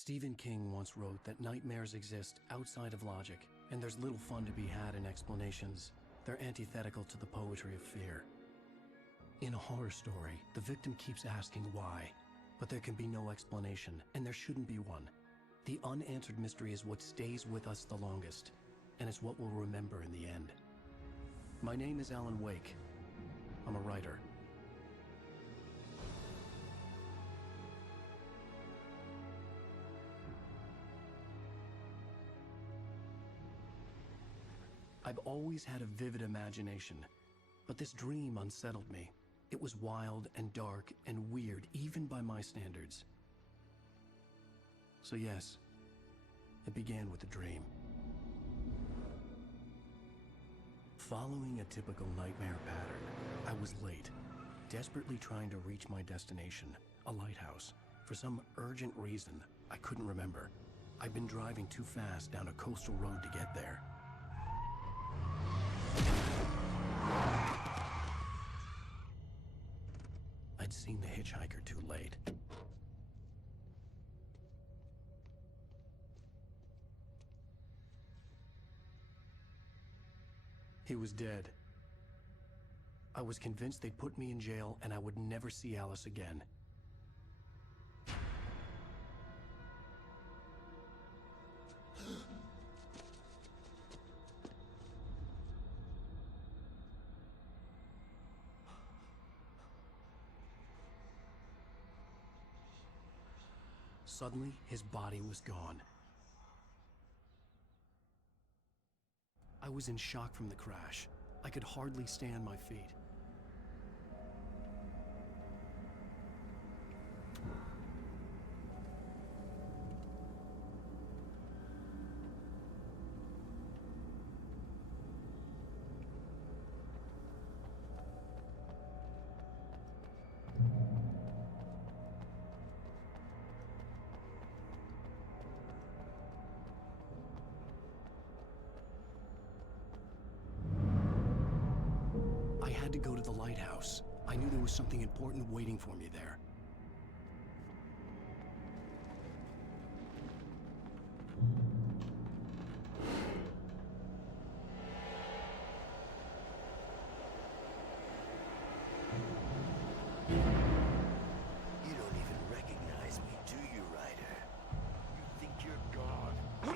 Stephen King once wrote that nightmares exist outside of logic, and there's little fun to be had in explanations. They're antithetical to the poetry of fear. In a horror story, the victim keeps asking why, but there can be no explanation, and there shouldn't be one. The unanswered mystery is what stays with us the longest, and it's what we'll remember in the end. My name is Alan Wake. I'm a writer. I've always had a vivid imagination, but this dream unsettled me. It was wild and dark and weird, even by my standards. So yes, it began with a dream. Following a typical nightmare pattern, I was late, desperately trying to reach my destination, a lighthouse. For some urgent reason, I couldn't remember. I'd been driving too fast down a coastal road to get there. I'd seen the hitchhiker too late. He was dead. I was convinced they'd put me in jail and I would never see Alice again. Suddenly, his body was gone. I was in shock from the crash. I could hardly stay on my feet. I had to go to the lighthouse. I knew there was something important waiting for me there. You don't even recognize me, do you, Ryder? You think you're God? You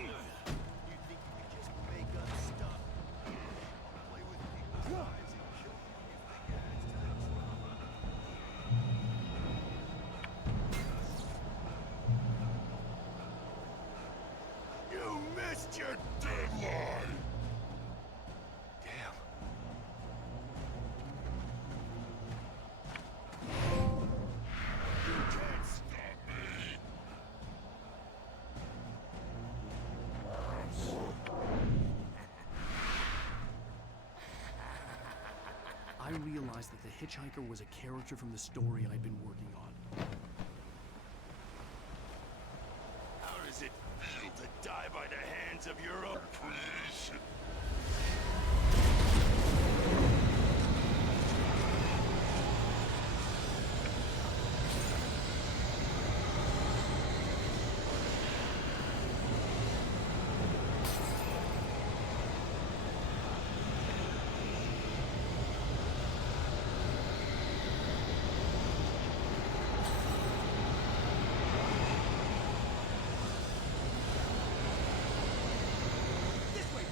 think you can just make up stuff? Play with people's lives and kill them if they get into the You missed your deadline! Damn. You can't stop me! I realized that the hitchhiker was a character from the story I'd been working on. How does it feel to die by the hands of your own creation?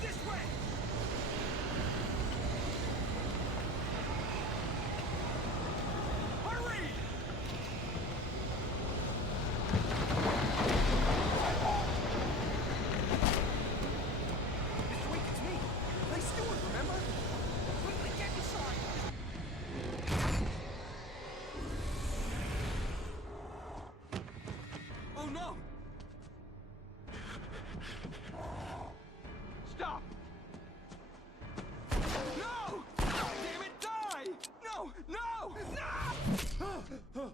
This way! Hurry! Mr. Wake, it's me. Play Stewart, remember? Quickly, get inside! Oh no! Stop! No! Damn it, die! No! No! No!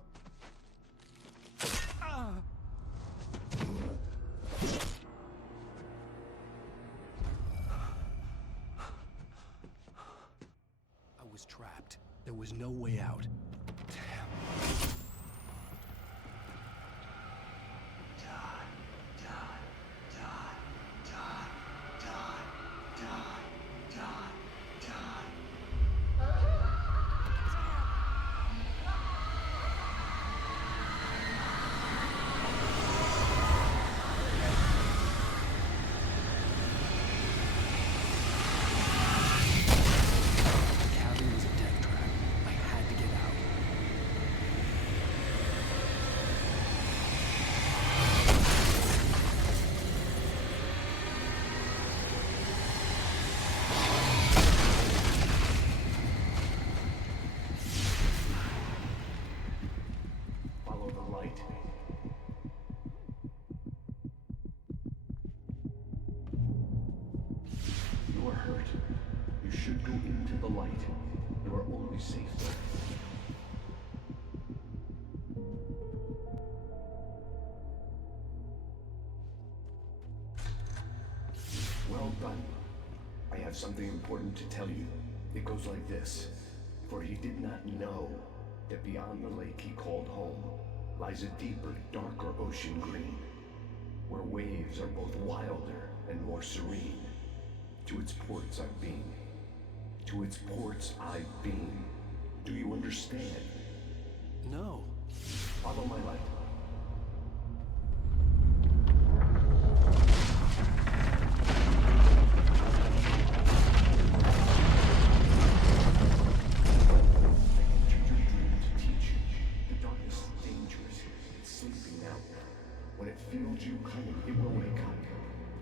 I was trapped. There was no way out. Damn. Die. should go into the light. You are only safe there. Well done. I have something important to tell you. It goes like this. For he did not know that beyond the lake he called home lies a deeper, darker ocean green, where waves are both wilder and more serene. To its ports I've been. To its ports I've been. Do you understand? No. Follow my light. You coming, it will wake up.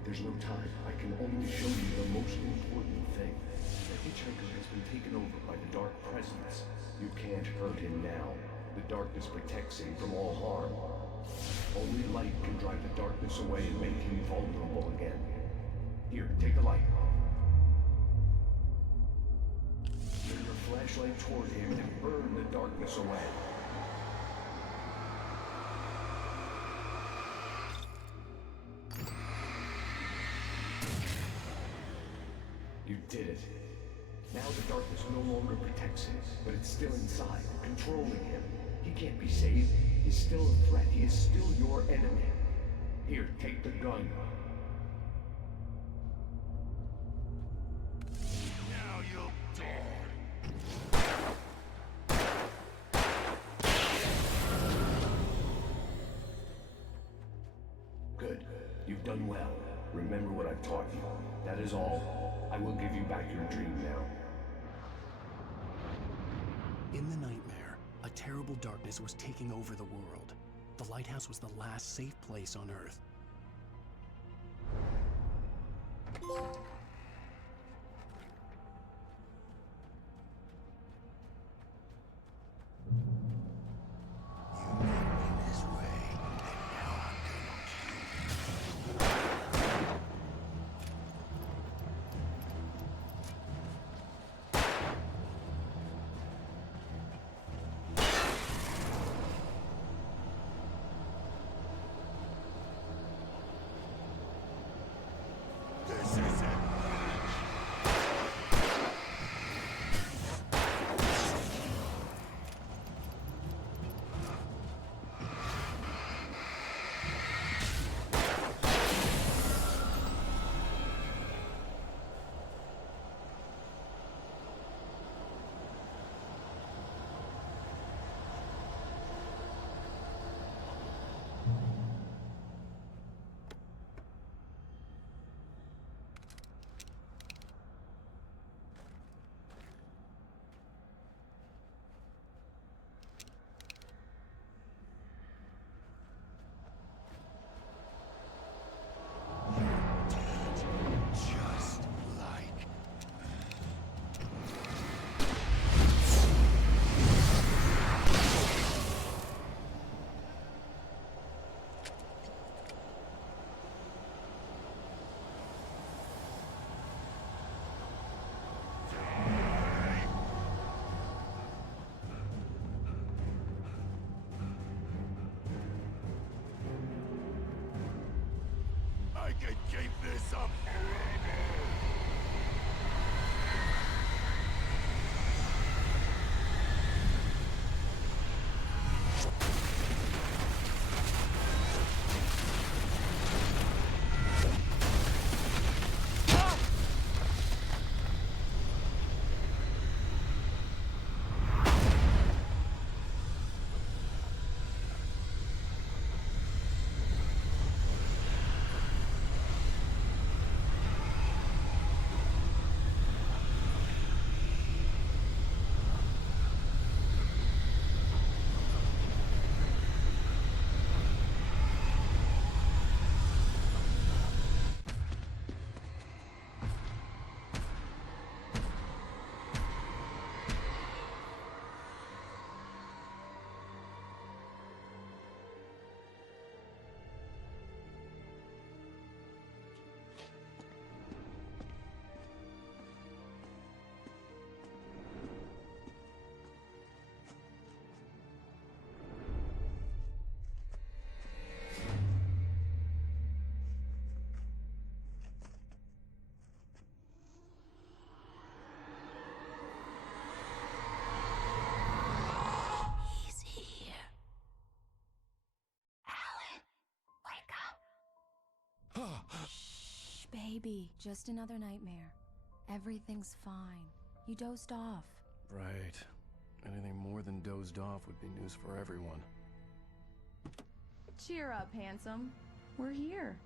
There's no time. I can only show you the most important thing. The hitchhiker has been taken over by the dark presence. You can't hurt him now. The darkness protects him from all harm. Only light can drive the darkness away and make him vulnerable again. Here, take the light. Turn your flashlight toward him and burn the darkness away. You did it. Now the darkness no longer protects him, but it's still inside, controlling him. He can't be saved. He's still a threat. He is still your enemy. Here, take the gun. Now you'll die. Good. You've done well. Remember what I've taught you. That is all. I will give you back your dream now. In the nightmare, a terrible darkness was taking over the world. The lighthouse was the last safe place on Earth. This is it. be just another nightmare. Everything's fine. You dozed off. Right. Anything more than dozed off would be news for everyone. Cheer up, handsome. We're here.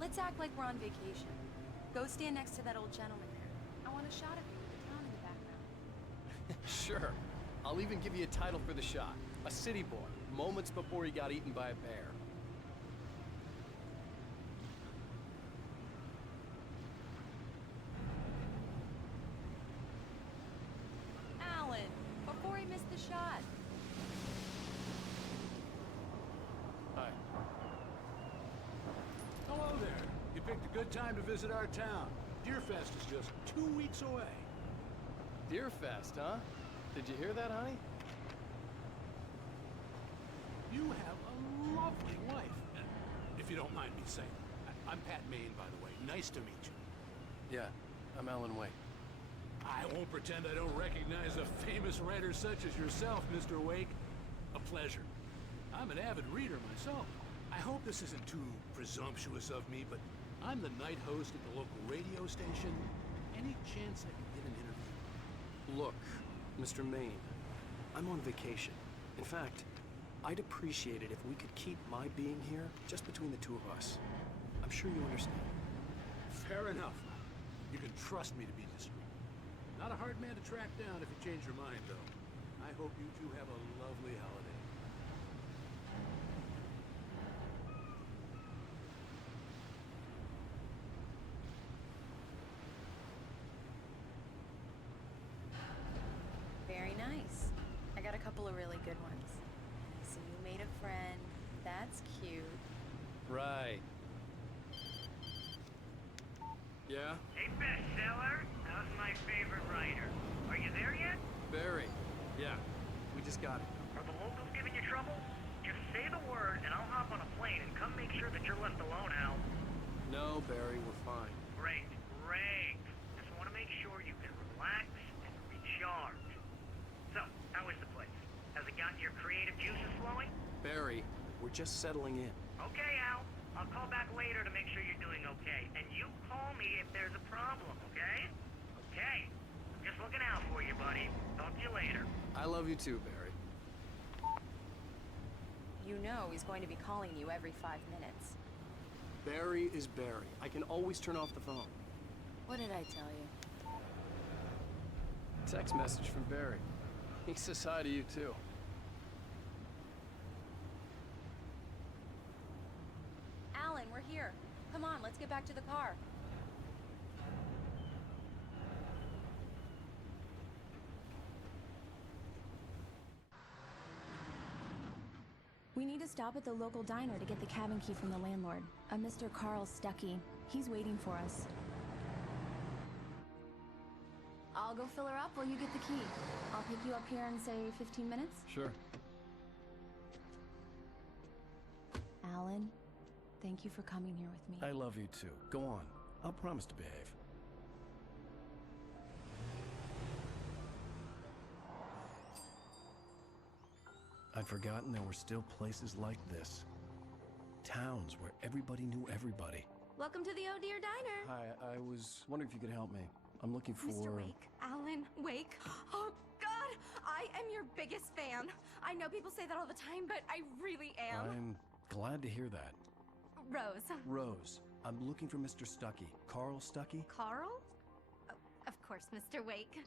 Let's act like we're on vacation. Go stand next to that old gentleman there. I want a shot of you with the town in the background. Sure. I'll even give you a title for the shot. A city boy, moments before he got eaten by a bear. Alan, before he missed the shot. Hi. Hello there. You picked a good time to visit our town. Deerfest is just 2 weeks away. Deerfest, huh? Did you hear that, honey? You have a lovely wife. If you don't mind me saying. I'm Pat Maine, by the way. Nice to meet you. Yeah, I'm Alan Wake. I won't pretend I don't recognize a famous writer such as yourself, Mr. Wake. A pleasure. I'm an avid reader myself. I hope this isn't too presumptuous of me, but I'm the night host at the local radio station. Any chance I could get an interview? Look, Mr. Maine, I'm on vacation. In fact, I'd appreciate it if we could keep my being here just between the two of us. I'm sure you understand. Fair enough. You can trust me to be discreet. Not a hard man to track down if you change your mind, though. I hope you two have a lovely holiday. Very nice. I got a couple of really good ones. So you made a friend. That's cute. Right. Yeah? Hey, bestseller. How's my favorite writer? Are you there yet? Barry. Yeah. We just got it. Are the locals giving you trouble? Just say the word, and I'll hop on a plane and come make sure that you're left alone, Al. No, Barry, we're fine. Great, great. Just want to make sure you can relax and recharge. So, how is the place? Has it gotten your creative juices flowing? Barry, we're just settling in. Okay, Al. I'll call back later to make sure you're doing okay. And you call me if there's a problem, okay? Okay. I'm just looking out for you, buddy. Talk to you later. I love you too, Barry. You know he's going to be calling you every 5 minutes. Barry is Barry. I can always turn off the phone. What did I tell you? Text message from Barry. He says hi to you too. Alan, we're here. Come on, let's get back to the car. We need to stop at the local diner to get the cabin key from the landlord, a Mr. Carl Stuckey. He's waiting for us. I'll go fill her up while you get the key. I'll pick you up here in, say, 15 minutes? Sure. Alan, thank you for coming here with me. I love you too. Go on. I'll promise to behave. I'd forgotten there were still places like this. Towns where everybody knew everybody. Welcome to the Oh Dear Diner. Hi, I was wondering if you could help me. I'm looking for... Mr. Wake, Alan Wake. Oh, God, I am your biggest fan. I know people say that all the time, but I really am. I'm glad to hear that. Rose. Rose, I'm looking for Mr. Stuckey. Carl Stuckey? Carl? Oh, of course, Mr. Wake.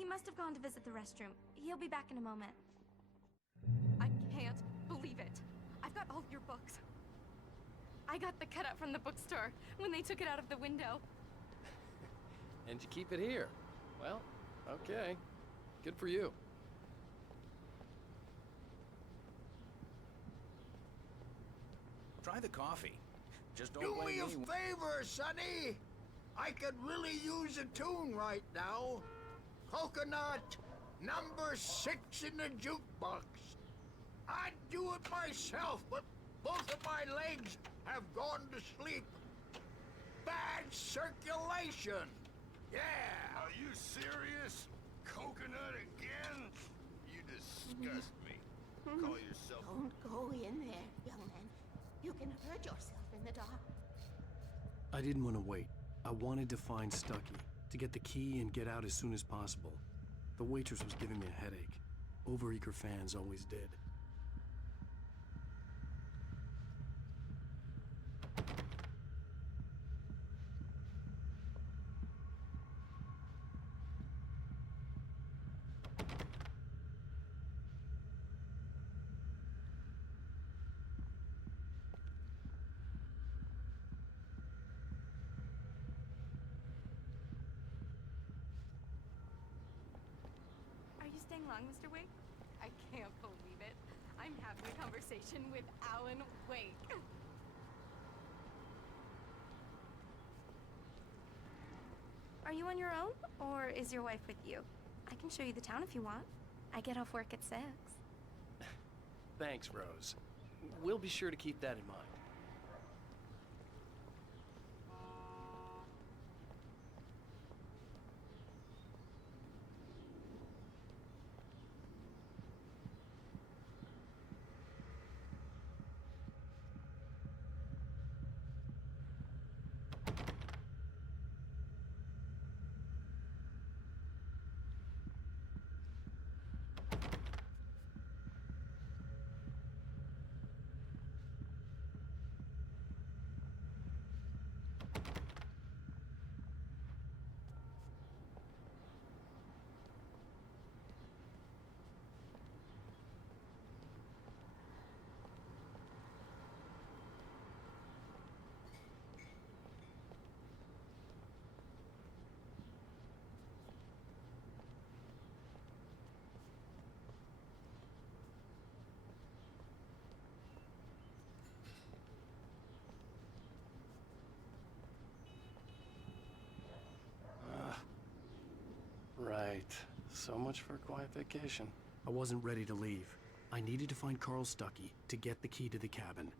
He must have gone to visit the restroom. He'll be back in a moment. I can't believe it. I've got all your books. I got the cutout from the bookstore when they took it out of the window. And you keep it here. Well, okay. Good for you. Try the coffee. Just don't Do blame me a me. favor, Sonny. I could really use a tune right now. Coconut, number 6 in the jukebox. I'd do it myself, but both of my legs have gone to sleep. Bad circulation. Yeah. Are you serious? Coconut again? You disgust me. Call yourself... Don't go in there, young man. You can hurt yourself in the dark. I didn't want to wait. I wanted to find Stucky, to get the key and get out as soon as possible. The waitress was giving me a headache. Overeager fans always did. Are you staying long, Mr. Wake? I can't believe it. I'm having a conversation with Alan Wake. Are you on your own, or is your wife with you? I can show you the town if you want. I get off work at 6. Thanks, Rose. We'll be sure to keep that in mind. Right. So much for a quiet vacation. I wasn't ready to leave. I needed to find Carl Stucky to get the key to the cabin.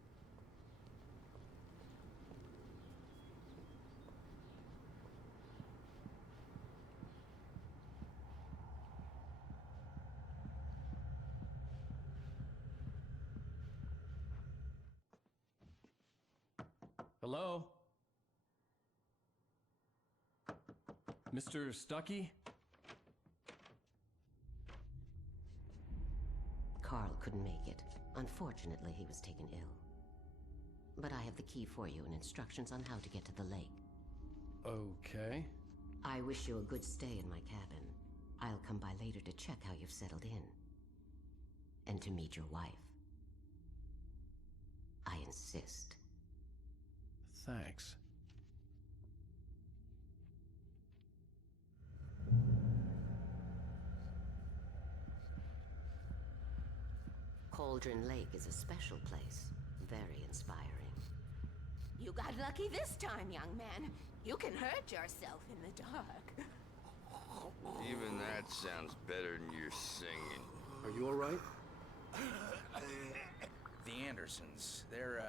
Hello? Mr. Stucky? Carl couldn't make it. Unfortunately, he was taken ill. But I have the key for you and instructions on how to get to the lake. Okay. I wish you a good stay in my cabin. I'll come by later to check how you've settled in. And to meet your wife. I insist. Thanks. Cauldron Lake is a special place. Very inspiring. You got lucky this time, young man. You can hurt yourself in the dark. Even that sounds better than your singing. Are you all right? The Andersons, they're,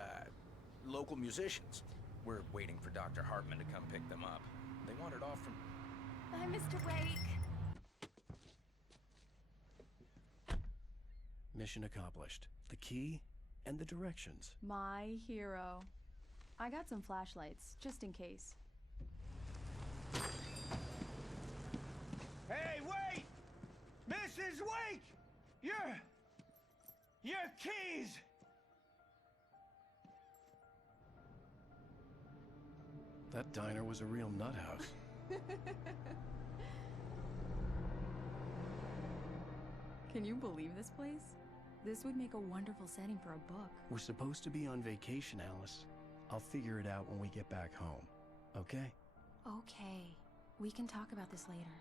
local musicians. We're waiting for Dr. Hartman to come pick them up. They wandered off from... Bye, Mr. Wake. Mission accomplished. The key and the directions. My hero. I got some flashlights, just in case. Hey, wait! Mrs. Wake! Your keys! That diner was a real nut house. Can you believe this place? This would make a wonderful setting for a book. We're supposed to be on vacation, Alice. I'll figure it out when we get back home, okay? Okay. We can talk about this later.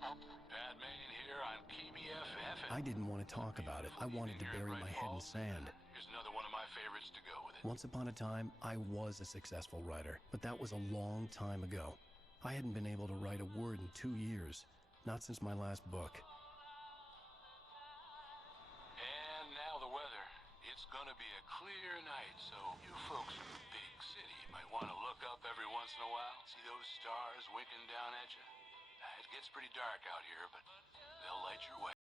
Pat Main here on KBF-FM. I didn't want to talk about it. I wanted to bury my head in sand. Here's another one of my favorites to go with it. Once upon a time, I was a successful writer, but that was a long time ago. I hadn't been able to write a word in 2 years, not since my last book. And now the weather. It's gonna be a clear night, so you folks in the big city might want to look up every once in a while. See those stars winking down at you? It gets pretty dark out here, but they'll light your way.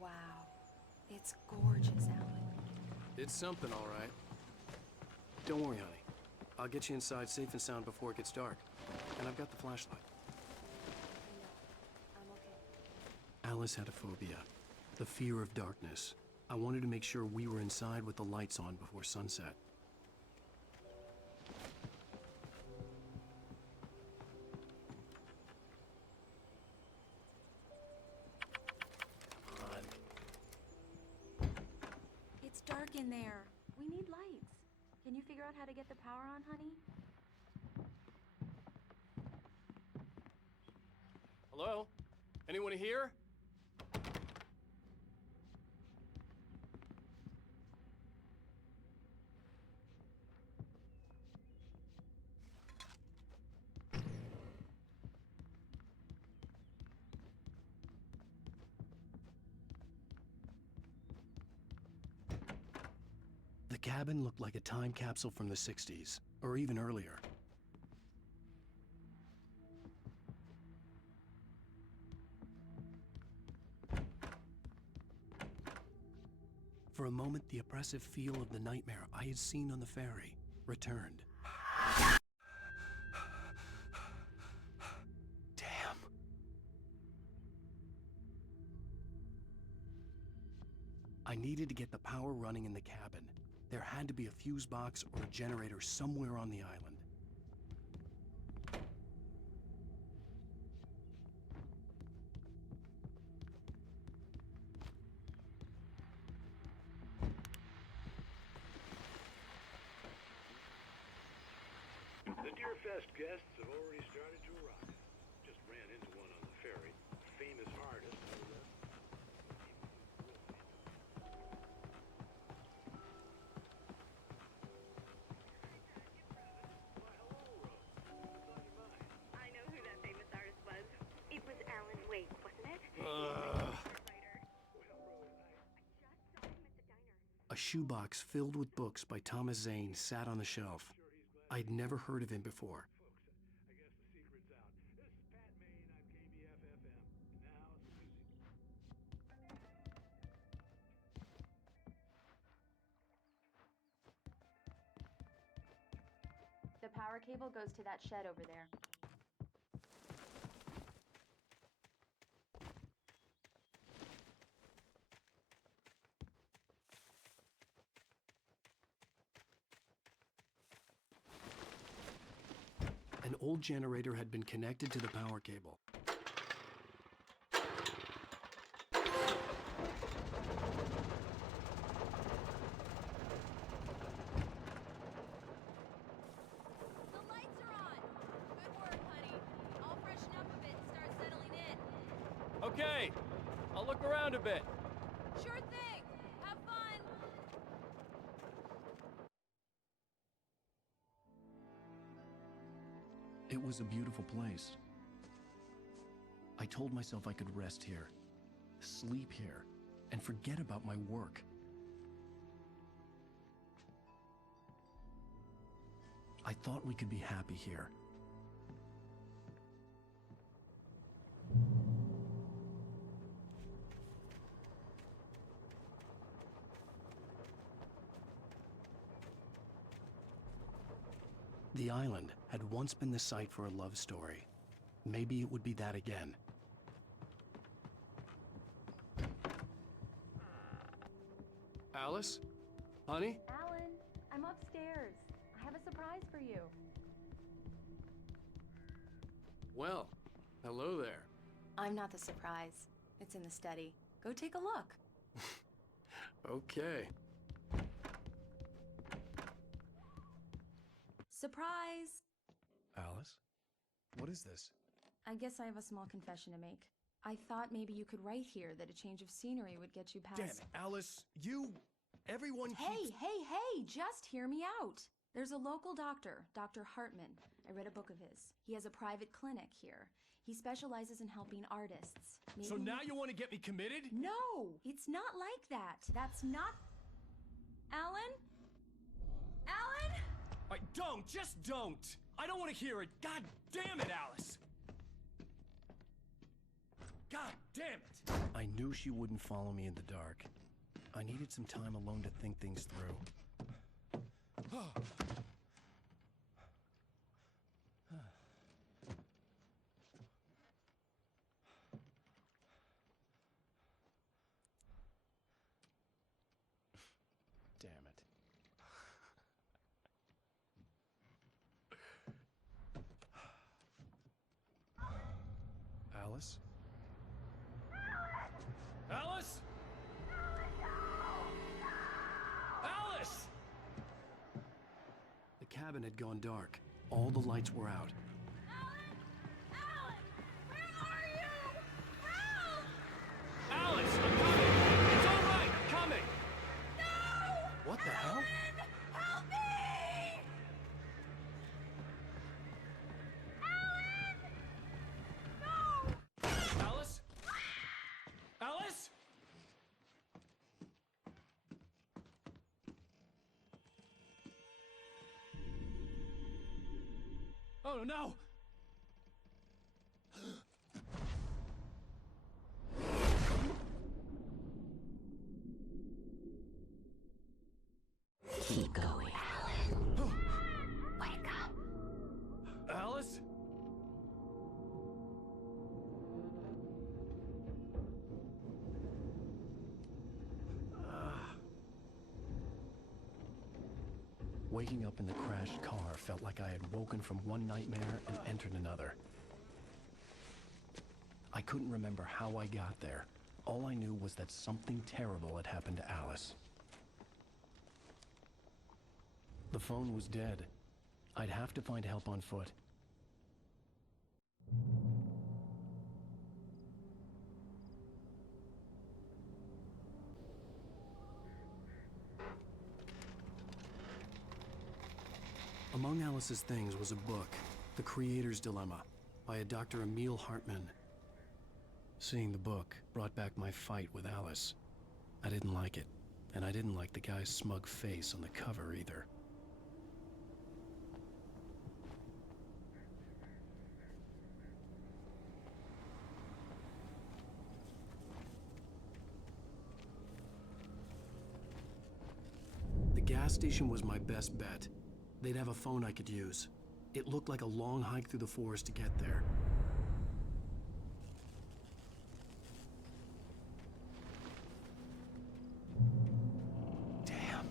Wow. It's gorgeous, Alan. It's something, all right. Don't worry, honey. I'll get you inside safe and sound before it gets dark. And I've got the flashlight. I'm okay. Alice had a phobia, the fear of darkness. I wanted to make sure we were inside with the lights on before sunset. It's dark in there. We need lights. Can you figure out how to get the power on, honey? Hello? Anyone here? The cabin looked like a time capsule from the 60s, or even earlier. For a moment, the oppressive feel of the nightmare I had seen on the ferry returned. Damn. I needed to get the power running in the cabin. There had to be a fuse box or a generator somewhere on the island. The Deerfest guests have already started to arrive. Just ran into one on the ferry. Famous artist, no less. I know who that famous artist was. It was Alan Wake, wasn't it? A shoebox filled with books by Thomas Zane sat on the shelf. I'd never heard of him before. I guess the secret's out. This is Pat Main on KBF-FM. And now some music. The power cable goes to that shed over there. An old generator had been connected to the power cable. The lights are on. Good work, honey. I'll freshen up a bit and start settling in. Okay. I'll look around a bit. Sure thing. Have fun. It was a beautiful place. I told myself I could rest here, sleep here, and forget about my work. I thought we could be happy here. The island had once been the site for a love story. maybe it would be that again. Alice? Honey? Alan, I'm upstairs. I have a surprise for you. Well, hello there. I'm not the surprise. It's in the study. Go take a look. Okay. Surprise! Alice? What is this? I guess I have a small confession to make. I thought maybe you could write here that a change of scenery would get you past... Damn it, Alice, everyone Hey, keeps... hey, just hear me out. There's a local doctor, Dr. Hartman. I read a book of his. He has a private clinic here. He specializes in helping artists. Maybe... So now you want to get me committed? No, it's not like that. That's not... Alan? Alan? Just don't! I don't want to hear it! God damn it, Alice! God damn it! I knew she wouldn't follow me in the dark. I needed some time alone to think things through. Damn it. Alice? Alice? Alice! The cabin had gone dark. All the lights were out. Alice, I'm coming! It's all right, I'm coming! No! What the hell? Help me! Alice? Alice? Oh no! Keep going, Alan. Wake up. Alice? Waking up in the crashed car felt like I had woken from one nightmare and entered another. I couldn't remember how I got there. All I knew was that something terrible had happened to Alice. The phone was dead. I'd have to find help on foot. Among Alice's things was a book, The Creator's Dilemma, by a Dr. Emil Hartman. Seeing the book brought back my fight with Alice. I didn't like it, and I didn't like the guy's smug face on the cover either. The gas station was my best bet. They'd have a phone I could use. It looked like a long hike through the forest to get there. Damn.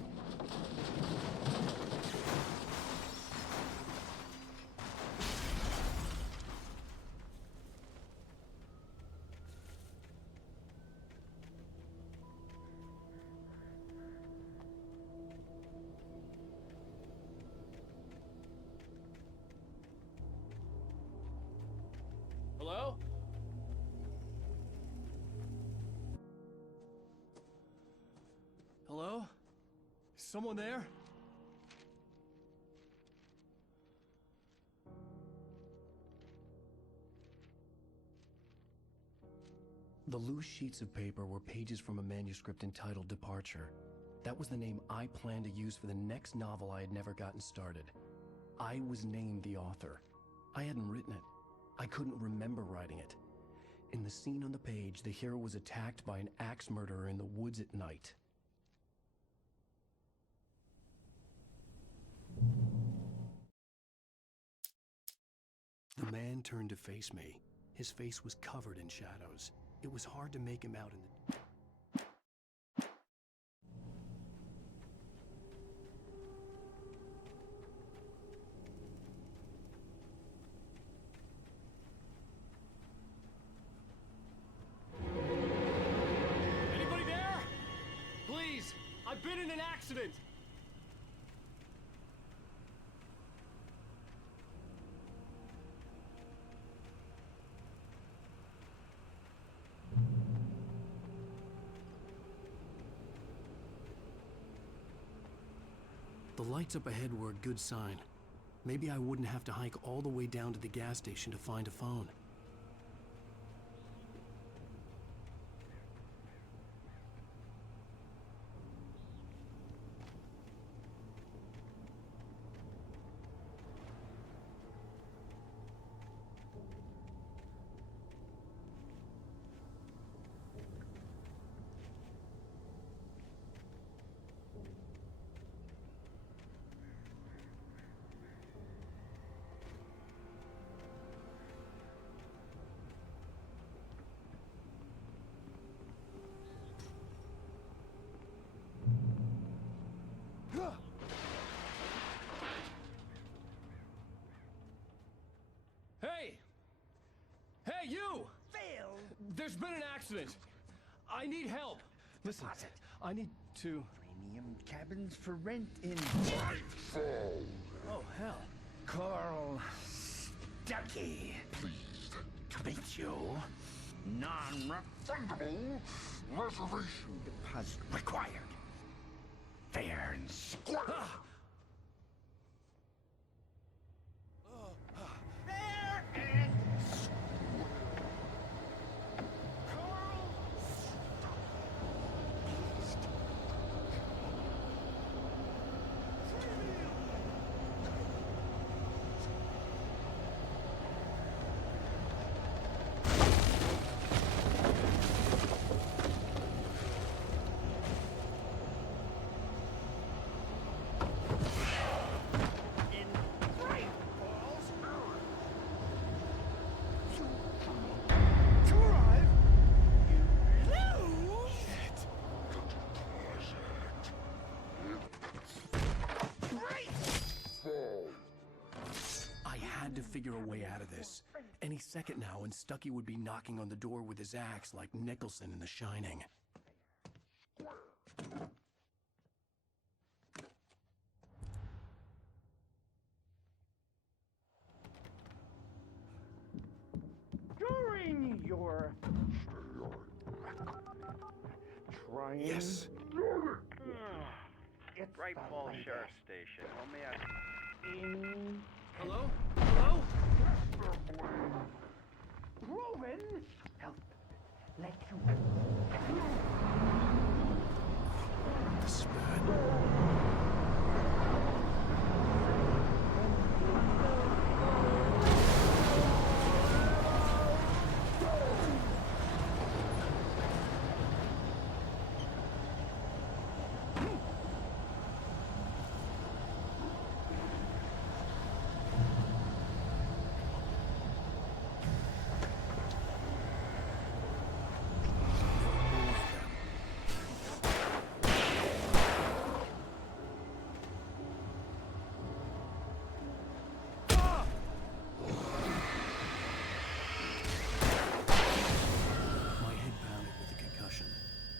Hello? Hello? Is someone there? The loose sheets of paper were pages from a manuscript entitled Departure. That was the name I planned to use for the next novel I had never gotten started. I was named the author. I hadn't written it. I couldn't remember writing it. In the scene on the page, the hero was attacked by an axe murderer in the woods at night. The man man turned to face me. His face was covered in shadows. It was hard to make him out in the... Anybody there? Please, I've been in an accident. The lights up ahead were a good sign. Maybe I wouldn't have to hike all the way down to the gas station to find a phone. Hey! Hey, you! Phil! There's been an accident. I need help. Listen, I need to... Premium cabins for rent in Nightfall. Oh, hell. Carl Stuckey. Pleased to meet you. Non-refundable reservation deposit required. Fair and square. Fair and square. Carl I had to figure a way out of this. Any second now, and Stuckey would be knocking on the door with his axe like Nicholson in The Shining. during your trying. Yes. It's Great the Falls latest Sheriff Station. How may I... in Hello? Hello? Roman, help. Let you. The spat.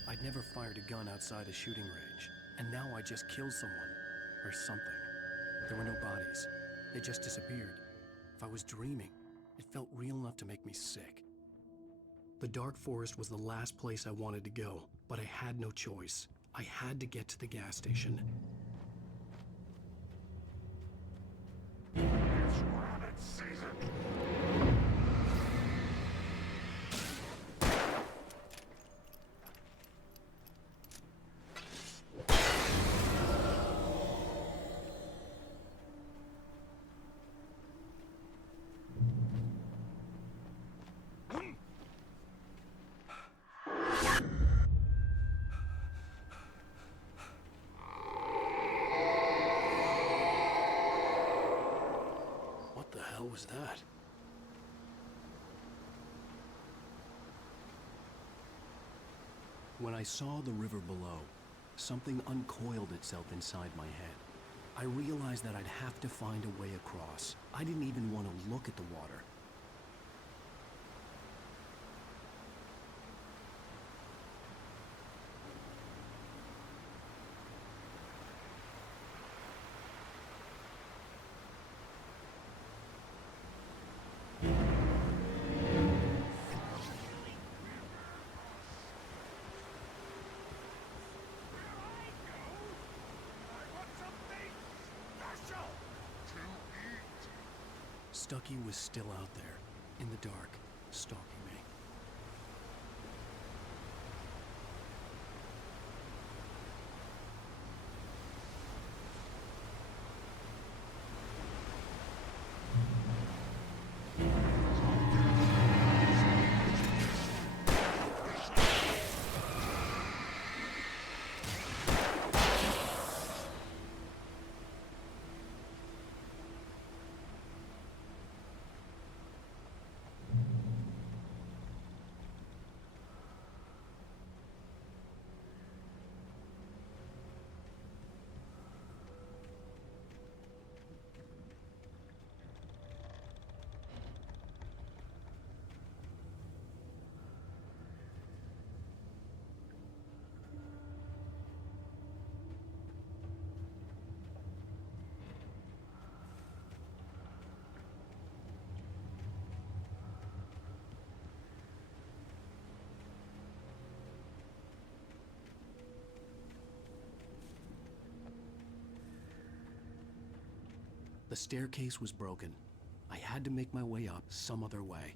I'd never fired a gun outside a shooting range, and now I just killed someone. Or something. There were no bodies. They just disappeared. If I was dreaming, it felt real enough to make me sick. The dark forest was the last place I wanted to go, but I had no choice. I had to get to the gas station. It's rabbit season. What the hell was that? When I saw the river below, something uncoiled itself inside my head. I realized that I'd have to find a way across. I didn't even want to look at the water. Stucky was still out there, in the dark, stalking me. The staircase was broken. I had to make my way up some other way.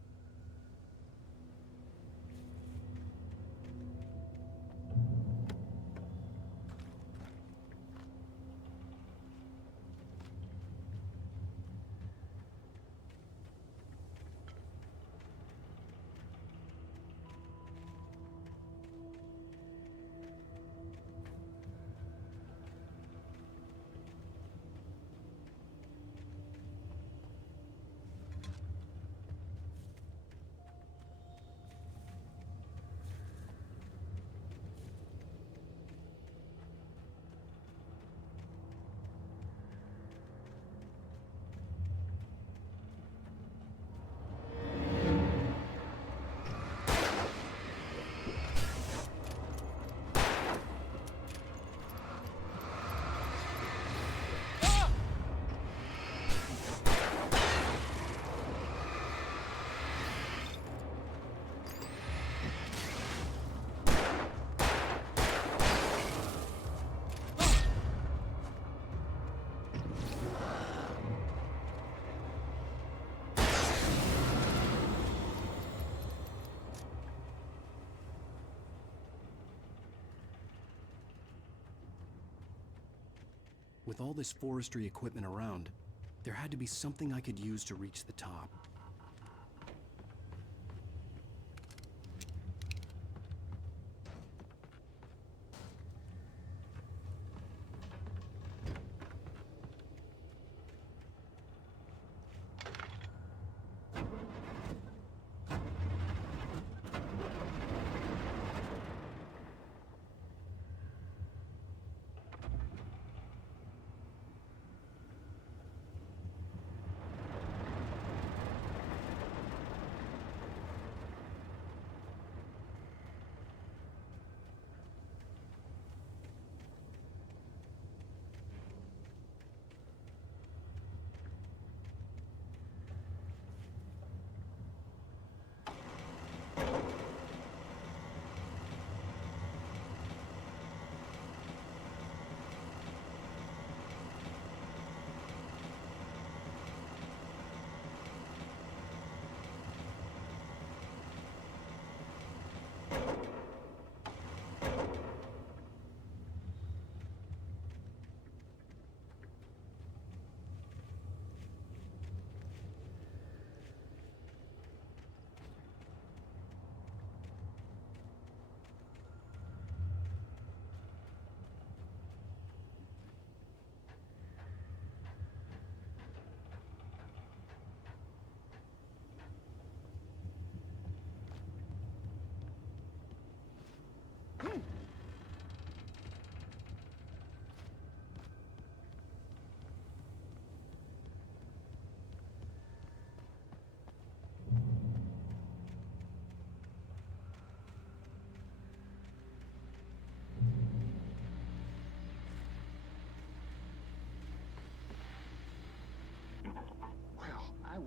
With all this forestry equipment around, there had to be something I could use to reach the top.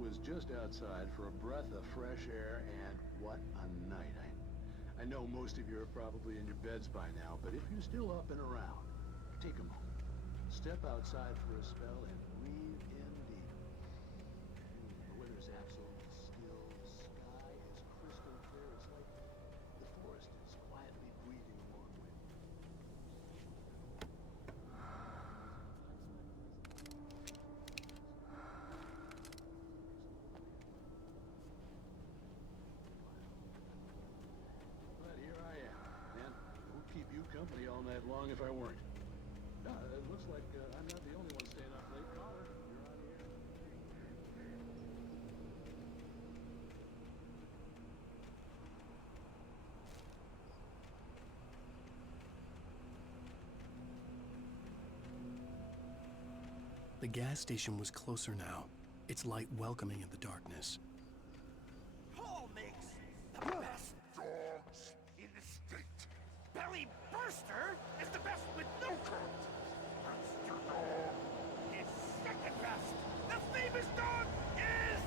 was just outside for a breath of fresh air, and what a night. I know most of you are probably in your beds by now, but if you're still up and around, take a moment. Step outside for a spell and breathe in deep. The weather's absolutely still. The sky is crystal clear. It's like the forest is quietly breathing along with you. But here I am, and I would keep you company all night long if I weren't. It looks like I'm not the only one staying up late. Caller, you're on the air. The gas station was closer now, its light welcoming in the darkness. Paul makes the best dogs in the state. Belly Burster is the best with no coat. Monster Dog is second best. The famous dog is...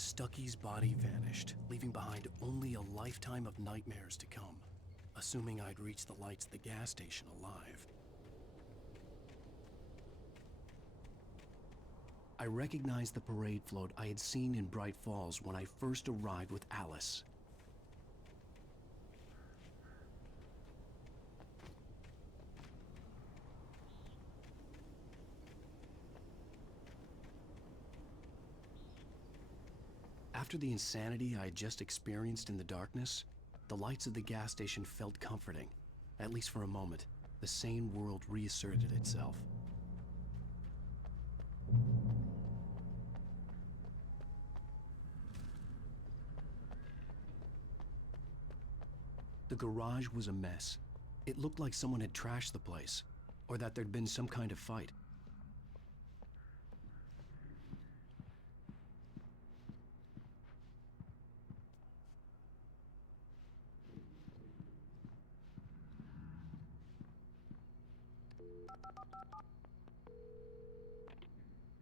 Stucky's body vanished, leaving behind only a lifetime of nightmares to come, assuming I'd reach the lights of the gas station alive. I recognized the parade float I had seen in Bright Falls when I first arrived with Alice. After the insanity I had just experienced in the darkness, the lights of the gas station felt comforting. At least for a moment, the sane world reasserted itself. The garage was a mess. It looked like someone had trashed the place, or that there'd been some kind of fight.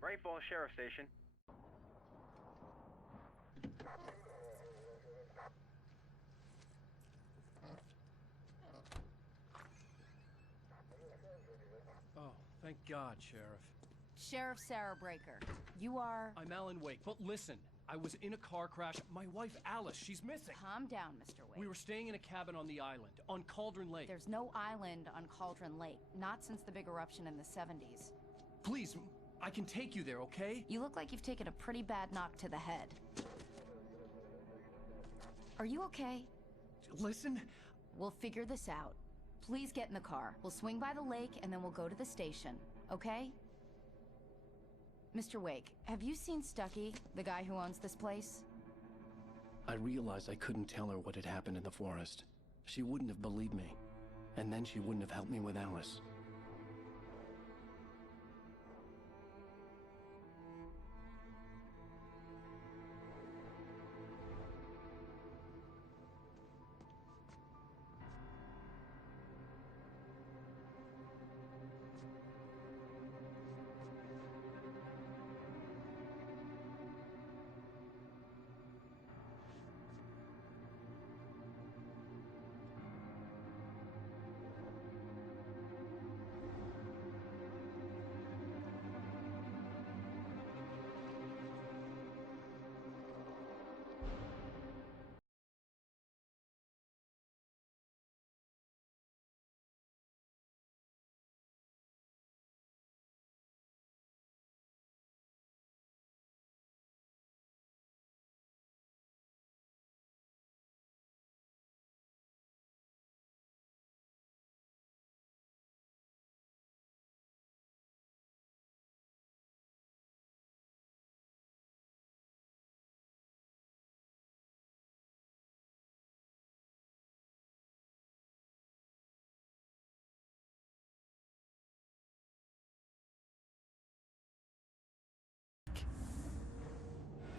Bright Falls Sheriff Station. Oh, thank God, Sheriff. Sheriff Sarah Breaker. You are... I'm Alan Wake, but listen. I was in a car crash. My wife, Alice, she's missing. Calm down, Mr. Wake. We were staying in a cabin on the island, on Cauldron Lake. There's no island on Cauldron Lake. Not since the big eruption in the 70s. Please, I can take you there, okay? You look like you've taken a pretty bad knock to the head. Are you okay? Listen. We'll figure this out. Please get in the car. We'll swing by the lake and then we'll go to the station, okay? Mr. Wake, have you seen Stucky, the guy who owns this place? I realized I couldn't tell her what had happened in the forest. She wouldn't have believed me, and then she wouldn't have helped me with Alice.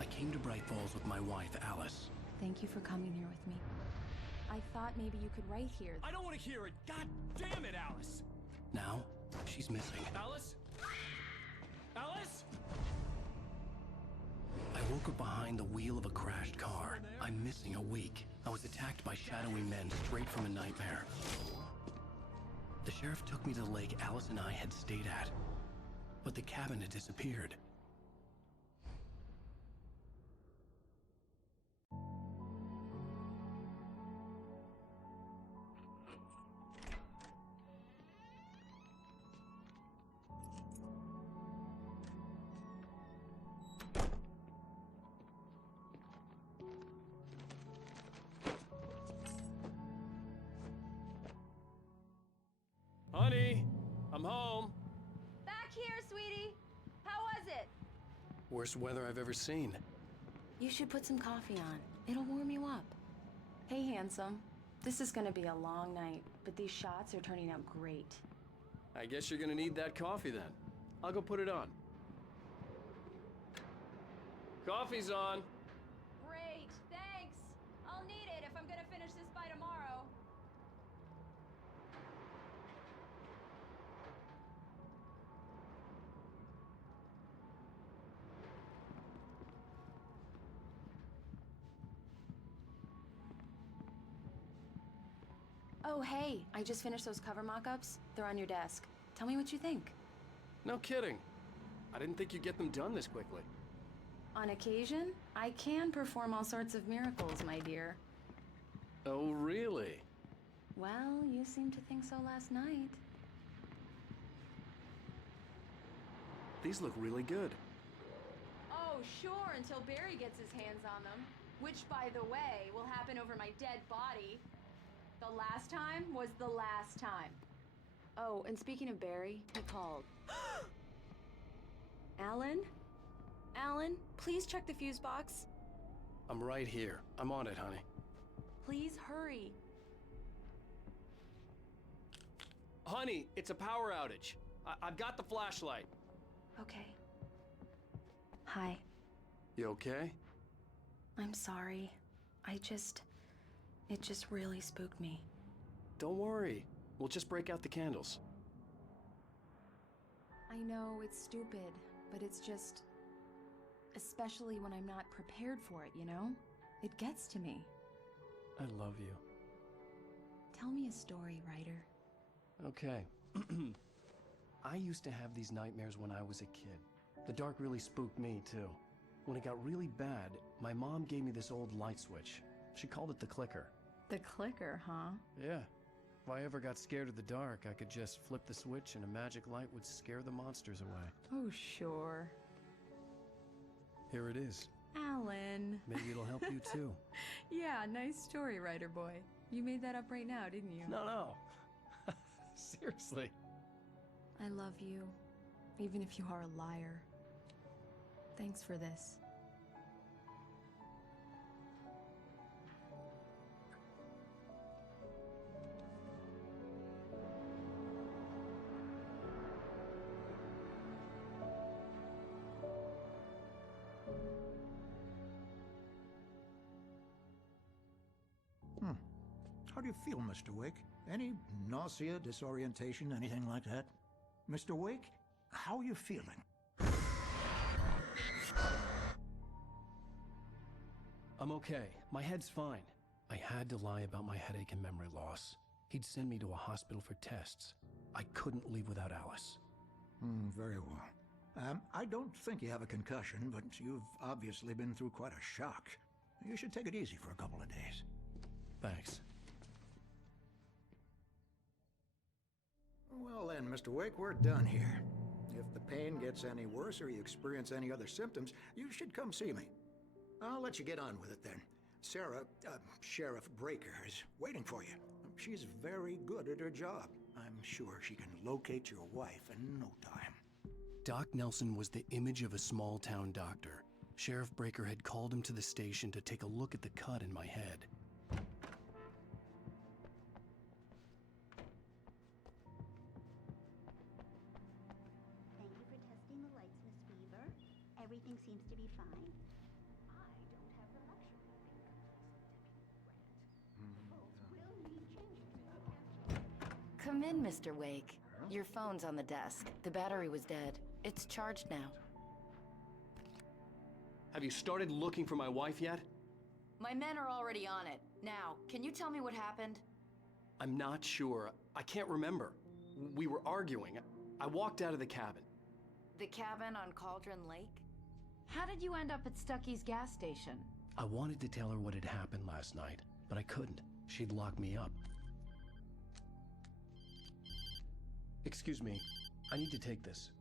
I came to Bright Falls with my wife, Alice. Thank you for coming here with me. I thought maybe you could write here. I don't want to hear it. God damn it, Alice. Now, she's missing. Alice? Alice? I woke up behind the wheel of a crashed car. I'm missing a week. I was attacked by shadowy men straight from a nightmare. The sheriff took me to the lake Alice and I had stayed at, but the cabin had disappeared. Honey, I'm home. Back here, sweetie. How was it? Worst weather I've ever seen. You should put some coffee on. It'll warm you up. Hey, handsome. This is gonna be a long night, but these shots are turning out great. I guess you're gonna need that coffee then. I'll go put it on. Coffee's on. Great, thanks. I'll need it if I'm gonna finish this by tomorrow. Oh, hey, I just finished those cover mock-ups. They're on your desk. Tell me what you think. No kidding. I didn't think you'd get them done this quickly. On occasion, I can perform all sorts of miracles, my dear. Oh, really? Well, you seemed to think so last night. These look really good. Oh, sure, until Barry gets his hands on them. Which, by the way, will happen over my dead body. The last time was the last time. Oh, and speaking of Barry, he called. Alan? Alan, please check the fuse box. I'm right here. I'm on it, honey. Please hurry. Honey, it's a power outage. I've got the flashlight. Okay. Hi. You okay? I'm sorry. It just really spooked me. Don't worry. We'll just break out the candles. I know it's stupid, but it's just... especially when I'm not prepared for it, you know? It gets to me. I love you. Tell me a story, writer. Okay. I used to have these nightmares when I was a kid. The dark really spooked me, too. When it got really bad, my mom gave me this old light switch. She called it the clicker. The clicker, huh? Yeah. If I ever got scared of the dark, I could just flip the switch and a magic light would scare the monsters away. Oh, sure. Here it is. Alan. Maybe it'll help you, too. Yeah, nice story, writer boy. You made that up right now, didn't you? No. Seriously. I love you, even if you are a liar. Thanks for this. How do you feel, Mr. Wake? Any nausea, disorientation, anything like that? Mr. Wake, how are you feeling? I'm okay. My head's fine. I had to lie about my headache and memory loss. He'd send me to a hospital for tests. I couldn't leave without Alice. Very well. I don't think you have a concussion, but you've obviously been through quite a shock. You should take it easy for a couple of days. Thanks. Well then, Mr. Wake, we're done here. If the pain gets any worse or you experience any other symptoms, you should come see me. I'll let you get on with it then. Sarah, Sheriff Breaker, is waiting for you. She's very good at her job. I'm sure she can locate your wife in no time. Doc Nelson was the image of a small-town doctor. Sheriff Breaker had called him to the station to take a look at the cut in my head. Thank you for testing the lights, Miss Weaver. Everything seems to be fine. I don't have the luxury of being Come in, Mr. Wake. Your phone's on the desk. The battery was dead. It's charged now. Have you started looking for my wife yet? My men are already on it. Now, can you tell me what happened? I'm not sure. I can't remember. We were arguing. I walked out of the cabin. The cabin on Cauldron Lake? How did you end up at Stucky's gas station? I wanted to tell her what had happened last night, but I couldn't. She'd lock me up. Excuse me. I need to take this.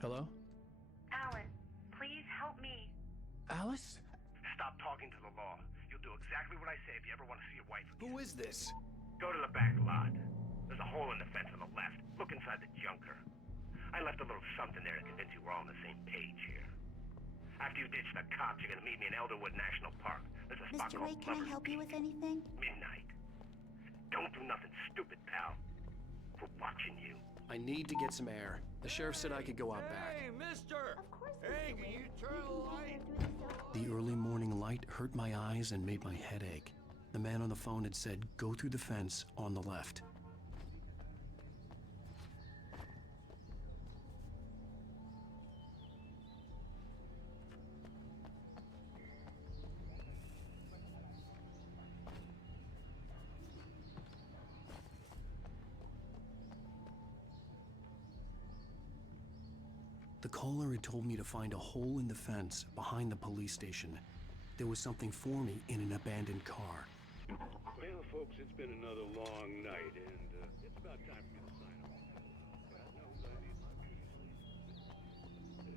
Hello? Alan, please help me. Alice? Stop talking to the law. You'll do exactly what I say if you ever want to see your wife again. Who is this? Go to the back lot. There's a hole in the fence on the left. Look inside the junker. I left a little something there to convince you we're all on the same page here. After you ditch the cops, you're gonna meet me in Elderwood National Park. There's a spot Mr. called Wake, can I Lover's help you Peak. with anything? Midnight. Don't do nothing stupid, pal. We're watching you. I need to get some air. The sheriff said I could go out back. Hey, mister! Of course, Hey, Mr. can you Wake. turn the light? The early morning light hurt my eyes and made my head ache. The man on the phone had said, go through the fence on the left. The caller had told me to find a hole in the fence behind the police station. There was something for me in an abandoned car. Well, folks, it's been another long night, and it's about time for me to sign off. God knows I need my beauty sleep. Just one more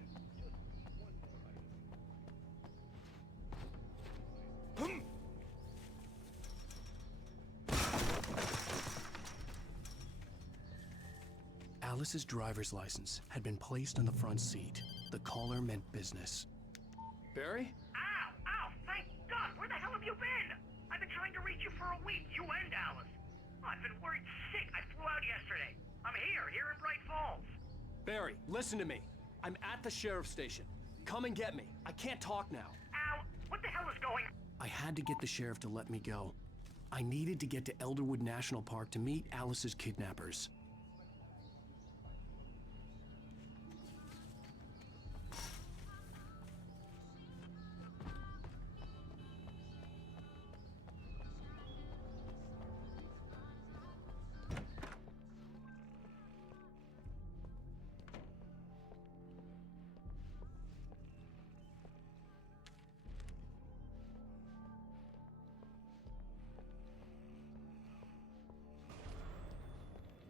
item. Alice's driver's license had been placed on the front seat. The caller meant business. Barry? Ow! Ow! Thank God! Where the hell have you been? I've been trying to reach you for a week, you and Alice. Oh, I've been worried sick. I flew out yesterday. I'm here in Bright Falls. Barry, listen to me. I'm at the sheriff's station. Come and get me. I can't talk now. Ow! What the hell is going on? I had to get the sheriff to let me go. I needed to get to Elderwood National Park to meet Alice's kidnappers.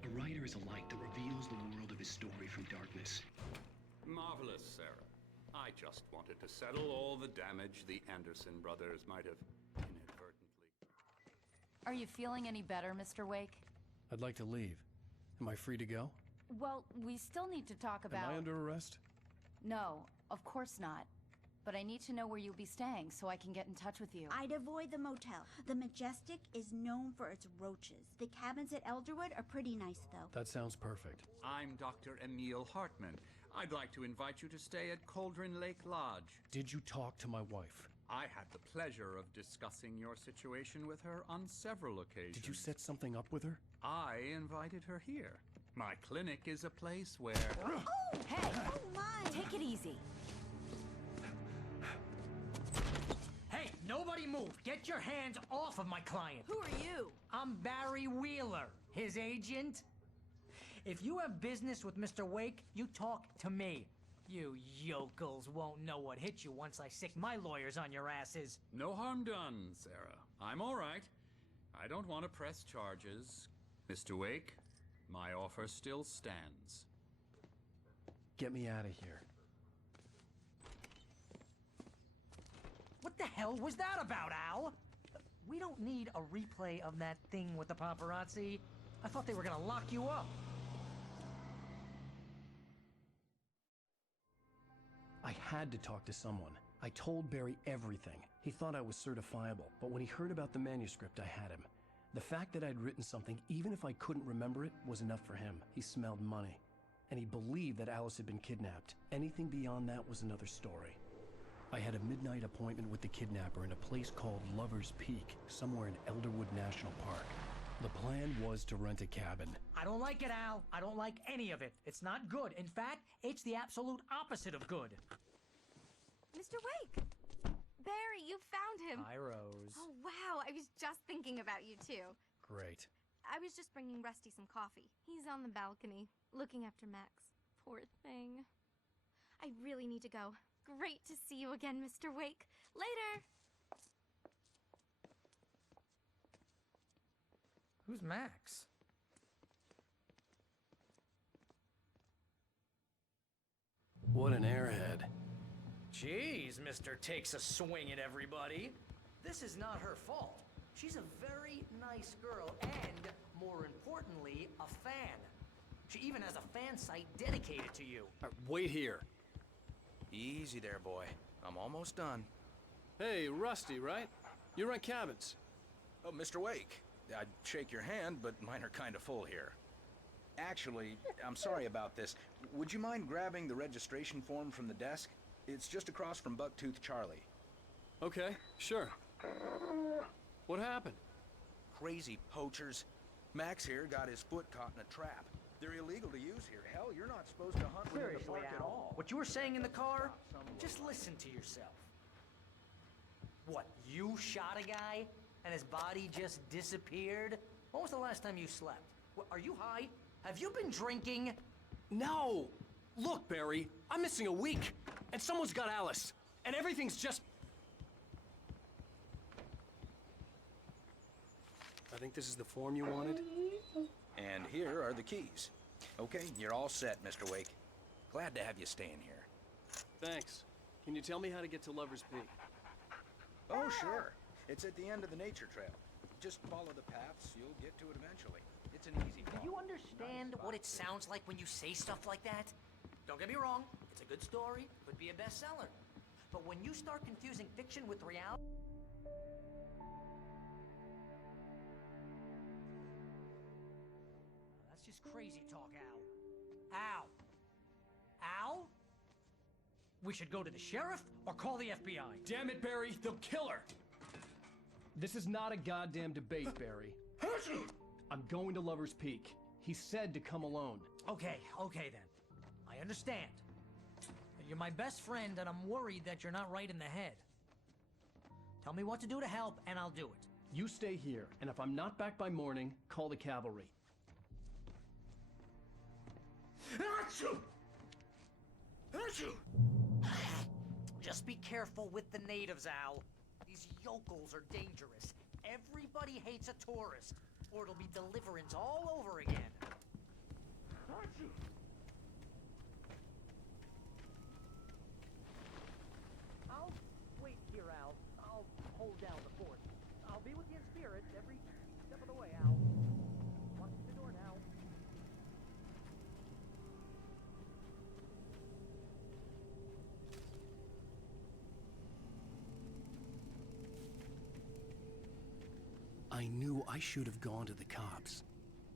A writer is a light that reveals the world of his story from darkness. Marvelous, Sarah. I just wanted to settle all the damage the Anderson brothers might have inadvertently... Are you feeling any better, Mr. Wake? I'd like to leave. Am I free to go? Well, we still need to talk about... Am I under arrest? No, of course not. But I need to know where you'll be staying so I can get in touch with you. I'd avoid the motel. The Majestic is known for its roaches. The cabins at Elderwood are pretty nice, though. That sounds perfect. I'm Dr. Emil Hartman. I'd like to invite you to stay at Cauldron Lake Lodge. Did you talk to my wife? I had the pleasure of discussing your situation with her on several occasions. Did you set something up with her? I invited her here. My clinic is a place where... Oh, hey! Oh, my! Take it easy. Hey, nobody move! Get your hands off of my client! Who are you? I'm Barry Wheeler, his agent. If you have business with Mr. Wake, you talk to me. You yokels won't know what hit you once I sick my lawyers on your asses. No harm done, Sarah. I'm all right. I don't want to press charges. Mr. Wake, my offer still stands. Get me out of here. What the hell was that about, Al? We don't need a replay of that thing with the paparazzi. I thought they were gonna lock you up. I had to talk to someone. I told Barry everything. He thought I was certifiable, but when he heard about the manuscript, I had him. The fact that I'd written something, even if I couldn't remember it, was enough for him. He smelled money. And he believed that Alice had been kidnapped. Anything beyond that was another story. I had a midnight appointment with the kidnapper in a place called Lover's Peak, somewhere in Elderwood National Park. The plan was to rent a cabin. I don't like it, Al. I don't like any of it. It's not good. In fact, it's the absolute opposite of good. Mr. Wake! Barry, you found him! Hi, Rose. Oh, wow. I was just thinking about you, too. Great. I was just bringing Rusty some coffee. He's on the balcony, looking after Max. Poor thing. I really need to go. Great to see you again, Mr. Wake. Later! Who's Max? What an airhead. Jeez, Mr. Takes a swing at everybody. This is not her fault. She's a very nice girl and, more importantly, a fan. She even has a fan site dedicated to you. Wait here. Easy there, boy. I'm almost done. Hey, Rusty, right? You rent cabins. Oh, Mr. Wake. I'd shake your hand, but mine are kind of full here. Actually, I'm sorry about this. Would you mind grabbing the registration form from the desk? It's just across from Bucktooth Charlie. Okay, sure. What happened? Crazy poachers. Max here got his foot caught in a trap. They're illegal to use here. Hell, you're not supposed to hunt within the park at all. What you were saying in the car? Just listen to yourself. What, you shot a guy and his body just disappeared? When was the last time you slept? What, are you high? Have you been drinking? No! Look, Barry, I'm missing a week, and someone's got Alice, and everything's just... I think this is the form you wanted. And here are the keys. Okay, you're all set, Mr. Wake. Glad to have you staying here. Thanks. Can you tell me how to get to Lover's Peak? Oh, sure. It's at the end of the nature trail. Just follow the paths, you'll get to it eventually. It's an easy walk. Do you understand what it sounds like when you say stuff like that? Don't get me wrong, it's a good story, could be a bestseller. But when you start confusing fiction with reality... That's just crazy talk, Al. Al! Al? We should go to the sheriff or call the FBI. Damn it, Barry, they'll kill her! This is not a goddamn debate, Barry. I'm going to Lover's Peak. He said to come alone. Okay then. I understand. You're my best friend, and I'm worried that you're not right in the head. Tell me what to do to help, and I'll do it. You stay here, and if I'm not back by morning, call the cavalry. Achoo! Just be careful with the natives, Al. These yokels are dangerous. Everybody hates a tourist, or it'll be deliverance all over again. I'll wait here, Al. I'll hold down the fort. I'll be with you in spirit every step of the way, Al. Walk through the door now. I knew I should have gone to the cops.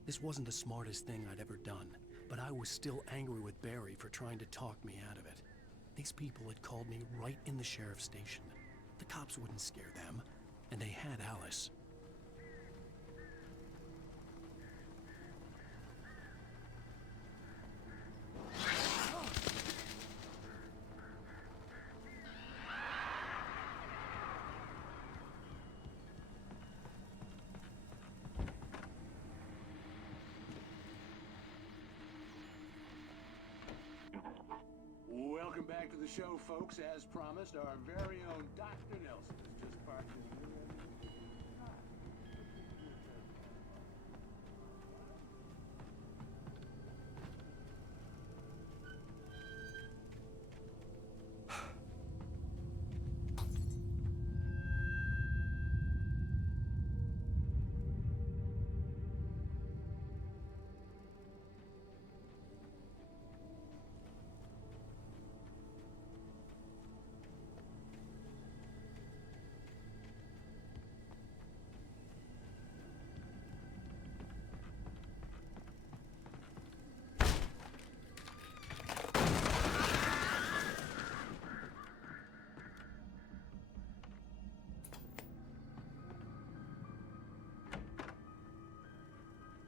This wasn't the smartest thing I'd ever done, but I was still angry with Barry for trying to talk me out of it. These people had called me right in the sheriff's station. The cops wouldn't scare them, and they had Alice. Welcome back to the show, folks. As promised, our very own Dr. Nelson has just parked in here.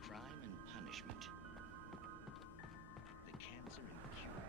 Crime and punishment. The cancer incurable.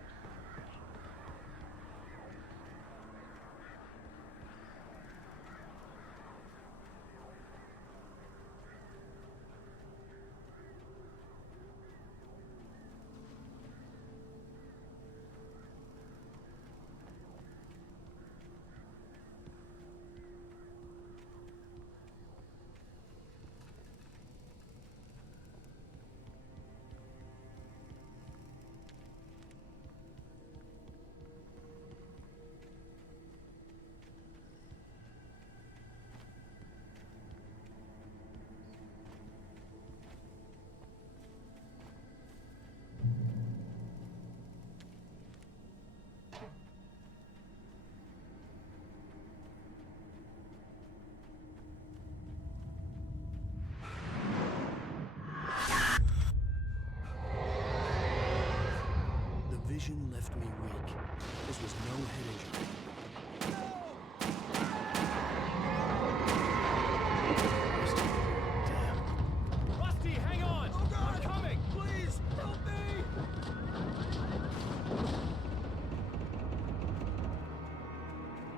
Vision left me weak. This was no head injury. Damn. Rusty, hang on! Oh God! I'm coming! Please, help me!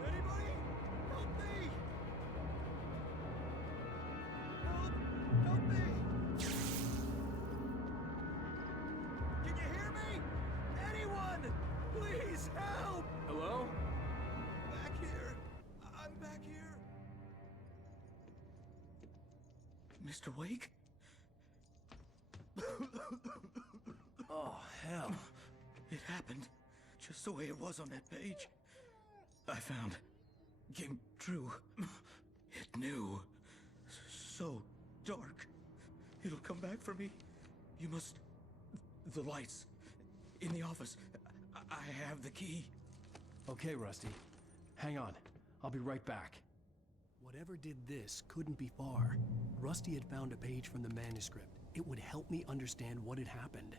Anybody? Help me! Help me! Can you hear me? Anyone? Mr. Wake? Oh, hell. It happened just the way it was on that page. I found. Came true. It knew. So dark. It'll come back for me. You must... The lights. In the office. I have the key. Okay, Rusty. Hang on. I'll be right back. Whatever did this couldn't be far. Rusty had found a page from the manuscript. It would help me understand what had happened.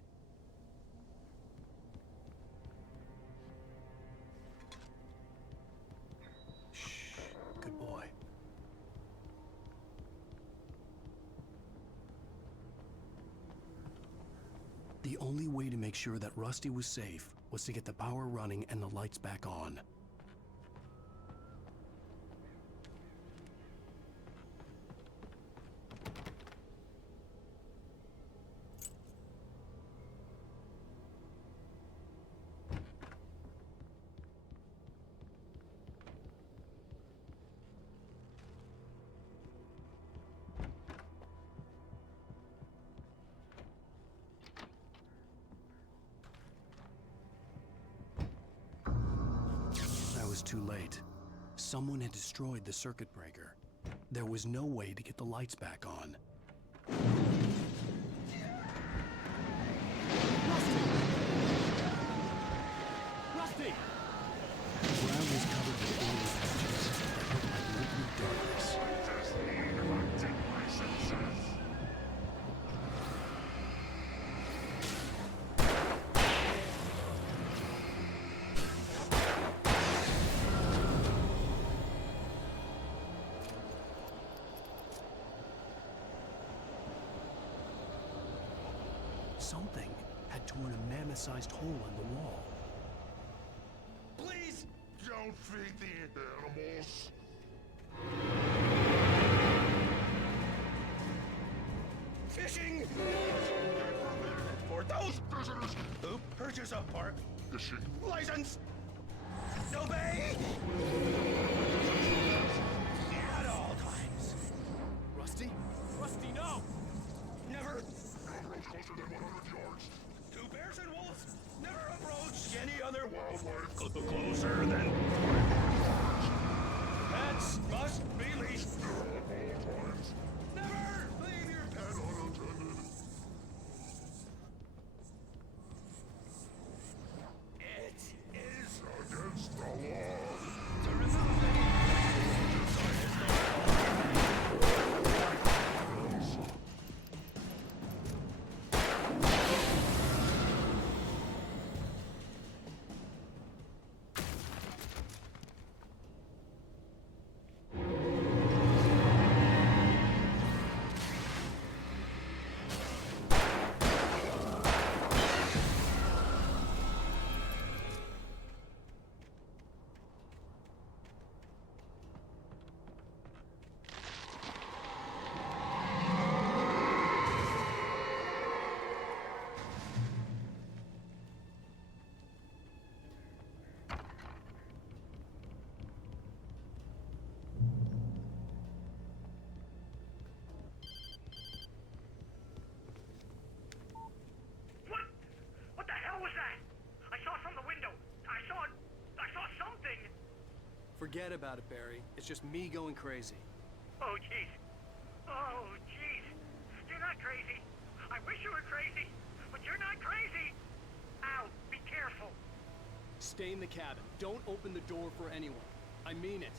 Shh. Good boy. The only way to make sure that Rusty was safe was to get the power running and the lights back on. Too late. Someone had destroyed the circuit breaker. There was no way to get the lights back on. Rusty! The ground was covered with oily patches that looked like liquid darkness. Something had torn a mammoth-sized hole in the wall. Please don't feed the animals. Fishing! For those visitors who purchase a park fishing license, obey! At all times. Rusty? Rusty, no! Never closer than 100 yards. Two bears and wolves never approach any other wildlife closer than 500 yards. Pets must be leashed at all times. Never leave your pet unattended. It is against the law to remove any What the hell was that? I saw from the window. I saw something. Forget about it, Barry. It's just me going crazy. Oh, jeez. Oh, jeez. You're not crazy. I wish you were crazy, but you're not crazy. Ow, be careful. Stay in the cabin. Don't open the door for anyone. I mean it.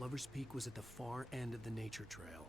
Lover's Peak was at the far end of the nature trail.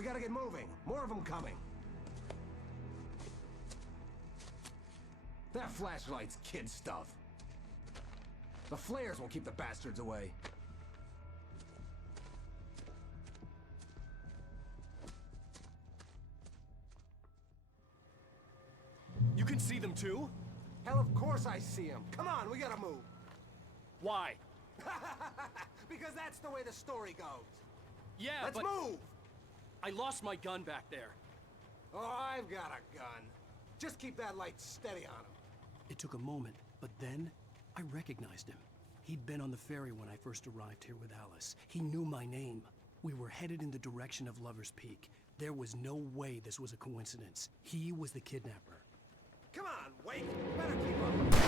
We gotta get moving. More of them coming. That flashlight's kid stuff. The flares will keep the bastards away. You can see them too? Hell, of course I see them. Come on, we gotta move. Why? Because that's the way the story goes. Yeah, Let's but... move! I lost my gun back there. Oh, I've got a gun. Just keep that light steady on him. It took a moment, but then I recognized him. He'd been on the ferry when I first arrived here with Alice. He knew my name. We were headed in the direction of Lover's Peak. There was no way this was a coincidence. He was the kidnapper. Come on, Wake! Better keep up.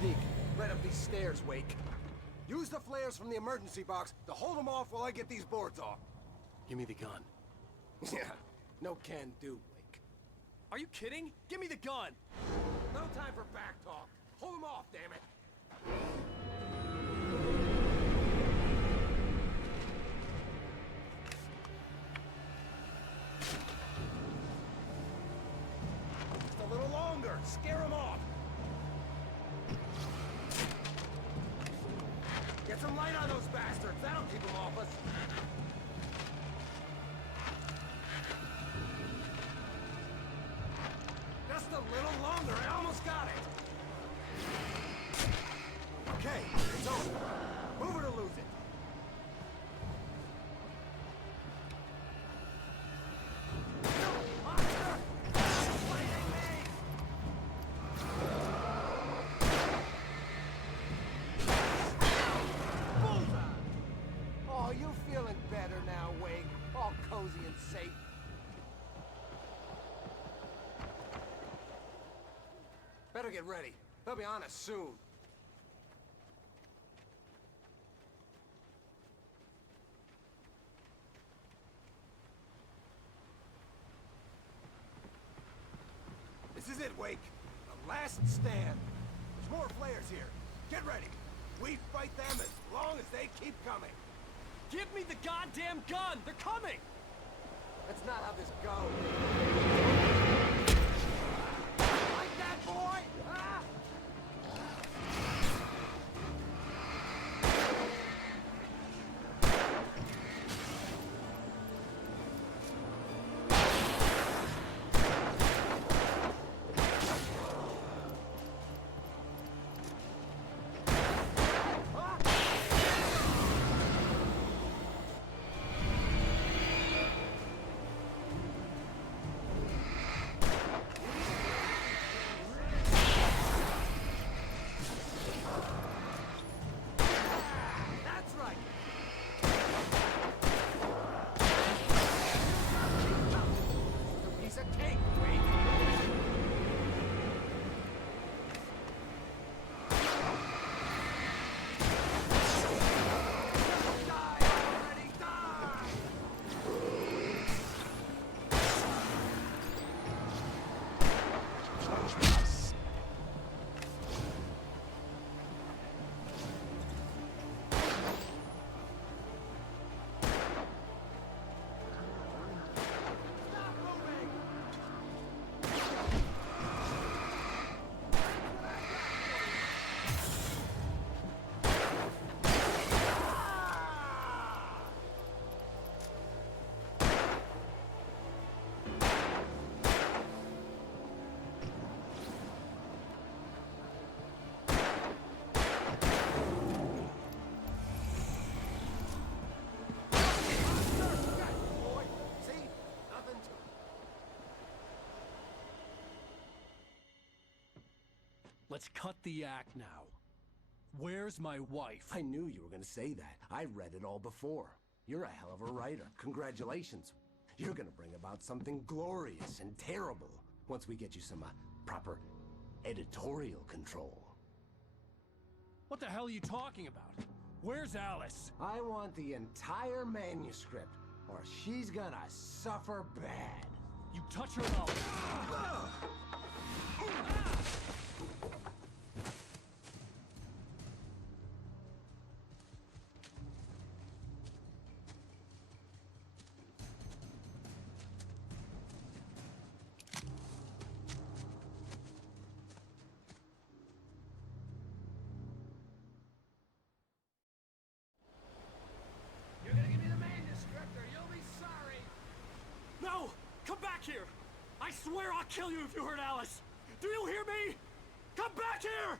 Peak. Right up these stairs, Wake. Use the flares from the emergency box to hold them off while I get these boards off. Give me the gun. Yeah, no can do, Wake. Are you kidding? Give me the gun! No time for back talk. Hold them off, damn it. Just a little longer. Scare them off. Get some light on those bastards. That'll keep them off us. Just a little longer. I almost got it. Okay, it's over. Move it or lose it. Oh, you feeling better now, Wake? All cozy and safe. Better get ready. They'll be on us soon. This is it, Wake. The last stand. There's more flares here. Get ready. We fight them as long as they keep coming. Give me the goddamn gun! They're coming! That's not how this goes. Like that, boy? Ah! Let's cut the act now. Where's my wife? I knew you were gonna say that. I read it all before. You're a hell of a writer. Congratulations. You're gonna bring about something glorious and terrible once we get you some proper editorial control. What the hell are you talking about? Where's Alice? I want the entire manuscript, or she's gonna suffer bad. You touch her now. You're gonna give me the manuscript or you'll be sorry. No! Come back here! I swear I'll kill you if you hurt Alice! Do you hear me? Come back here!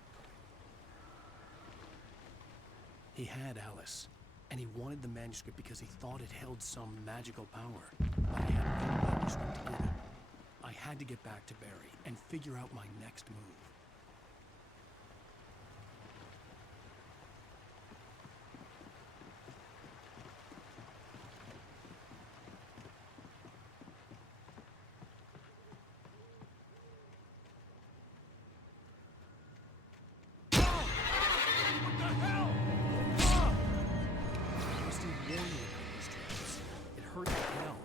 He had Alice, and he wanted the manuscript because he thought it held some magical power. But I hadn't got the manuscript to give him. I had to get back to Barry and figure out my next move. It hurt like hell.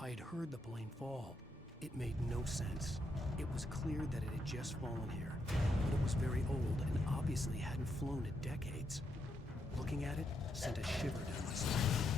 I had heard the plane fall. It made no sense. It was clear that it had just fallen here, but it was very old and obviously hadn't flown in decades. Looking at it sent a shiver down my spine.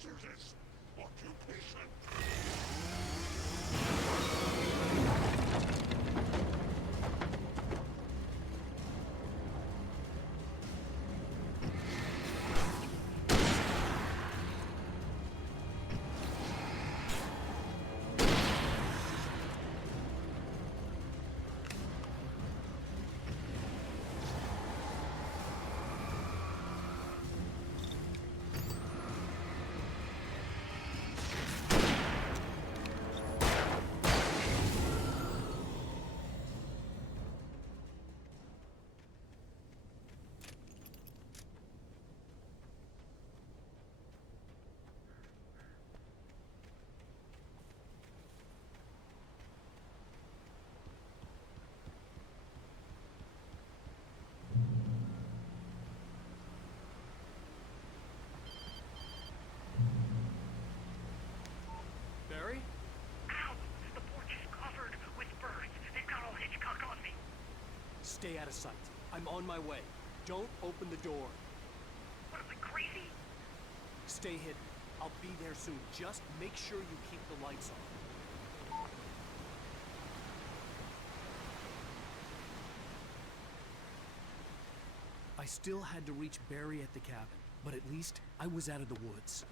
hazardous occupation. Barry? Ow! The porch is covered with birds. They've got all Hitchcock on me. Stay out of sight. I'm on my way. Don't open the door. What am I, crazy? Stay hidden. I'll be there soon. Just make sure you keep the lights on. I still had to reach Barry at the cabin, but at least I was out of the woods.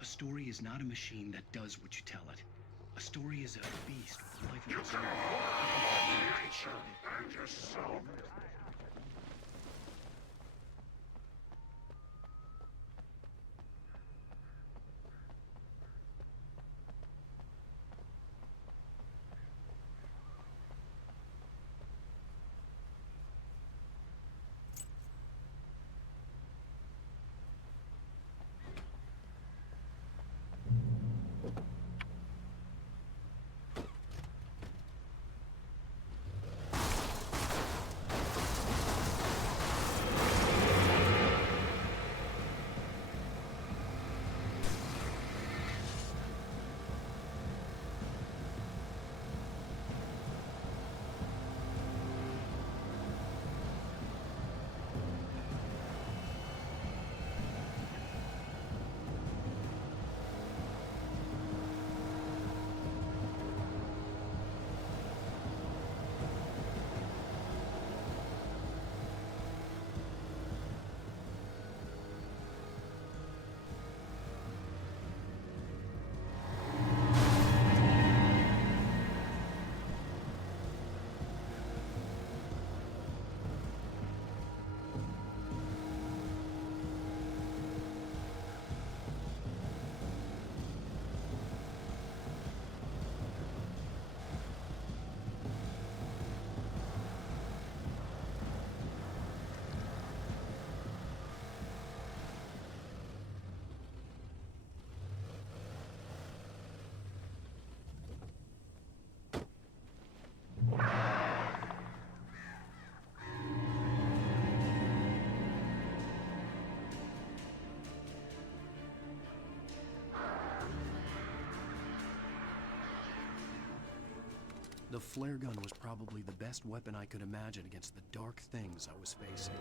A story is not a machine that does what you tell it. A story is a beast with life of its own. And yourself. The flare gun was probably the best weapon I could imagine against the dark things I was facing.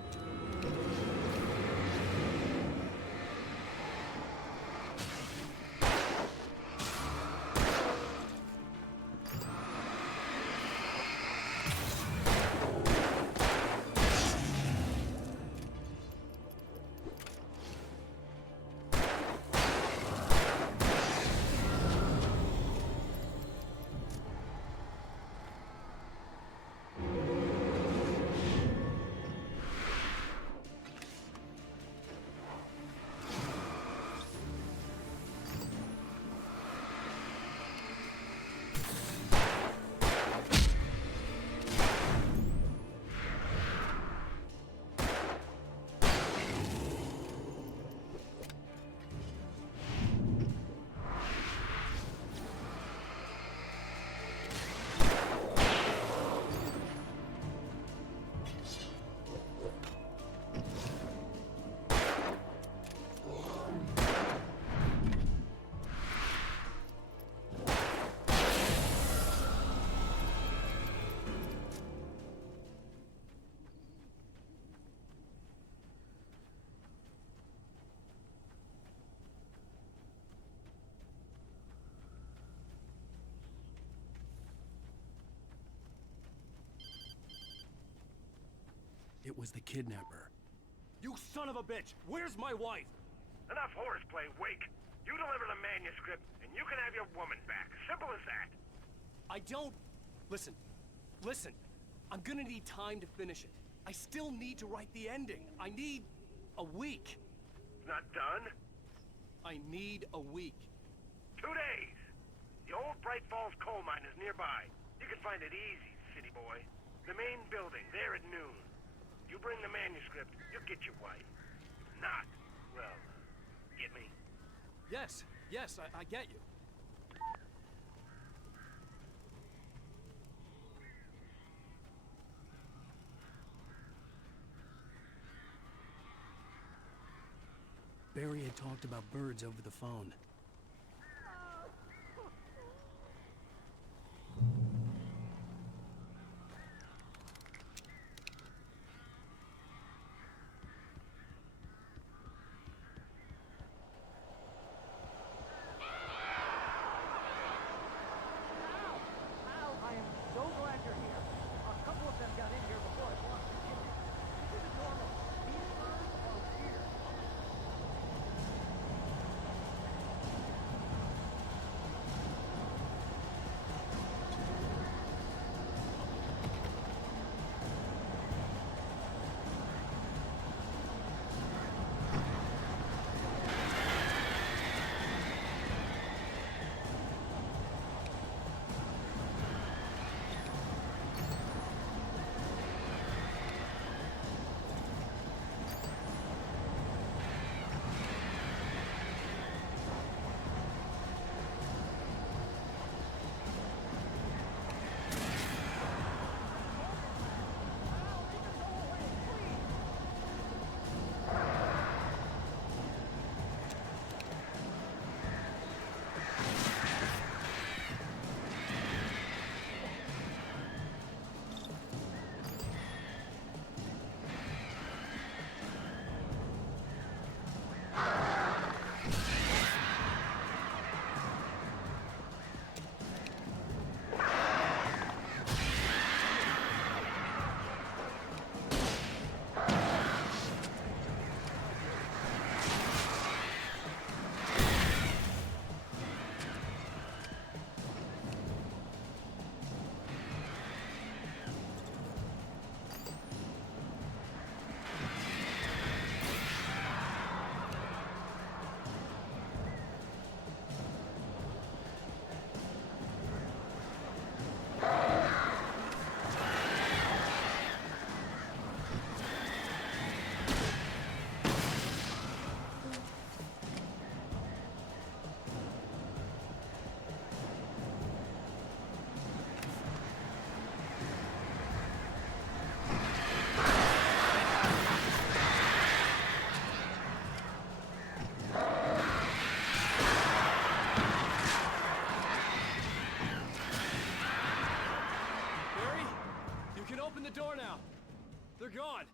It was the kidnapper. You son of a bitch! Where's my wife? Enough horseplay, Wake. You deliver the manuscript, and you can have your woman back. Simple as that. I don't... Listen. Listen. I'm gonna need time to finish it. I still need to write the ending. I need a week. Not done? I need a week. 2 days. The old Bright Falls coal mine is nearby. You can find it easy, city boy. The main building, there at noon. You bring the manuscript, you'll get your wife. Not, well, get me? Yes, I get you. Barry had talked about birds over the phone. They're gone!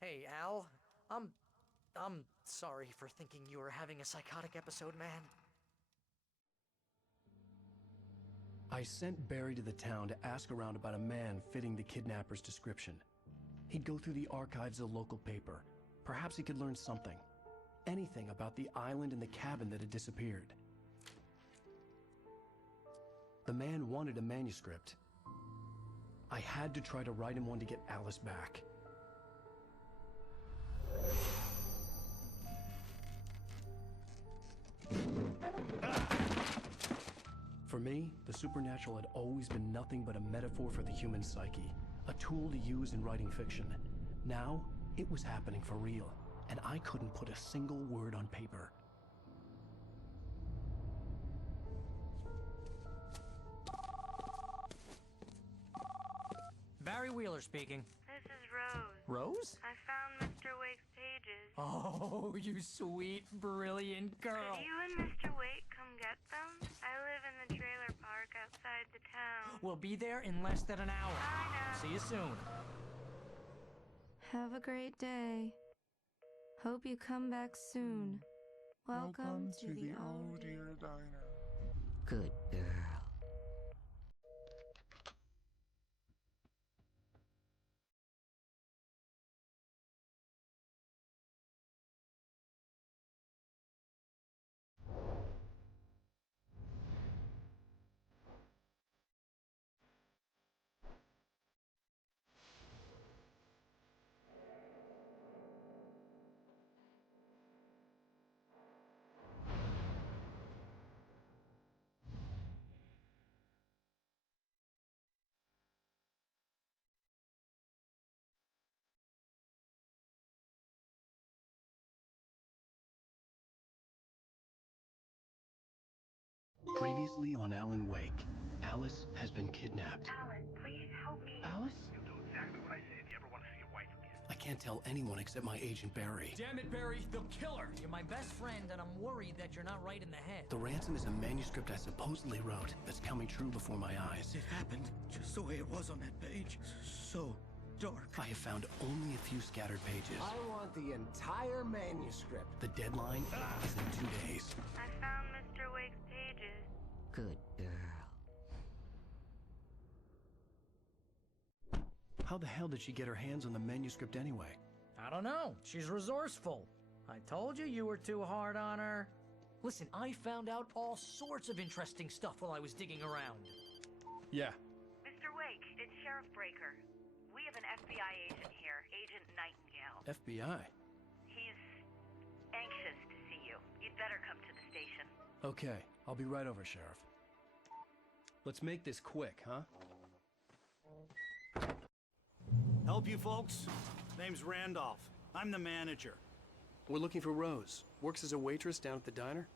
Hey, Al. I'm sorry for thinking you were having a psychotic episode, man. I sent Barry to the town to ask around about a man fitting the kidnapper's description. He'd go through the archives of the local paper. Perhaps he could learn something. Anything about the island and the cabin that had disappeared. The man wanted a manuscript. I had to try to write him one to get Alice back. For me, the supernatural had always been nothing but a metaphor for the human psyche, a tool to use in writing fiction. Now, it was happening for real, and I couldn't put a single word on paper. Barry Wheeler speaking. This is Rose. Rose? I found Mr. Wake's pages. Oh, you sweet, brilliant girl. Could you and Mr. Wake come get them? I live in the trailer park outside the town. We'll be there in less than an hour. Bye now. See you soon. Have a great day. Hope you come back soon. Welcome to the Oh Dear Diner. Good girl. Previously on Alan Wake, Alice has been kidnapped. Alan, please help me. Alice? You'll do exactly what I say if you ever want to see your wife again. I can't tell anyone except my agent Barry. Damn it, Barry, they'll kill her! You're my best friend, and I'm worried that you're not right in the head. The ransom is a manuscript I supposedly wrote that's coming true before my eyes. It happened just the way it was on that page. So dark. I have found only a few scattered pages. I want the entire manuscript. The deadline is in 2 days. I found Mr. Wake's pages. Good girl. How the hell did she get her hands on the manuscript anyway? I don't know. She's resourceful. I told you you were too hard on her. Listen, I found out all sorts of interesting stuff while I was digging around. Yeah. Mr. Wake, it's Sheriff Breaker. We have an FBI agent here, Agent Nightingale. FBI? He's anxious to see you. You'd better come to the station. Okay, I'll be right over, Sheriff. Let's make this quick, huh? Help you folks? Name's Randolph. I'm the manager. We're looking for Rose. Works as a waitress down at the diner?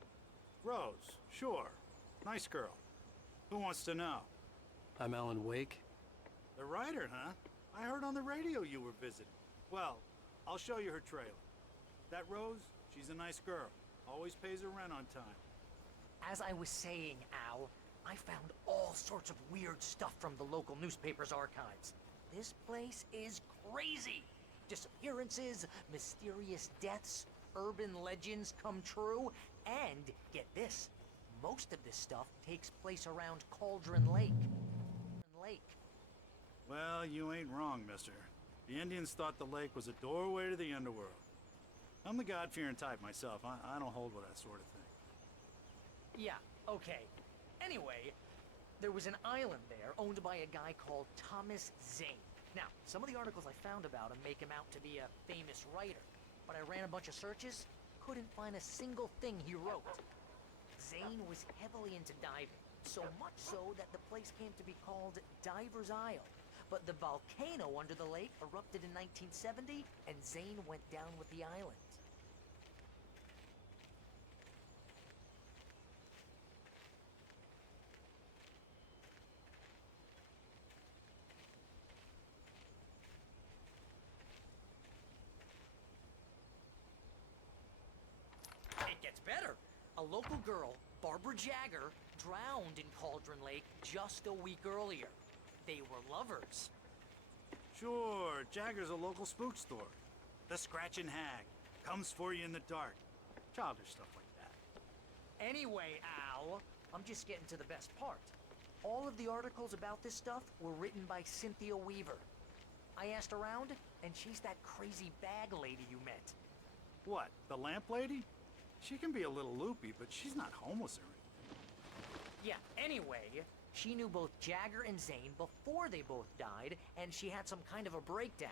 Rose, sure. Nice girl. Who wants to know? I'm Alan Wake. The writer, huh? I heard on the radio you were visiting. Well, I'll show you her trailer. That Rose, she's a nice girl. Always pays her rent on time. As I was saying, Al, I found all sorts of weird stuff from the local newspaper's archives. This place is crazy. Disappearances, mysterious deaths, urban legends come true, and get this, most of this stuff takes place around Cauldron Lake. Well, you ain't wrong, mister. The Indians thought the lake was a doorway to the underworld. I'm the God-fearing type myself. I don't hold with that sort of thing. Yeah, okay. Anyway, there was an island there owned by a guy called Thomas Zane. Now, some of the articles I found about him make him out to be a famous writer, but I ran a bunch of searches, couldn't find a single thing he wrote. Zane was heavily into diving, so much so that the place came to be called Diver's Isle. But the volcano under the lake erupted in 1970, and Zane went down with the island. better. A local girl, Barbara Jagger, drowned in Cauldron Lake just a week earlier. They were lovers. Sure, Jagger's a local spook store. The Scratching Hag. Comes for you in the dark. Childish stuff like that. Anyway, Al, I'm just getting to the best part. All of the articles about this stuff were written by Cynthia Weaver. I asked around, and she's that crazy bag lady you met. What, the lamp lady? She can be a little loopy, but she's not homeless or anything. Yeah, anyway, she knew both Jagger and Zane before they both died, and she had some kind of a breakdown.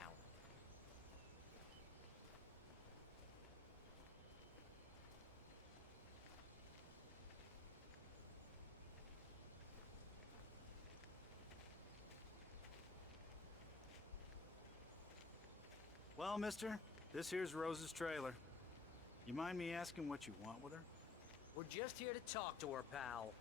Well, mister, this here's Rose's trailer. You mind me asking what you want with her? We're just here to talk to her, pal.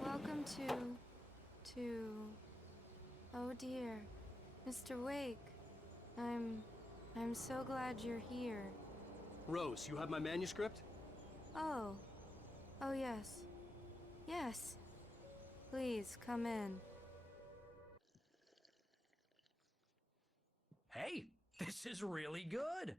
Welcome to... Oh dear, Mr. Wake. I'm so glad you're here. Rose, you have my manuscript? Oh. Oh, yes. Yes. Please, come in. Hey, this is really good.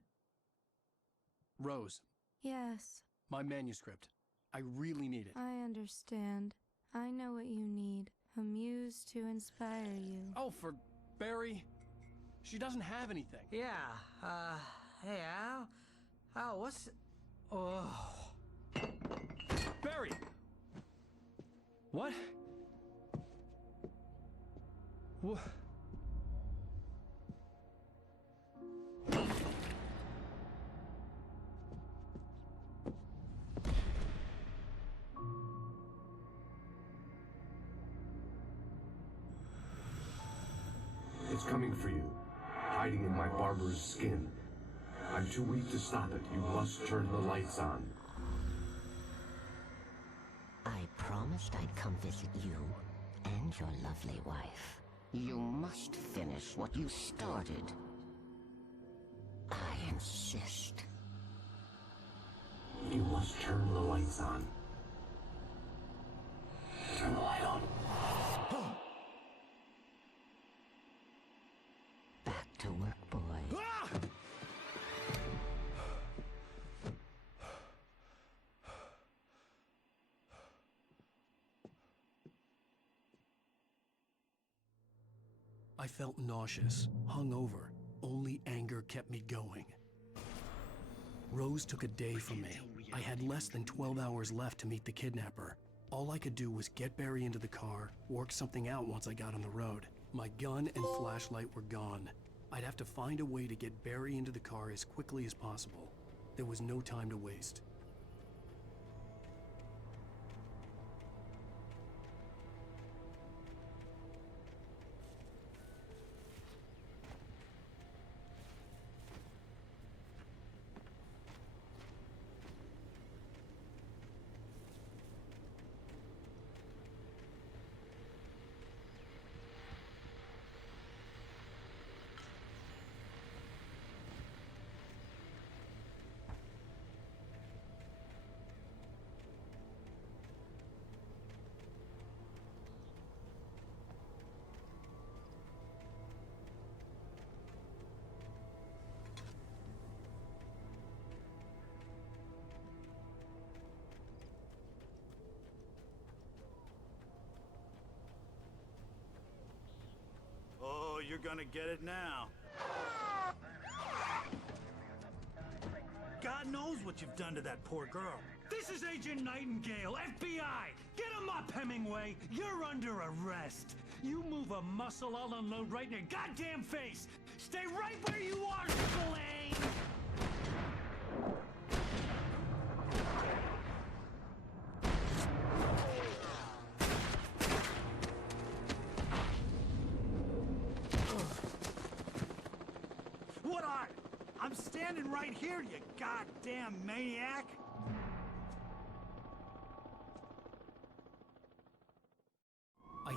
Rose, Yes, my manuscript. I really need it. I understand. I know what you need. A muse to inspire you. Oh, for Barry? She doesn't have anything. Yeah, hey, Al? Al, what's... Oh... Barry! What? What? It's coming for you, hiding in my barber's skin. I'm too weak to stop it. You must turn the lights on. I promised I'd come visit you and your lovely wife. You must finish what you started. I insist. You must turn the lights on. Turn the light on. Back to work, boy. I felt nauseous, hungover. Only anger kept me going. Rose took a day from me. I had less than 12 hours left to meet the kidnapper. All I could do was get Barry into the car, work something out once I got on the road. My gun and flashlight were gone. I'd have to find a way to get Barry into the car as quickly as possible. There was no time to waste. Oh, you're gonna get it now. God knows what you've done to that poor girl. This is Agent Nightingale, FBI! Get him up, Hemingway! You're under arrest! You move a muscle, I'll unload right in your goddamn face! Stay right where you are, Spillane! What are? I'm standing right here, you goddamn maniac!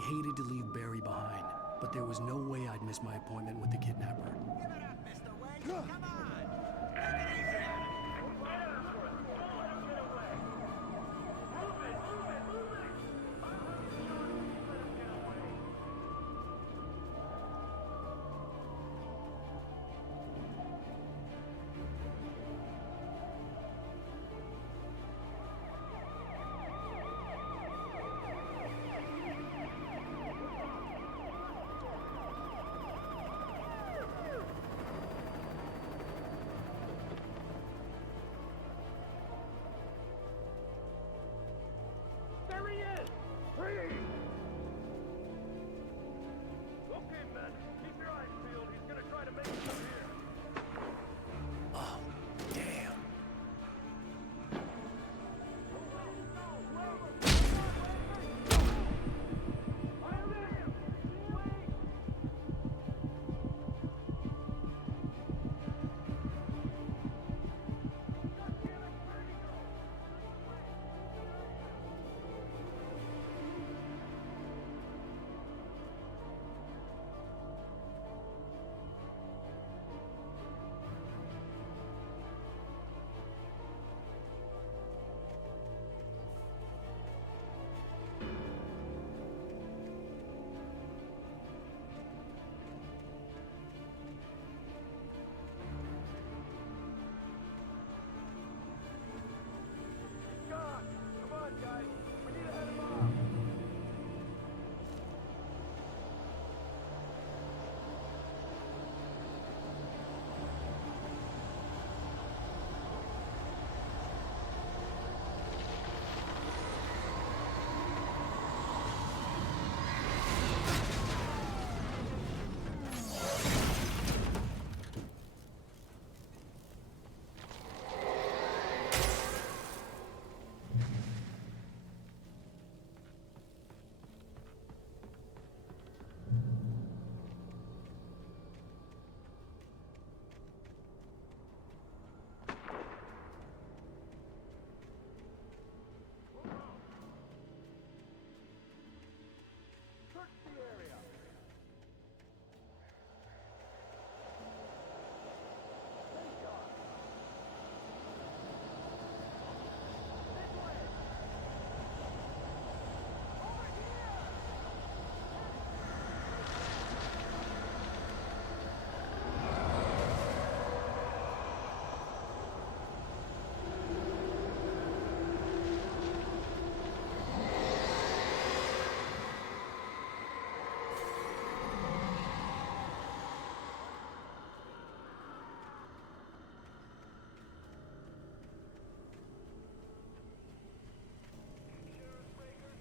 hated to leave Barry behind, but there was no way I'd miss my appointment with the kidnapper. Come on! There he is! Freeze! Okay, men, keep your eyes peeled. He's gonna try to make it through here. Oh, damn.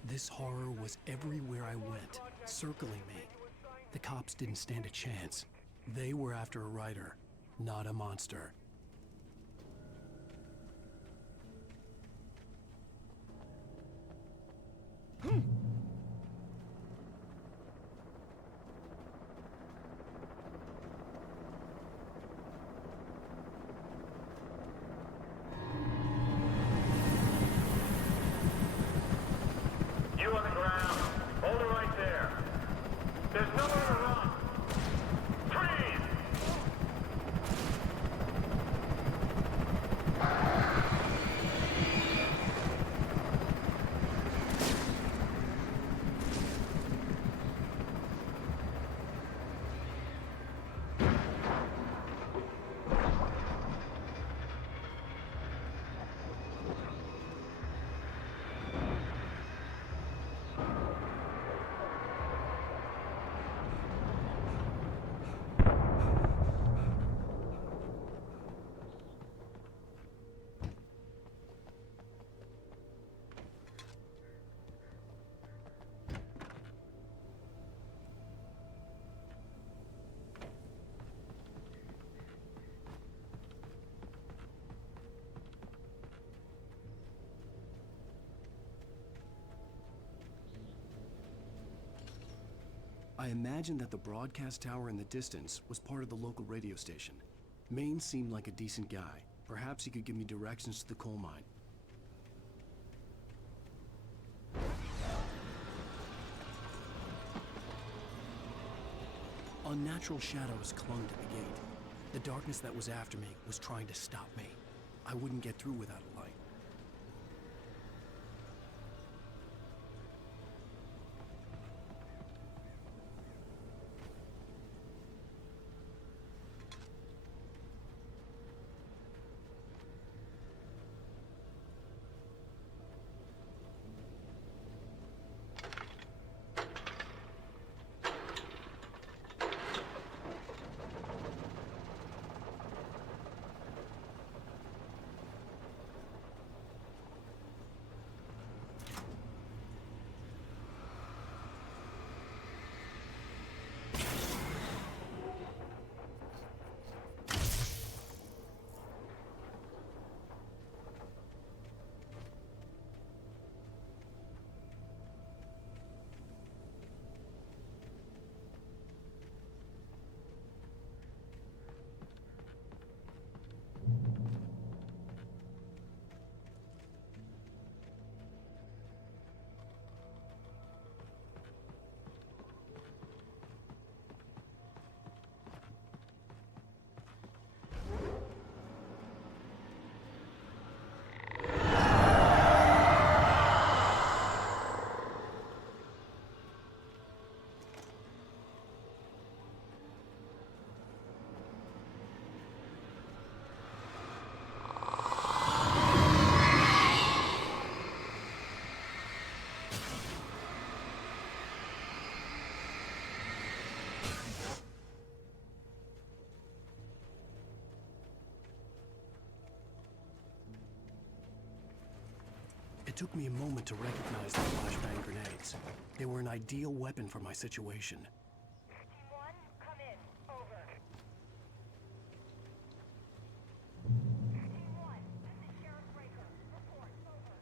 This horror was everywhere I went, circling me. The cops didn't stand a chance. They were after a writer, not a monster. You on the ground. Hold it right there. There's nowhere to run. Freeze! I imagined that the broadcast tower in the distance was part of the local radio station. Maine seemed like a decent guy. Perhaps he could give me directions to the coal mine. Unnatural shadows clung to the gate. The darkness that was after me was trying to stop me. I wouldn't get through without a light. It took me a moment to recognize the flashbang grenades. They were an ideal weapon for my situation. Team 1, come in. Over. Team 1, this is Sheriff Breaker. Report. Over.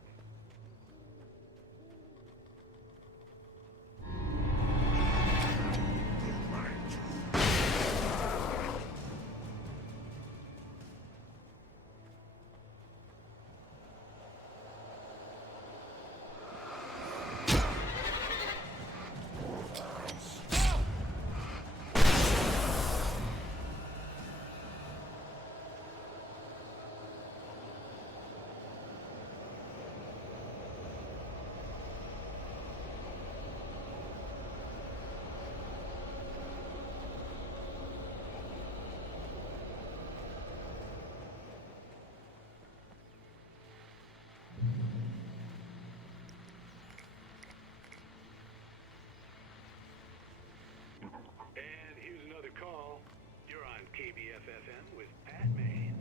And here's another call. You're on KBFFM with Pat Maine.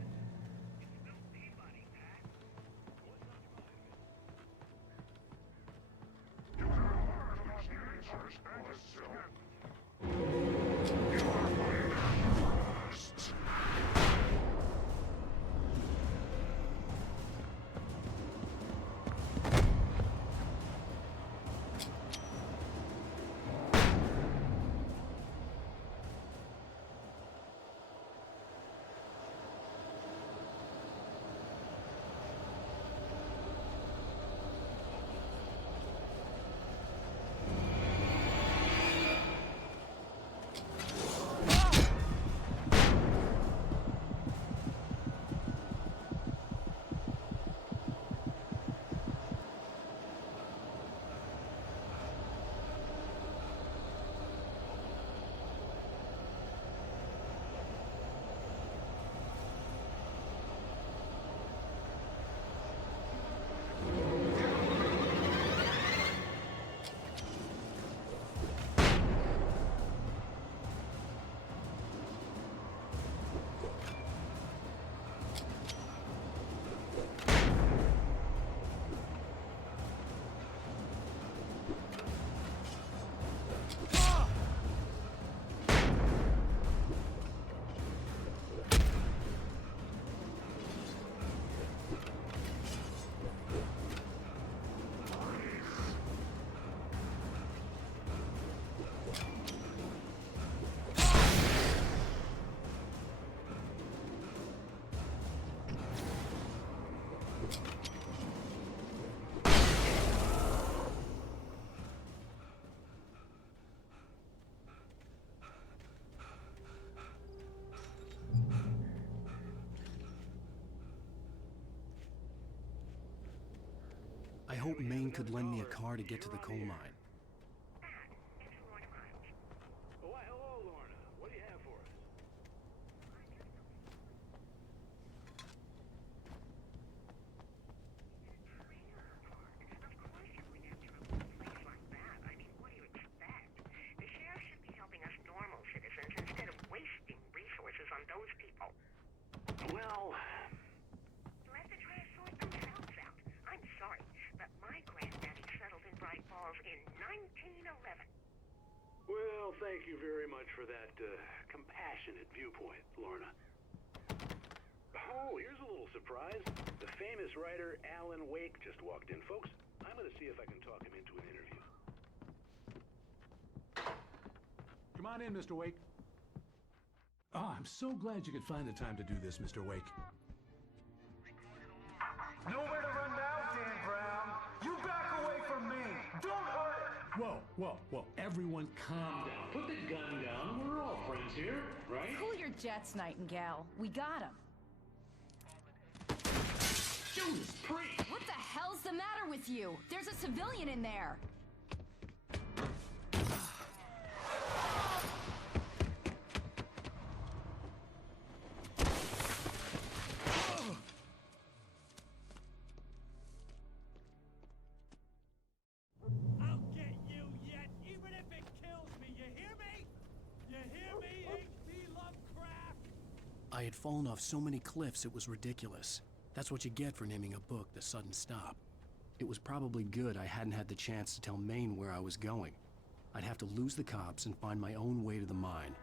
It's no Peabody, Pat. What's on your mind? You have marvelous answers and a silk. You are my last. hope Maine could lend me a car to get to the coal mine. Why, hello, Lorna. What do you have for us? The sheriff should be helping us normal citizens instead of wasting resources on those people. Well, You'll have to try to sort themselves out. I'm sorry, but my granddaddy settled in Bright Falls in 1911. well, thank you very much for that compassionate viewpoint, Lorna. Oh, here's a little surprise. The famous writer Alan Wake just walked in. Folks, I'm going to see if I can talk him into an interview. Come on in, Mr. Wake. Oh, I'm so glad you could find the time to do this, Mr. Wake. Nowhere to run now, Dan Brown. You back away from me. Don't hurt it. Whoa, whoa, whoa. Everyone calm down. Put the gun down. We're all friends here, right? Cool your jets, Nightingale. We got him. Judas Priest! What the hell's the matter with you? There's a civilian in there. I'll get you yet, even if it kills me. You hear me? You hear me, H.P. Lovecraft? I had fallen off so many cliffs it was ridiculous. That's what you get for naming a book The Sudden Stop. It was probably good I hadn't had the chance to tell Maine where I was going. I'd have to lose the cops and find my own way to the mine.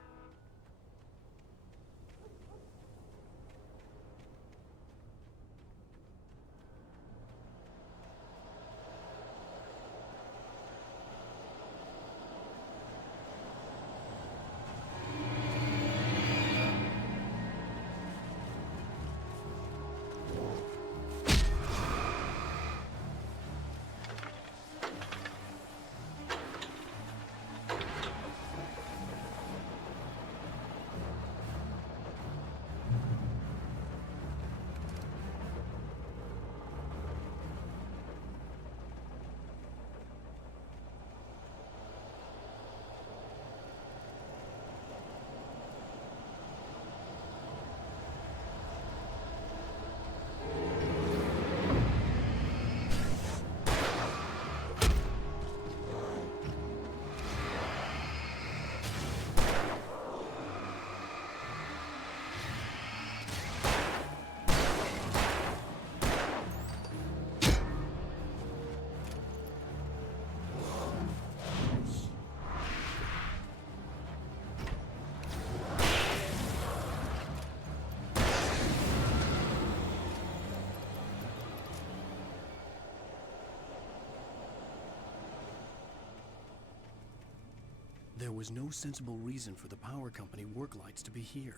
There was no sensible reason for the power company work lights to be here.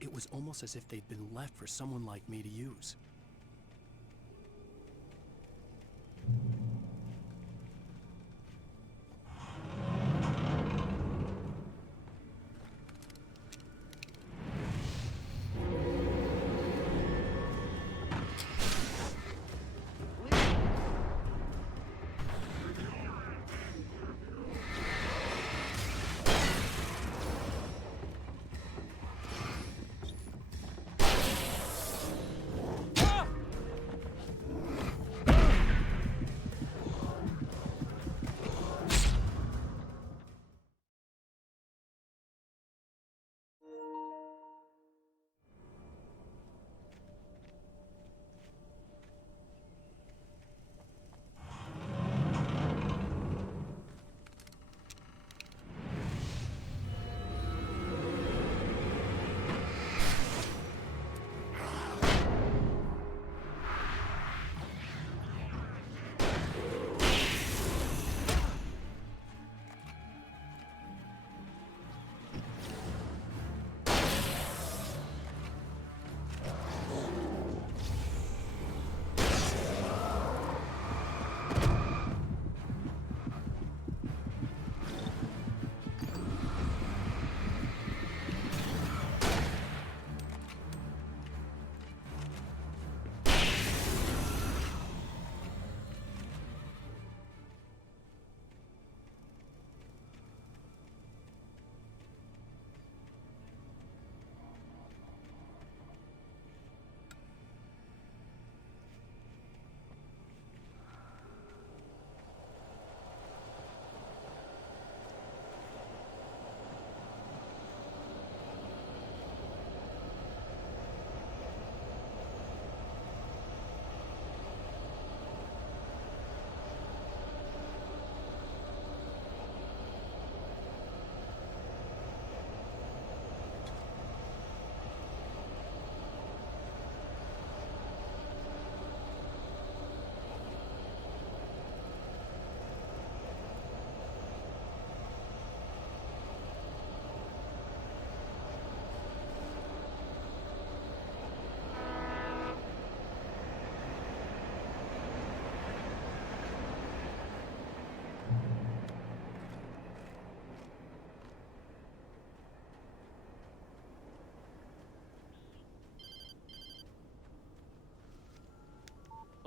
It was almost as if they'd been left for someone like me to use.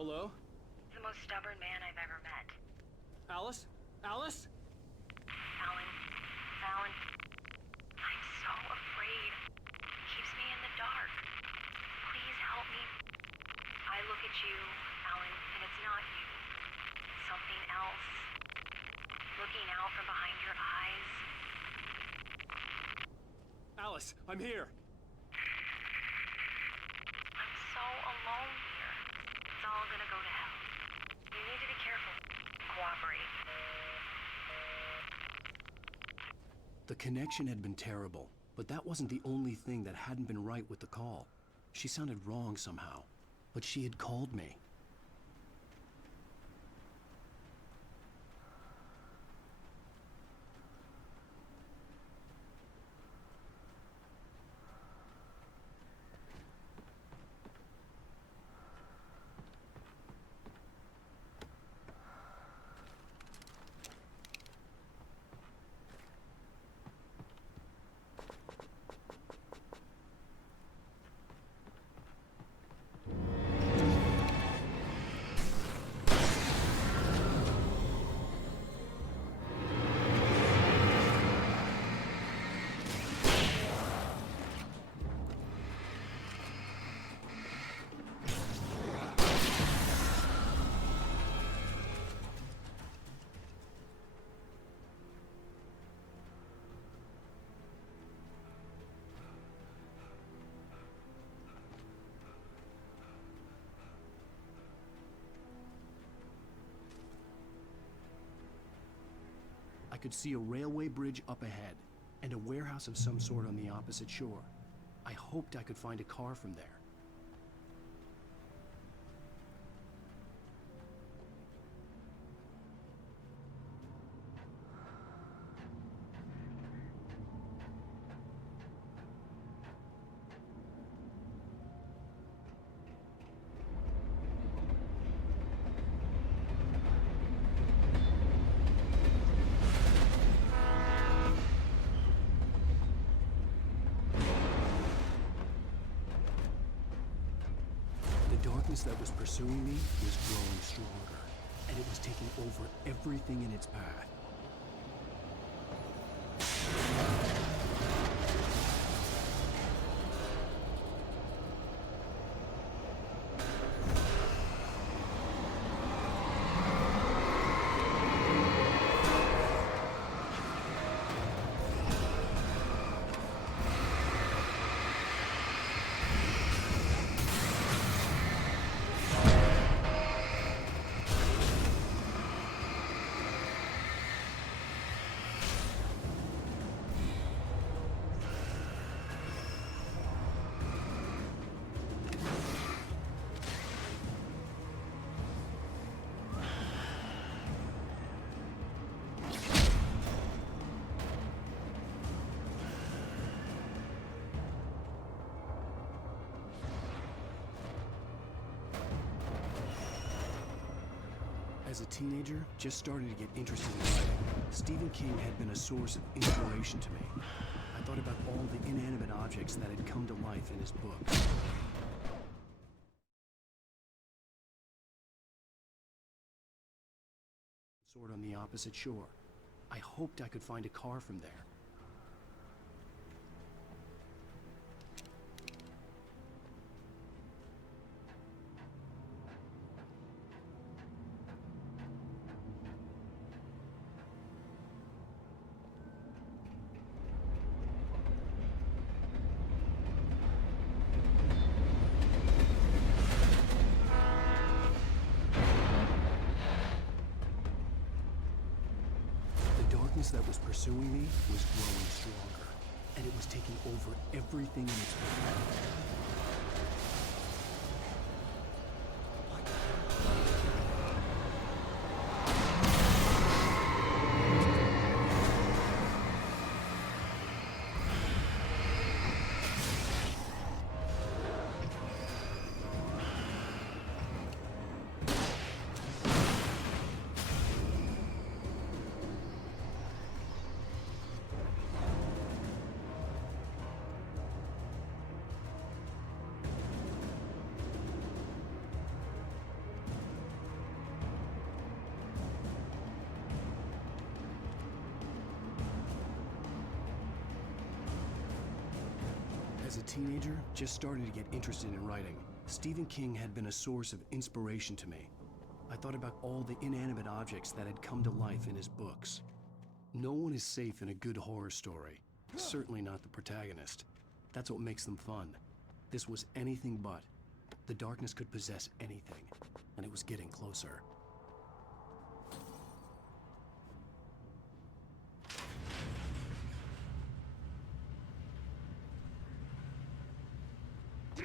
Hello? The most stubborn man I've ever met. Alice? Alice? Alan. Alan. I'm so afraid. Keeps me in the dark. Please help me. I look at you, Alan, and it's not you. It's something else. Looking out from behind your eyes. Alice, I'm here. I'm so alone here. It's all gonna go to hell. You need to be careful. Cooperate. The connection had been terrible, but that wasn't the only thing that hadn't been right with the call. She sounded wrong somehow, but she had called me. I could see a railway bridge up ahead, and a warehouse of some sort on the opposite shore. I hoped I could find a car from there. The darkness that was pursuing me was growing stronger, and it was taking over everything in its path. As a teenager, just starting to get interested in writing, Stephen King had been a source of inspiration to me. I thought about all the inanimate objects that had come to life in his books. Sword on the opposite shore. I hoped I could find a car from there. The darkness that was pursuing me was growing stronger, and it was taking over everything in its path. As a teenager, just starting to get interested in writing, Stephen King had been a source of inspiration to me. I thought about all the inanimate objects that had come to life in his books. No one is safe in a good horror story. Certainly not the protagonist. That's what makes them fun. This was anything but. The darkness could possess anything, and it was getting closer.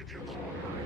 Did you call her?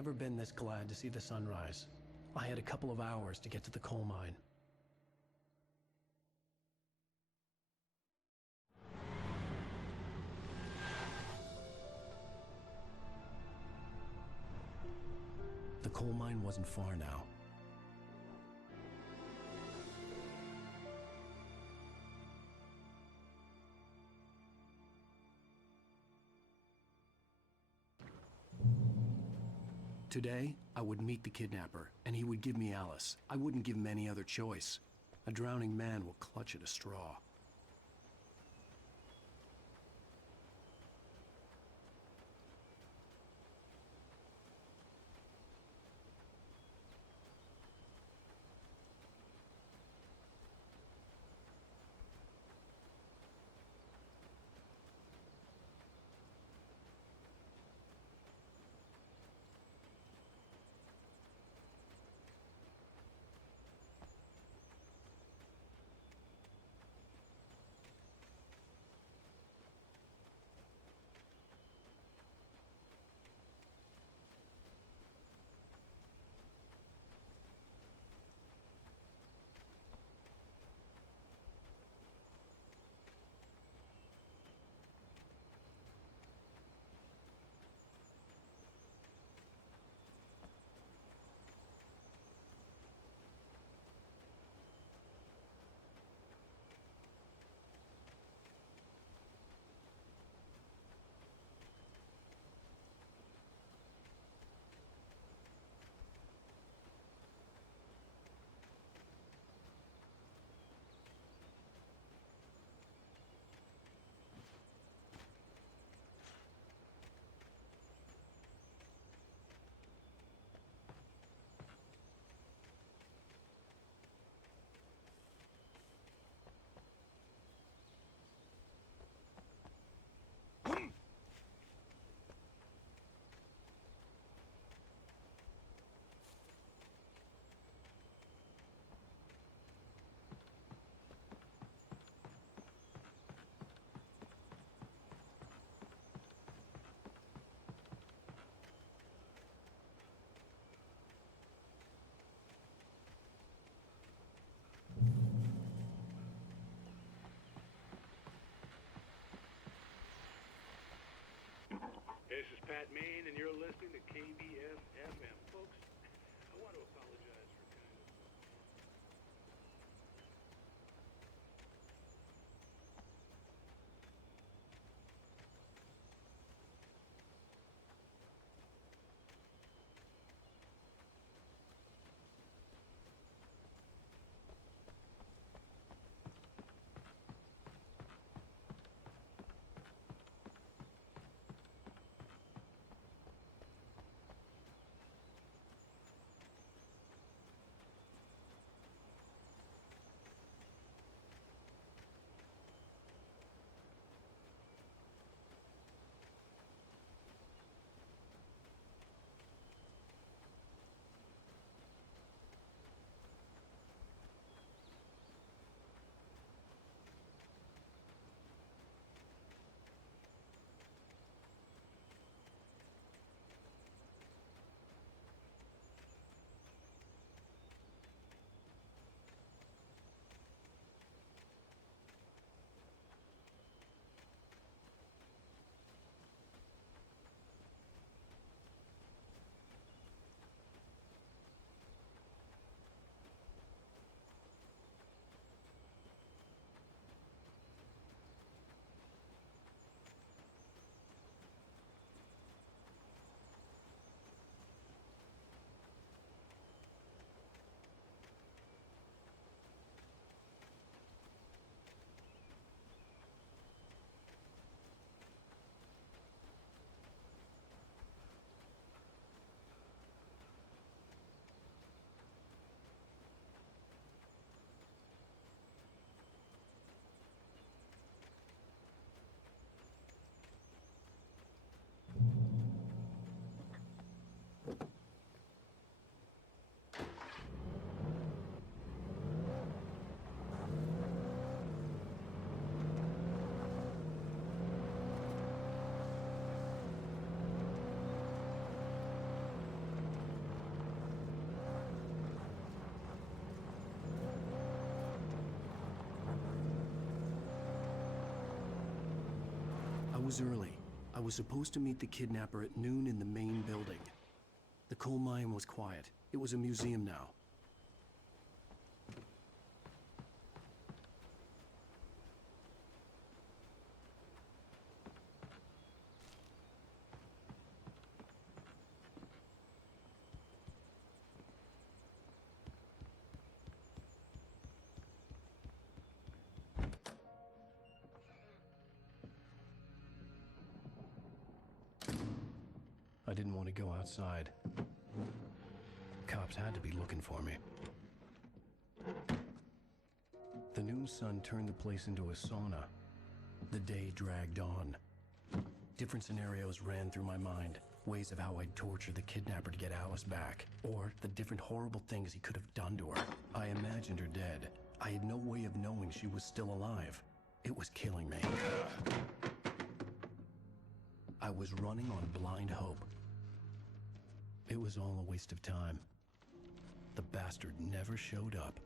never been this glad to see the sunrise. I had a couple of hours to get to the coal mine. The coal mine wasn't far now. Today, I would meet the kidnapper, and he would give me Alice. I wouldn't give him any other choice. A drowning man will clutch at a straw. This is Pat Main, and you're listening to KBF-FM. Folks, I want to apologize for kind of... was early. I was supposed to meet the kidnapper at noon in the main building. The coal mine was quiet. It was a museum now. I didn't want to go outside. Cops had to be looking for me. The noon sun turned the place into a sauna. The day dragged on. Different scenarios ran through my mind. Ways of how I'd torture the kidnapper to get Alice back. Or the different horrible things he could have done to her. I imagined her dead. I had no way of knowing she was still alive. It was killing me. I was running on blind hope. It was all a waste of time. The bastard never showed up.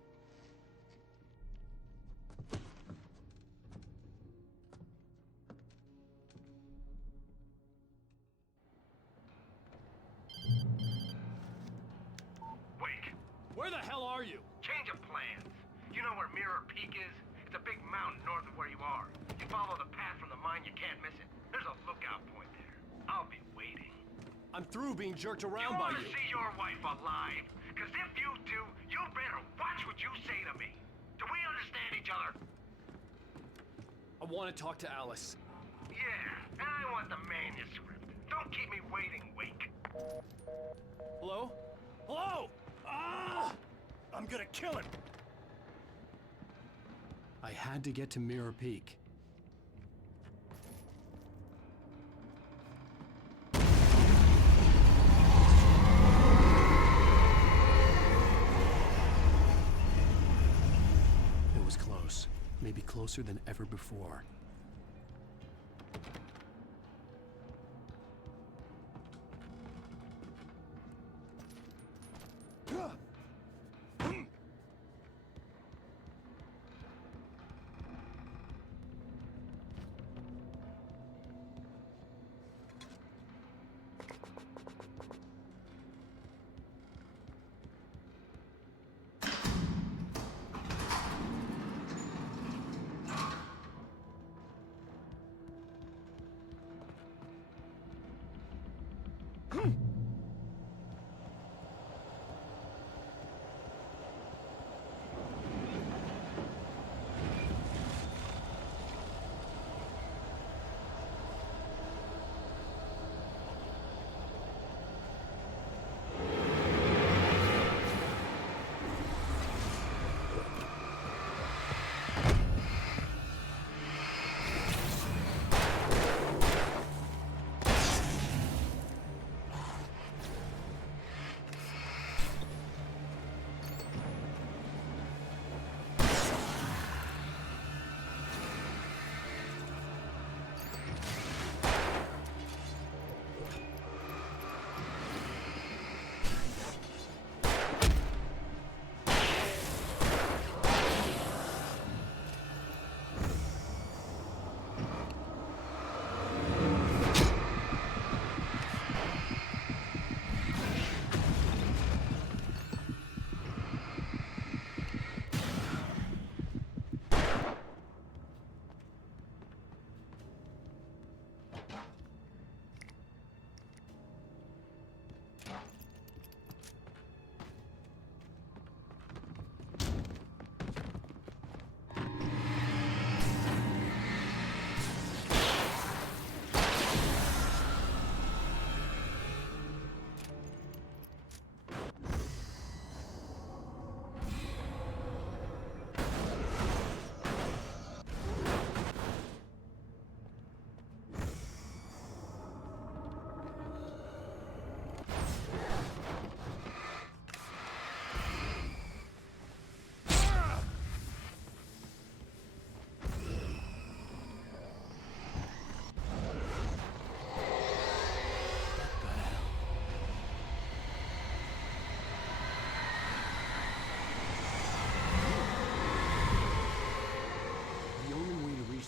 Wait. Where the hell are you? Change of plans. You know where Mirror Peak is? It's a big mountain north of where you are. You follow the path from the mine, you can't miss it. There's a lookout point there. I'll be waiting. I'm through being jerked around by You you. want to see your wife alive? Because if you do, you better watch what you say to me. Do we understand each other? I want to talk to Alice. Yeah, and I want the manuscript. Don't keep me waiting, Wake. Hello? Hello? Ah! I'm gonna kill him. I had to get to Mirror Peak. It was close. Maybe closer than ever before.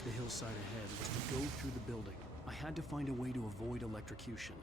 The hillside ahead was to go through the building. I had to find a way to avoid electrocution.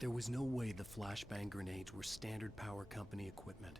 There was no way the flashbang grenades were Standard Power Company equipment.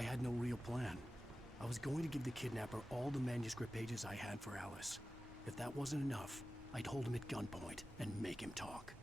I had no real plan. I was going to give the kidnapper all the manuscript pages I had for Alice. If that wasn't enough, I'd hold him at gunpoint and make him talk.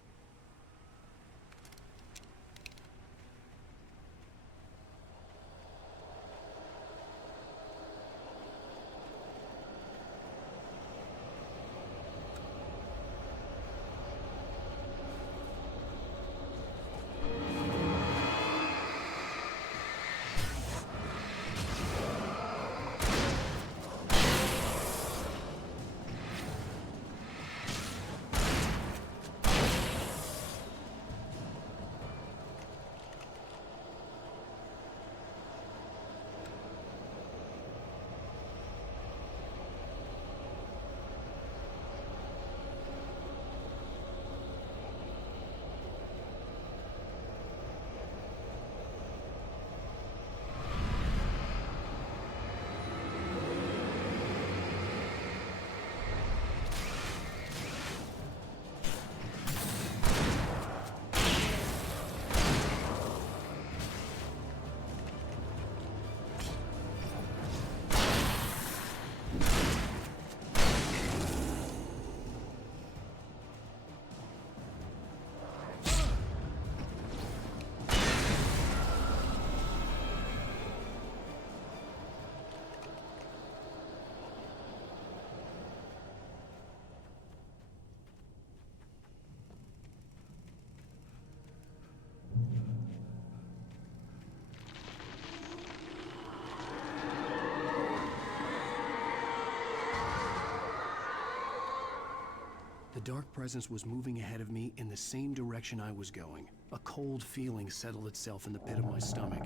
The dark presence was moving ahead of me in the same direction I was going. A cold feeling settled itself in the pit of my stomach.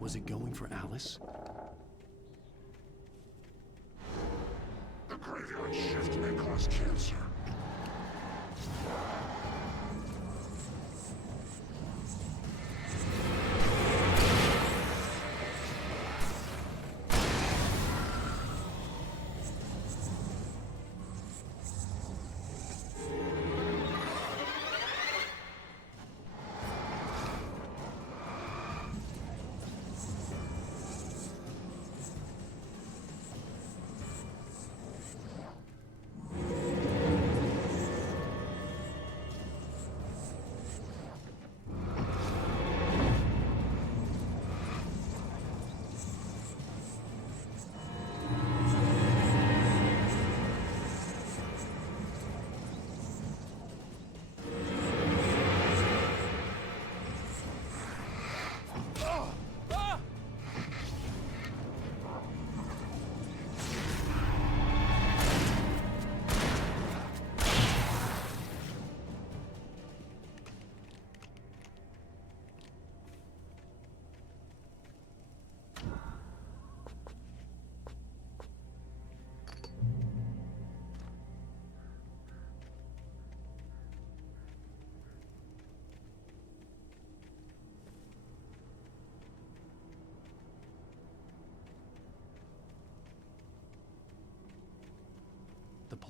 Was it going for Alice? The graveyard shift may cause cancer.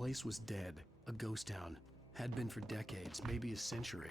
place was dead, a ghost town. Had been for decades, maybe a century.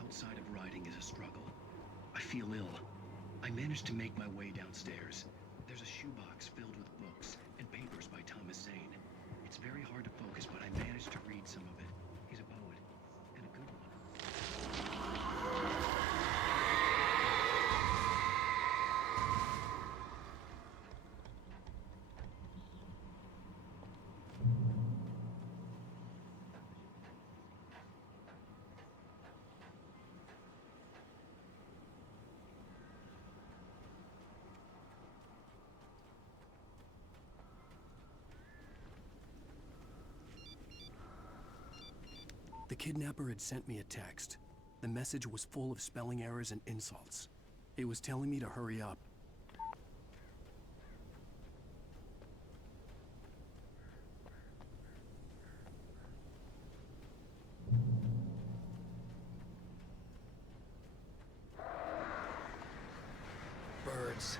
Outside of riding is a struggle. I feel ill. I managed to make my way downstairs. There's a shoebox filled with books and papers by Thomas Zane. It's very hard to focus, but I managed to read some of it. He's a poet, and a good one. The kidnapper had sent me a text. The message was full of spelling errors and insults. It was telling me to hurry up. Birds.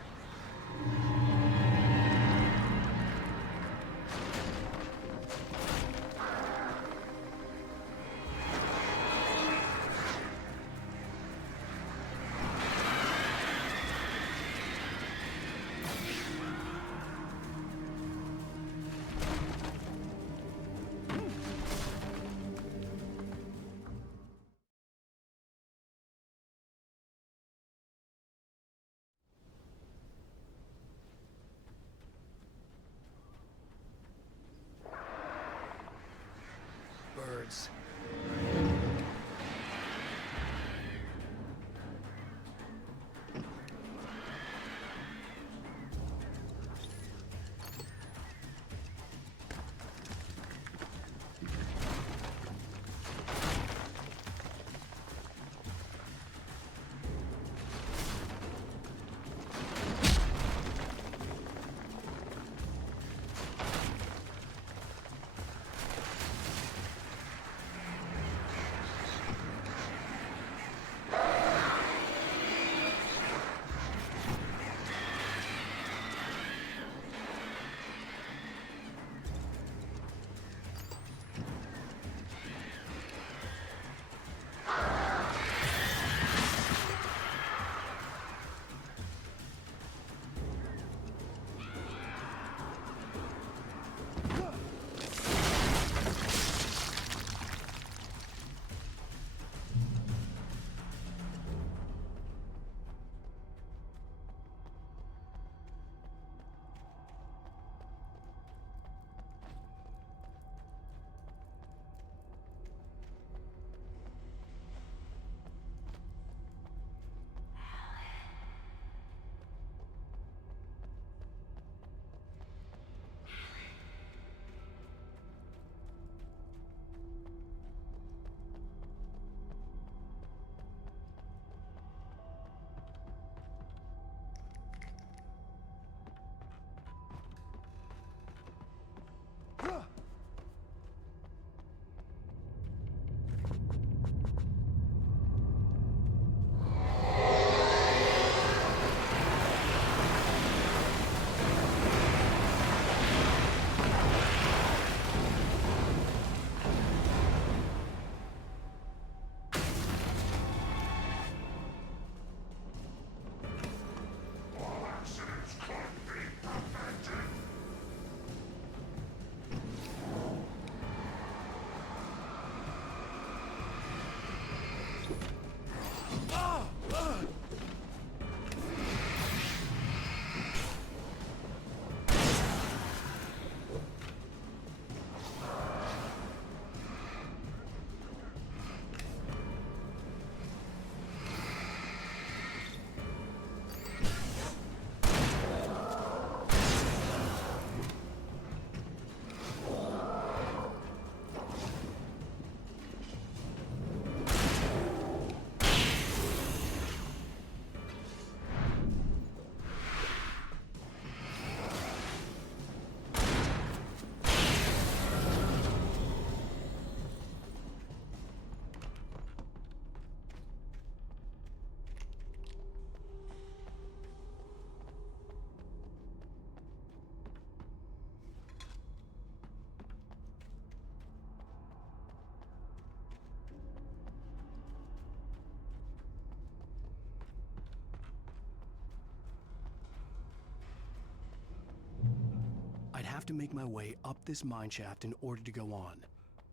to make my way up this mine shaft in order to go on.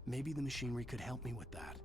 Maybe the machinery could help me with that.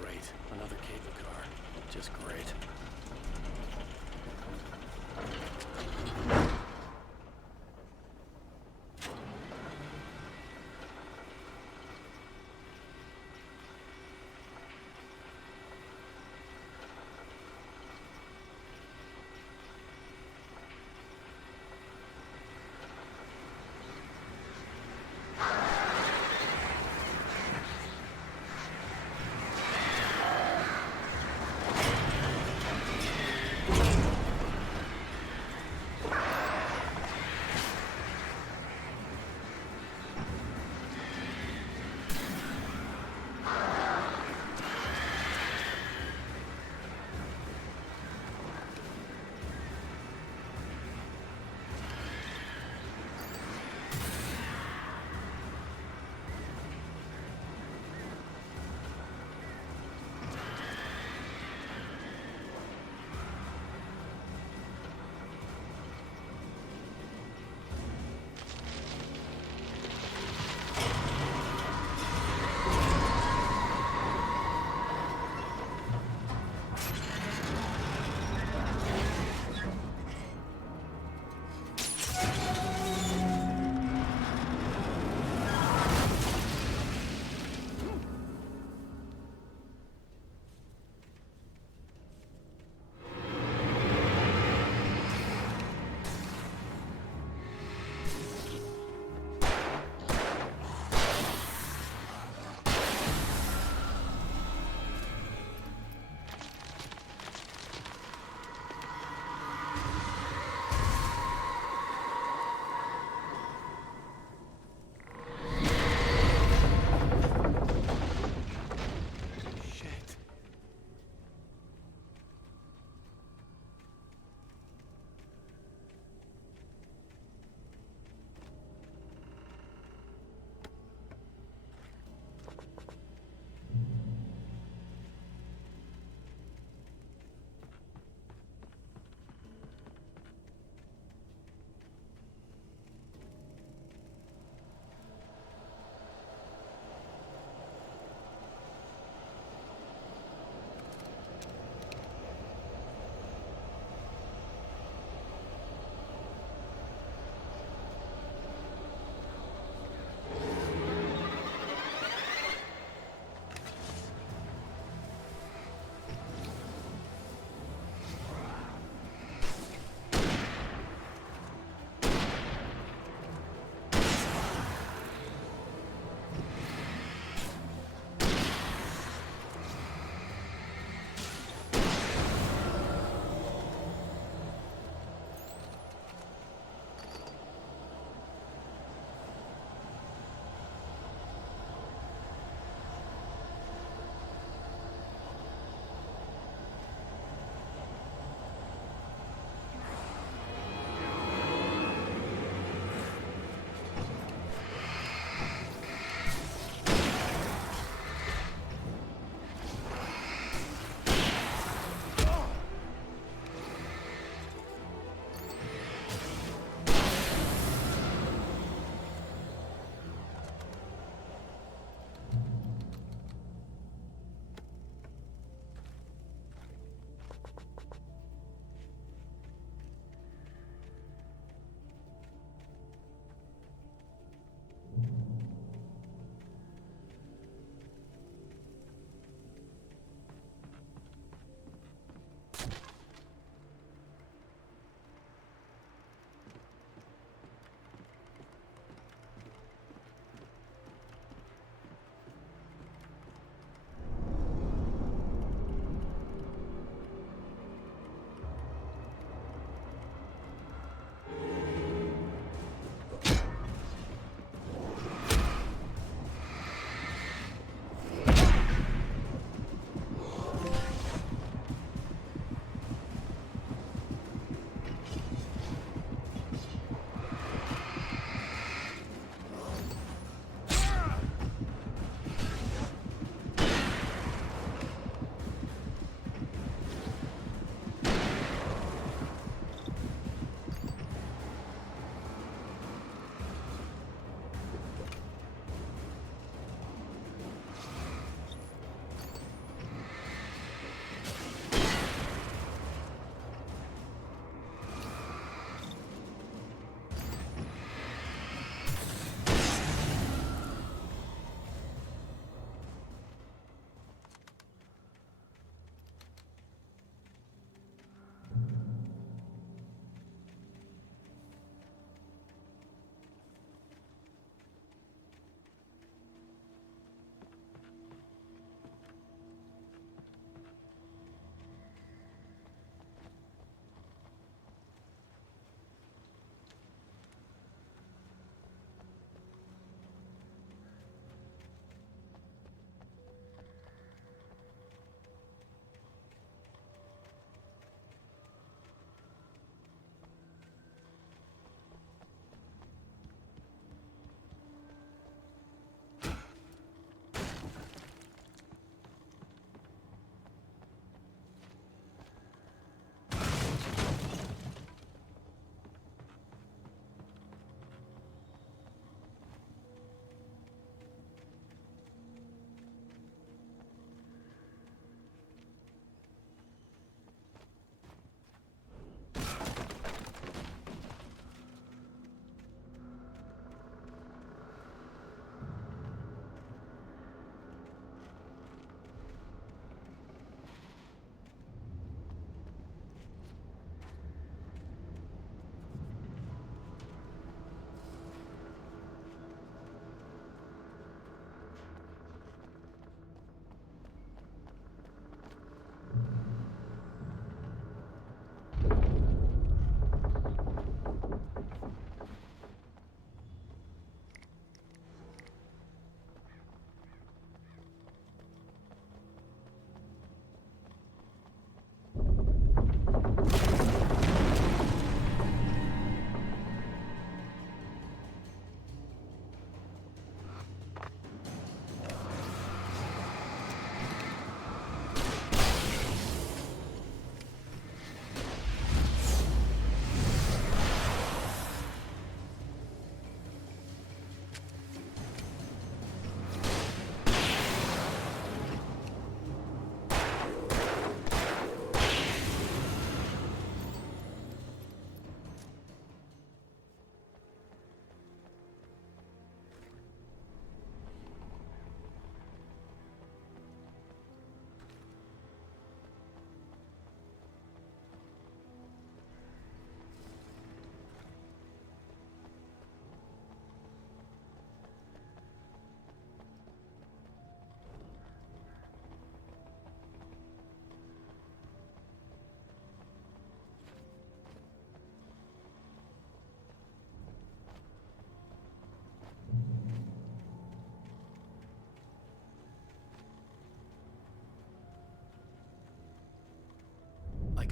Great. Another cable car. Just great.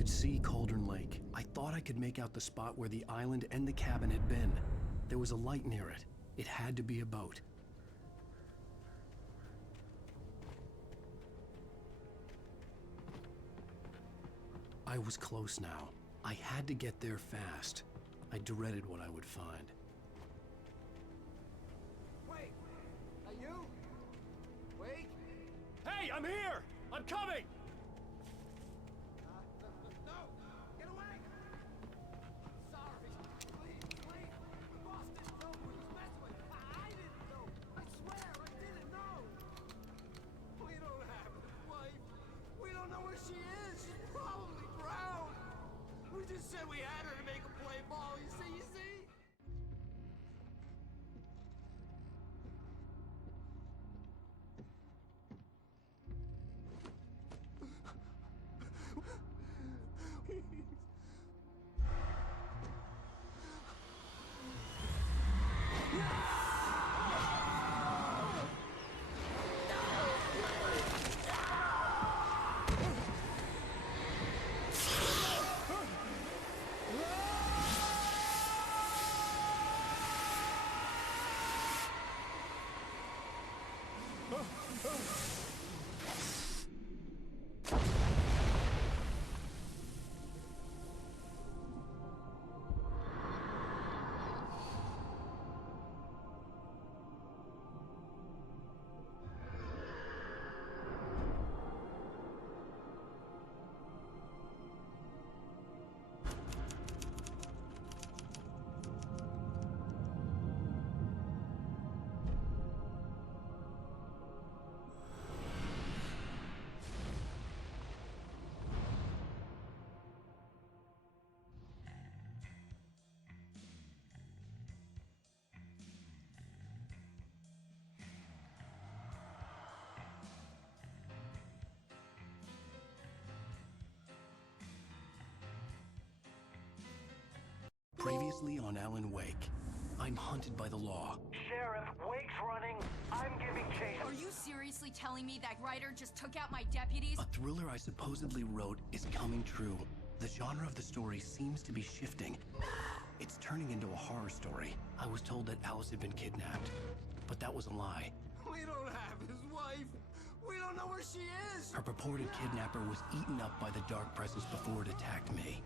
could see Cauldron Lake. I thought I could make out the spot where the island and the cabin had been. There was a light near it. It had to be a boat. I was close now. I had to get there fast. I dreaded what I would find. Wait! Are you? Wait! Hey, I'm here! I'm coming! No! Get away! Sorry. Please, please. The boss didn't know who he was messing with. I didn't know. I swear, I didn't know. We don't have his wife. We don't know where she is. She's probably drowned. We just said we had her to make a play ball. You see? Previously on Alan Wake, I'm hunted by the law. Sheriff, Wake's running. I'm giving chase. Are you seriously telling me that writer just took out my deputies? A thriller I supposedly wrote is coming true. The genre of the story seems to be shifting. It's turning into a horror story. I was told that Alice had been kidnapped, but that was a lie. We don't have his wife. We don't know where she is. Her purported kidnapper was eaten up by the dark presence before it attacked me.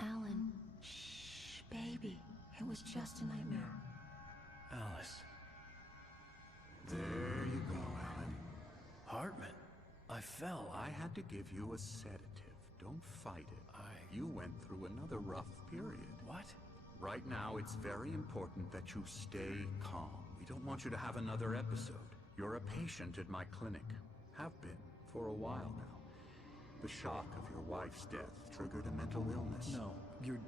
Alan, shh, baby. It was just a nightmare. Alice. There you go, Alan. Hartman. I fell. I had to give you a sedative. Don't fight it. You went through another rough period. What? Right now, it's very important that you stay calm. We don't want you to have another episode. You're a patient at my clinic. Have been for a while now. The shock of your wife's death triggered a mental illness. No, you're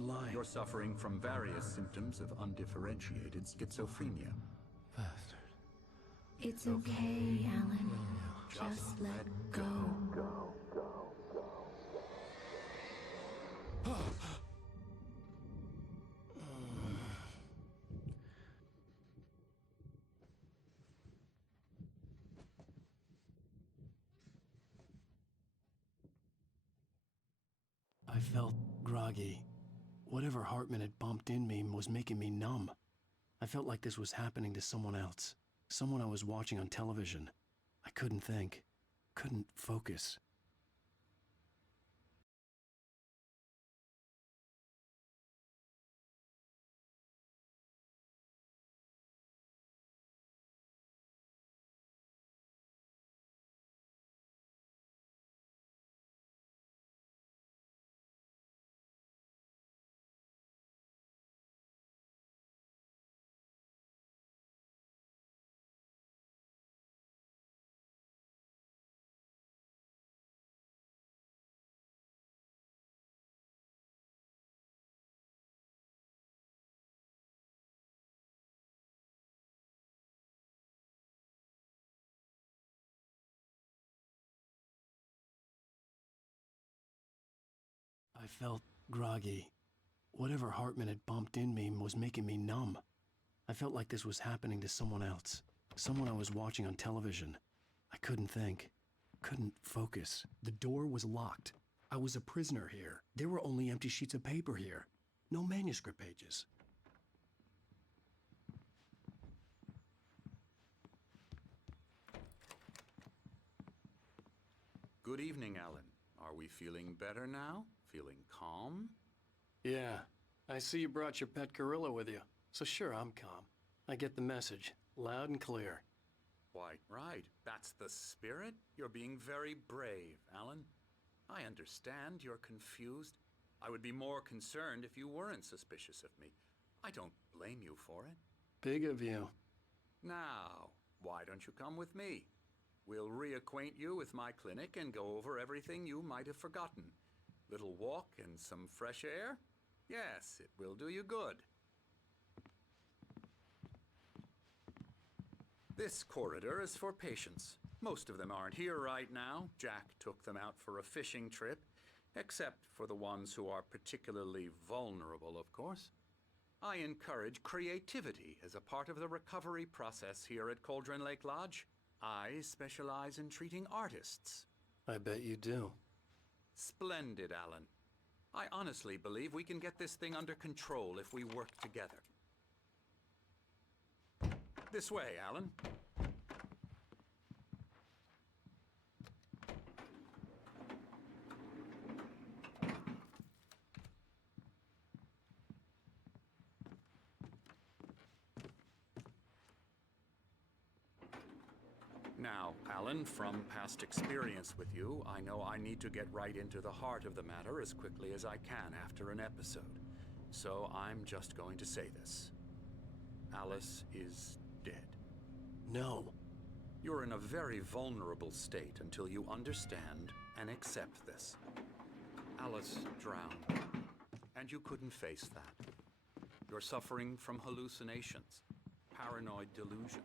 lying. You're suffering from various symptoms of undifferentiated schizophrenia. Bastard. It's okay, Alan. Just let go. I felt groggy. Whatever Hartman had bumped in me was making me numb. I felt like this was happening to someone else. Someone I was watching on television. I couldn't think. Couldn't focus. I felt groggy. Whatever Hartman had bumped in me was making me numb. I felt like this was happening to someone else. Someone I was watching on television. I couldn't think. Couldn't focus. The door was locked. I was a prisoner here. There were only empty sheets of paper here. No manuscript pages. Good evening, Alan. Are we feeling better now? Feeling calm? Yeah. I see you brought your pet gorilla with you. So sure, I'm calm. I get the message. Loud and clear. Why, right. That's the spirit. You're being very brave, Alan. I understand you're confused. I would be more concerned if you weren't suspicious of me. I don't blame you for it. Big of you. Now, why don't you come with me? We'll reacquaint you with my clinic and go over everything you might have forgotten. Little walk and some fresh air? Yes, it will do you good. This corridor is for patients. Most of them aren't here right now. Jack took them out for a fishing trip, except for the ones who are particularly vulnerable, of course. I encourage creativity as a part of the recovery process here at Cauldron Lake Lodge. I specialize in treating artists. I bet you do. Splendid, Alan. I honestly believe we can get this thing under control if we work together. This way, Alan. Now, Alan, from past experience with you, I know I need to get right into the heart of the matter as quickly as I can after an episode. So I'm just going to say this. Alice is dead. No. You're in a very vulnerable state until you understand and accept this. Alice drowned, and you couldn't face that. You're suffering from hallucinations, paranoid delusions,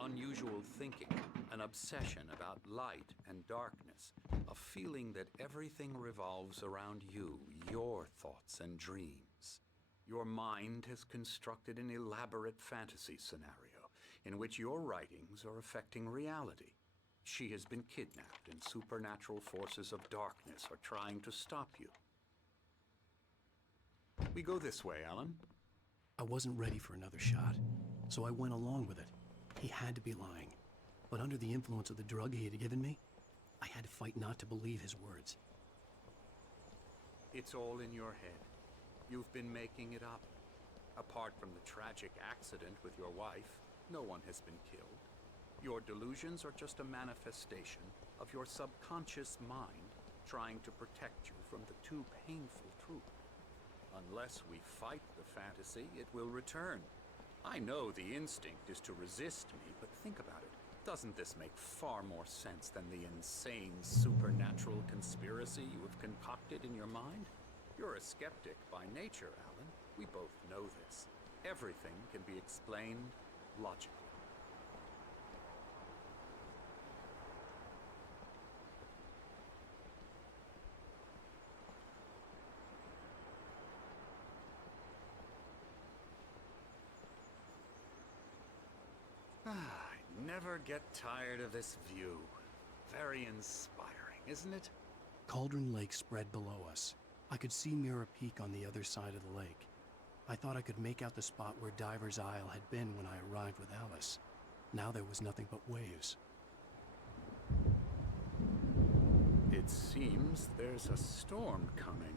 unusual thinking, an obsession about light and darkness, a feeling that everything revolves around you, your thoughts and dreams. Your mind has constructed an elaborate fantasy scenario in which your writings are affecting reality. She has been kidnapped and supernatural forces of darkness are trying to stop you. We go this way, Alan. I wasn't ready for another shot, so I went along with it. He had to be lying. But under the influence of the drug he had given me, I had to fight not to believe his words. It's all in your head. You've been making it up. Apart from the tragic accident with your wife, no one has been killed. Your delusions are just a manifestation of your subconscious mind trying to protect you from the too painful truth. Unless we fight the fantasy, it will return. I know the instinct is to resist me, but think about it. Doesn't this make far more sense than the insane supernatural conspiracy you have concocted in your mind? You're a skeptic by nature, Alan. We both know this. Everything can be explained logically. I never get tired of this view. Very inspiring, isn't it? Cauldron Lake spread below us. I could see Mirror Peak on the other side of the lake. I thought I could make out the spot where Diver's Isle had been when I arrived with Alice. Now there was nothing but waves. It seems there's a storm coming.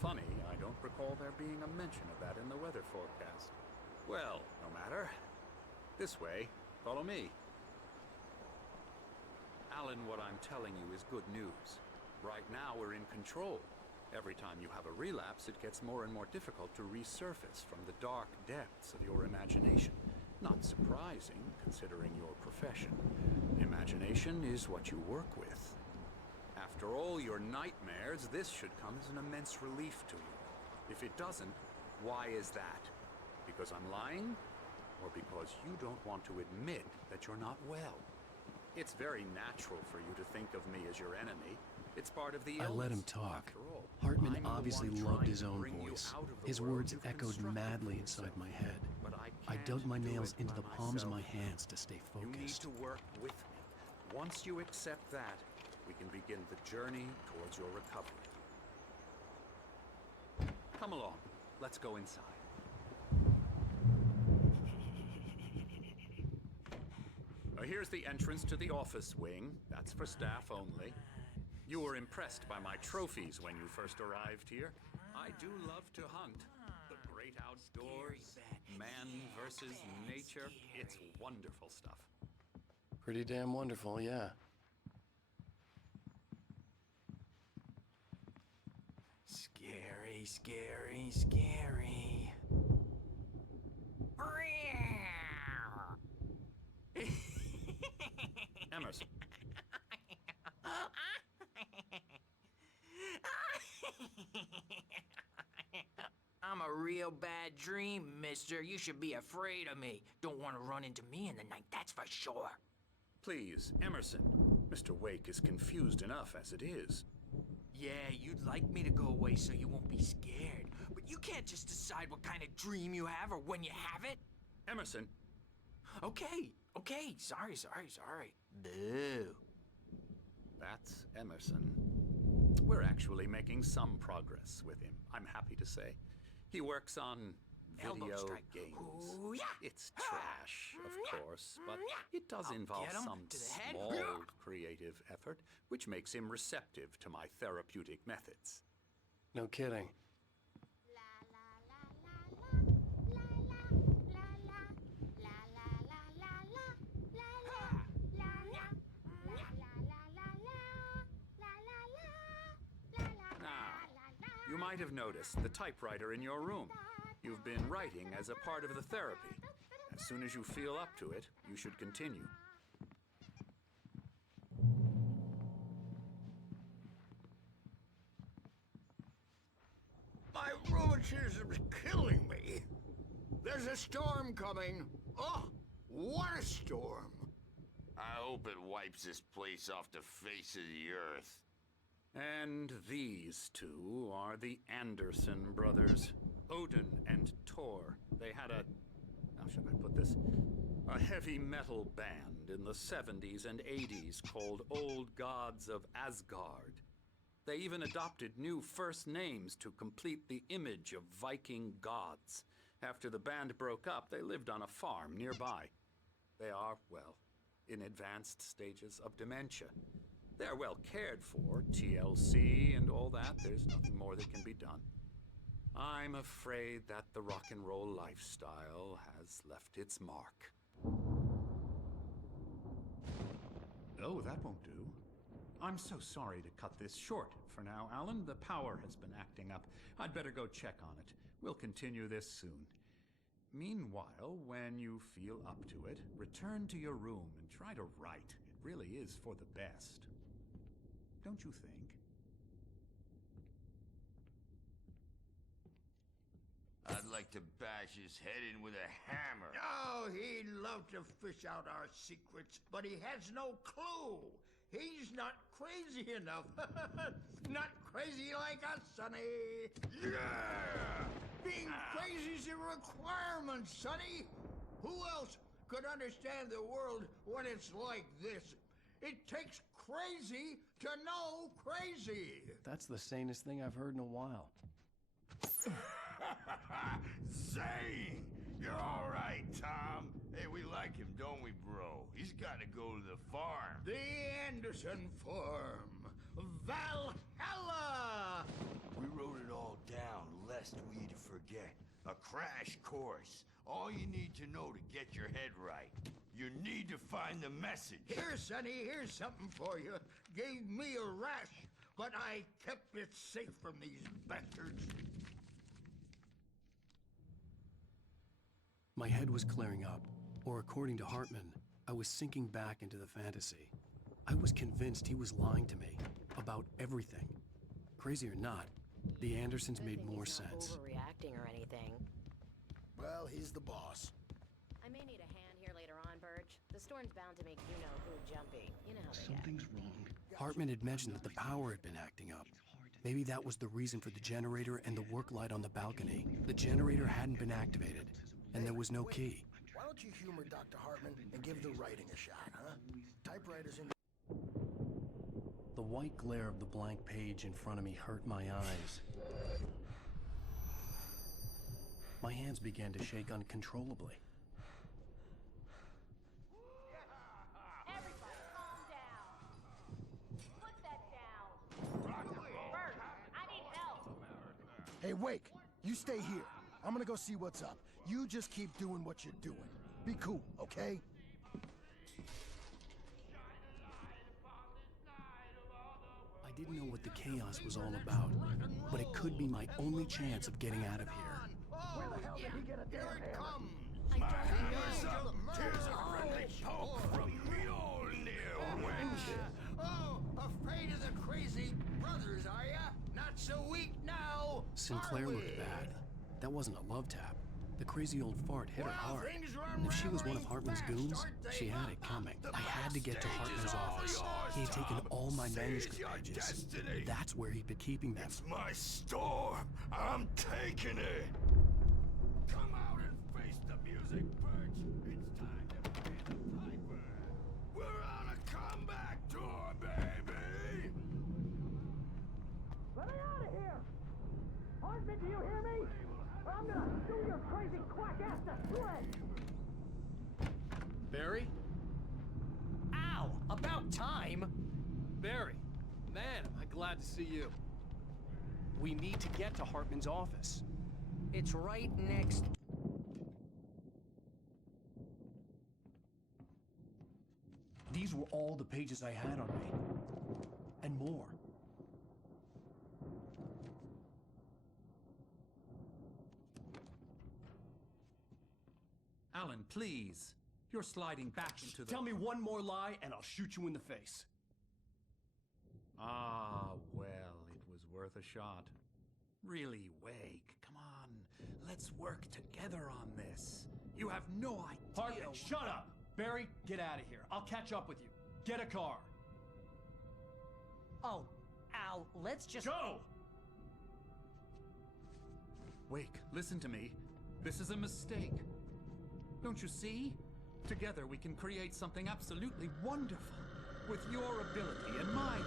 Funny, I don't recall there being a mention of that in the weather forecast. Well, no matter. This way. Follow me. Alan, what I'm telling you is good news. Right now we're in control. Every time you have a relapse, it gets more and more difficult to resurface from the dark depths of your imagination. Not surprising, considering your profession. Imagination is what you work with. After all your nightmares, this should come as an immense relief to you. If it doesn't, why is that? Because I'm lying? Or because you don't want to admit that you're not well? It's very natural for you to think of me as your enemy. It's part of the I let him illness, talk. after all. Hartman I'm the obviously one loved trying his to own bring you voice. out of the His world words you've echoed constructed madly for inside yourself. my head. But I can't dug my do nails it into by the palms of myself. my hands to stay You need focused. to work with me. Once you accept that, we can begin the journey towards your recovery. Come along. Let's go inside. Here's the entrance to the office wing. That's for staff only. You were impressed by my trophies when you first arrived here. I do love to hunt. The great outdoors, man versus nature. It's wonderful stuff. Pretty damn wonderful, yeah. Scary, scary, scary. Emerson. I'm a real bad dream, mister. You should be afraid of me. Don't want to run into me in the night, that's for sure. Please, Emerson. Mr. Wake is confused enough as it is. Yeah, you'd like me to go away so you won't be scared. But you can't just decide what kind of dream you have or when you have it. Emerson. Okay. Sorry. Boo. That's Emerson. We're actually making some progress with him, I'm happy to say. He works on video games. Ooh, yeah. It's trash, of course, but it does involve get 'em some to the head. small creative effort, which makes him receptive to my therapeutic methods. No kidding. You might have noticed the typewriter in your room. You've been writing as a part of the therapy. As soon as you feel up to it, you should continue. My rheumatism's killing me. There's a storm coming. Oh, what a storm. I hope it wipes this place off the face of the earth. And these two are the Anderson brothers, Odin and Tor. They had how should I put this? A heavy metal band in the 70s and 80s called Old Gods of Asgard. They even adopted new first names to complete the image of Viking gods. After the band broke up, they lived on a farm nearby. They are, well, in advanced stages of dementia. They're well cared for, TLC and all that. There's nothing more that can be done. I'm afraid that the rock and roll lifestyle has left its mark. Oh, that won't do. I'm so sorry to cut this short for now, Alan. The power has been acting up. I'd better go check on it. We'll continue this soon. Meanwhile, when you feel up to it, return to your room and try to write. It really is for the best. Don't you think? I'd like to bash his head in with a hammer. Oh, he'd love to fish out our secrets, but he has no clue. He's not crazy enough. Not crazy like us, Sonny. Yeah! Being crazy's a requirement, Sonny. Who else could understand the world when it's like this? It takes crazy to know crazy. That's the sanest thing I've heard in a while. Zane! You're all right, Tom. Hey, we like him, don't we, bro? He's got to go to the farm. The Anderson Farm. Valhalla! We wrote it all down, lest we forget. A crash course. All you need to know to get your head right. You need to find the message. Here, Sonny, here's something for you. Gave me a rash, but I kept it safe from these bastards. My head was clearing up, or according to Hartman, I was sinking back into the fantasy. I was convinced he was lying to me about everything. Crazy or not, the Andersons made more sense. Overreacting or anything. Well, he's the boss. I may need a hand here later on, Burge. The The storm's bound to make you-know-who jumpy. You know how they get. Something's wrong. Hartman had mentioned that the power had been acting up. Maybe that was the reason for the generator and the work light on the balcony. The generator hadn't been activated, and there was no key. Why don't you humor Dr. Hartman and give the writing a shot, huh? Typewriters in The white glare of the blank page in front of me hurt my eyes. My hands began to shake uncontrollably. Everybody, calm down. Put that down. Bert, I need help. Hey, Wake, you stay here. I'm gonna go see what's up. You just keep doing what you're doing. Be cool, okay? I didn't know what the chaos was all about, but it could be my only chance of getting out of here. Where the hell did he get a damn Here it hammer? comes! I My don't here's know. here's a friendly poke from the old near wench. Oh, afraid of the crazy brothers, are ya? Not so weak now, Sinclair are we? looked bad. That wasn't a love tap. The crazy old fart hit her hard. And if she was one of Hartman's goons, she had it coming. I had to get to Hartman's office. He had taken all my manuscript pages. That's where he'd been keeping them. It's my store. I'm taking it. Come out and face the music, Birch. It's time to pay the piper. We're on a comeback tour, baby. Let me out of here! Hartman, do you hear me? Or I'm gonna sue your crazy quack ass to shreds! Barry? Ow! About time! Barry, man, am I glad to see you. We need to get to Hartman's office. It's right next. These were all the pages I had on me. And more. Alan, please. You're sliding back into the... Tell me one more lie and I'll shoot you in the face. Ah, well, it was worth a shot. Really, Wake, come on. Let's work together on this. You have no idea... Hartman, shut up! Barry, get out of here. I'll catch up with you. Get a car. Oh, Al, let's just... Go! Wake, listen to me. This is a mistake. Don't you see? Together we can create something absolutely wonderful. With your ability and mine.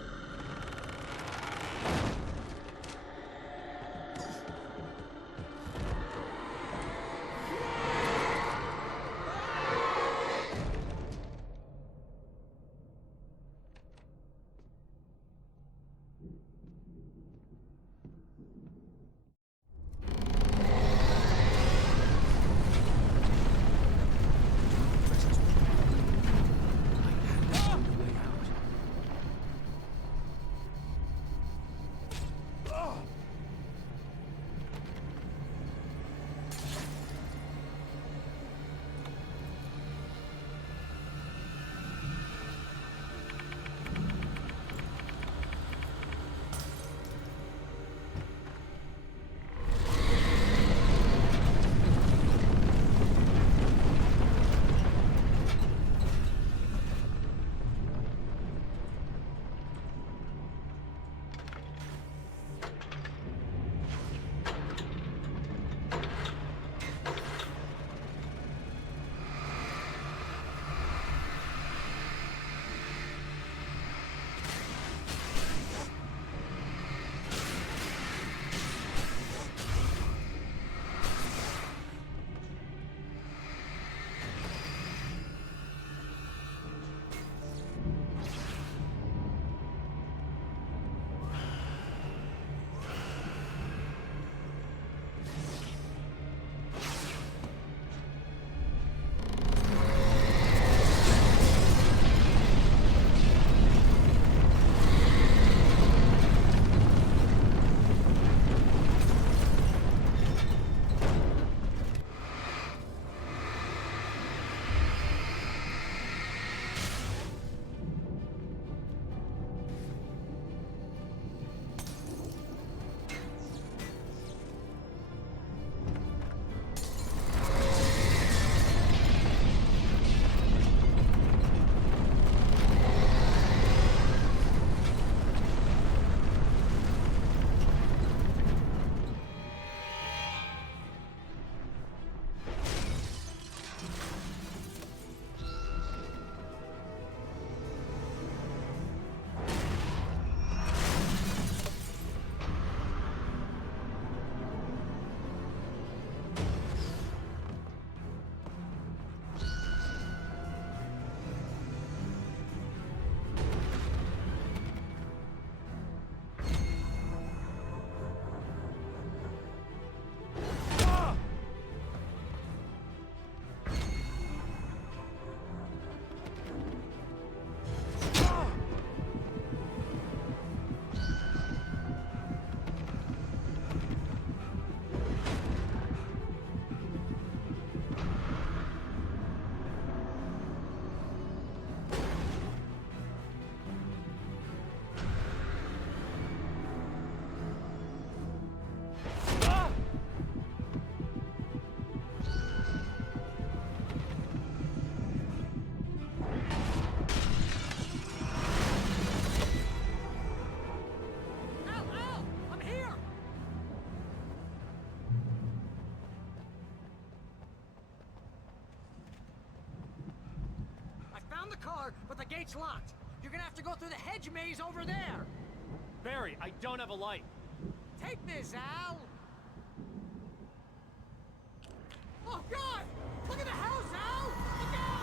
the car, but the gate's locked. You're gonna have to go through the hedge maze over there. Barry, I don't have a light. Take this, Al. Oh, God! Look at the house, Al! Look out!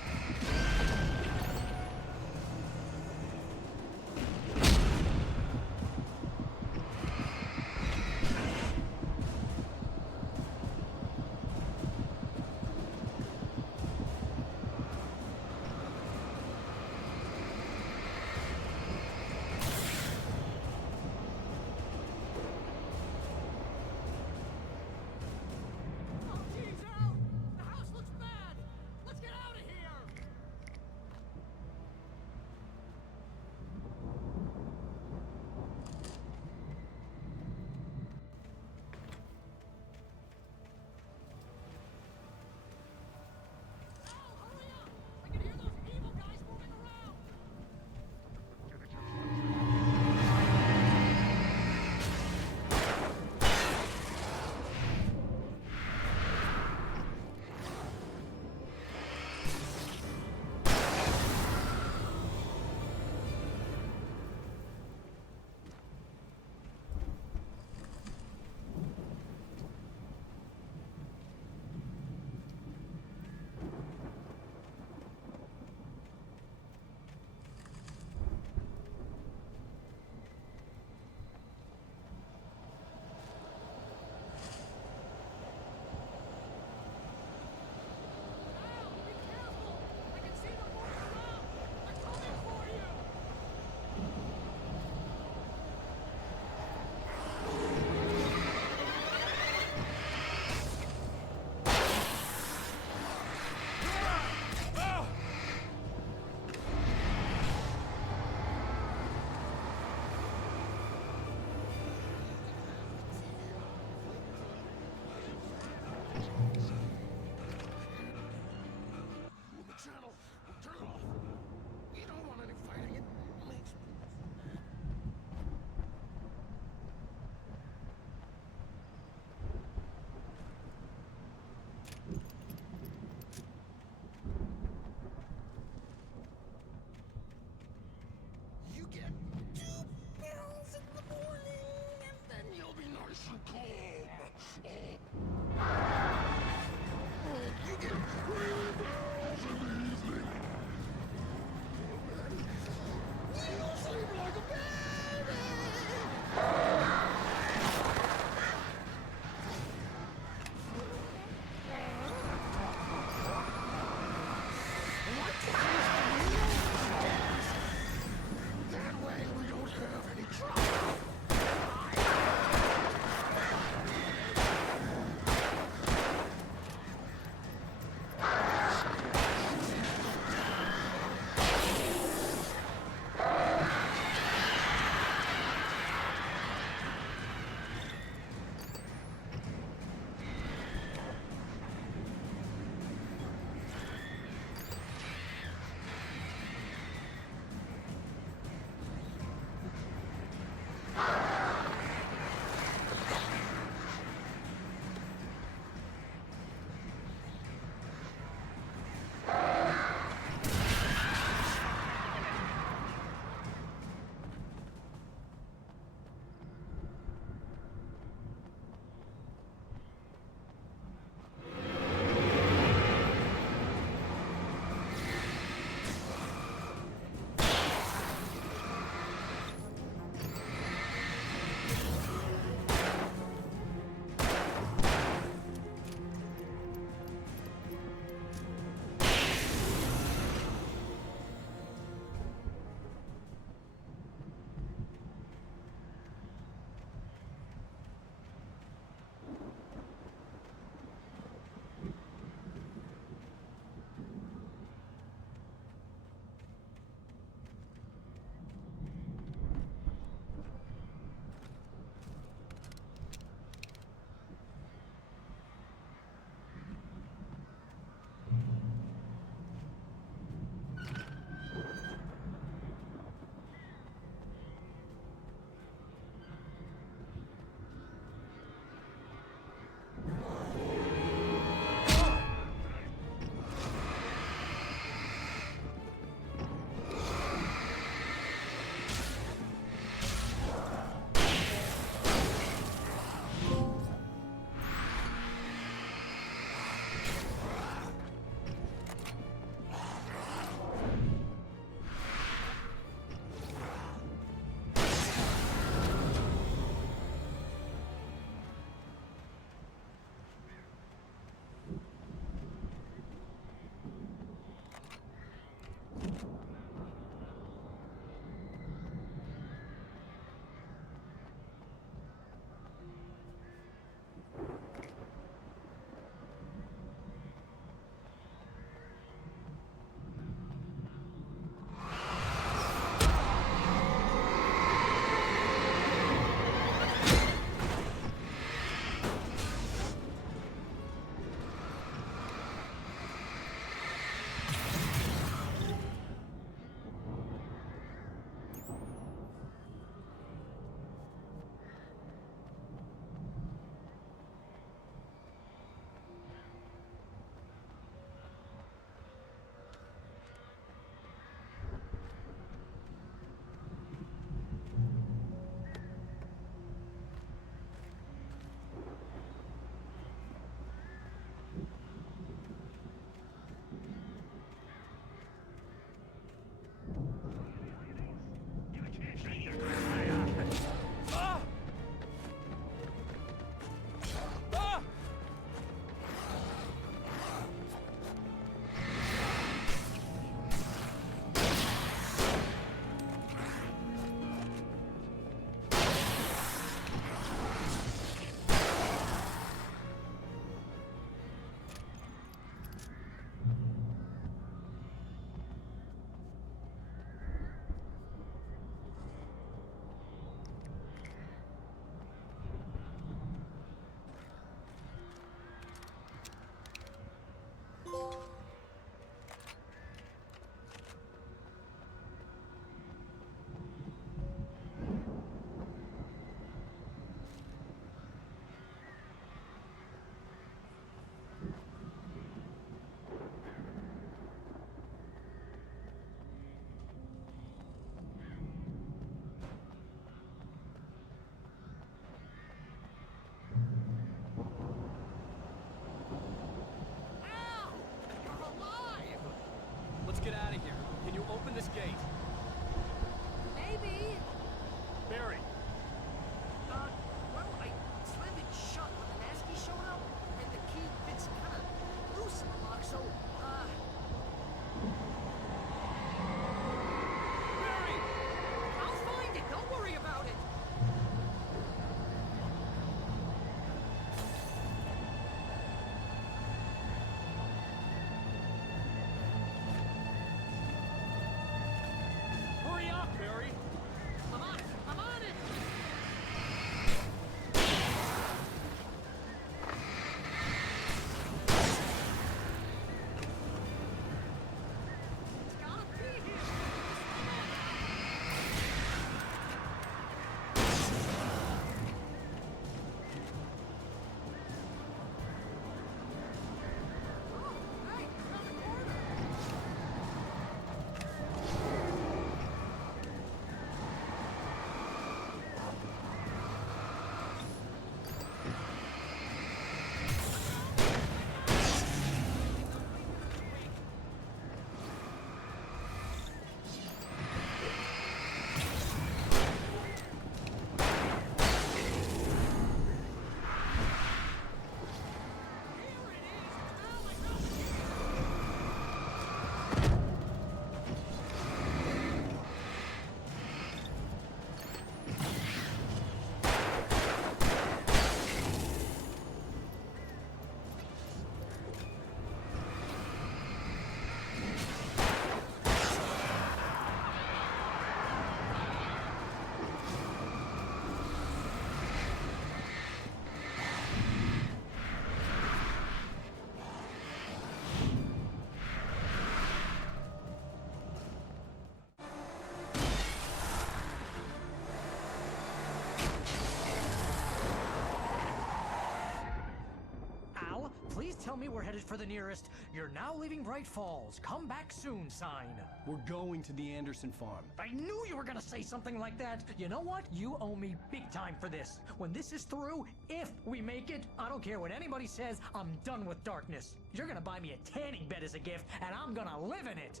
tell me we're headed for the nearest "You're now leaving Bright Falls. Come back soon" sign. We're going to the Anderson farm. I knew you were gonna say something like that. You know what? You owe me big time for this. When this is through, if we make it, I don't care what anybody says, I'm done with darkness. You're gonna buy me a tanning bed as a gift, and I'm gonna live in it.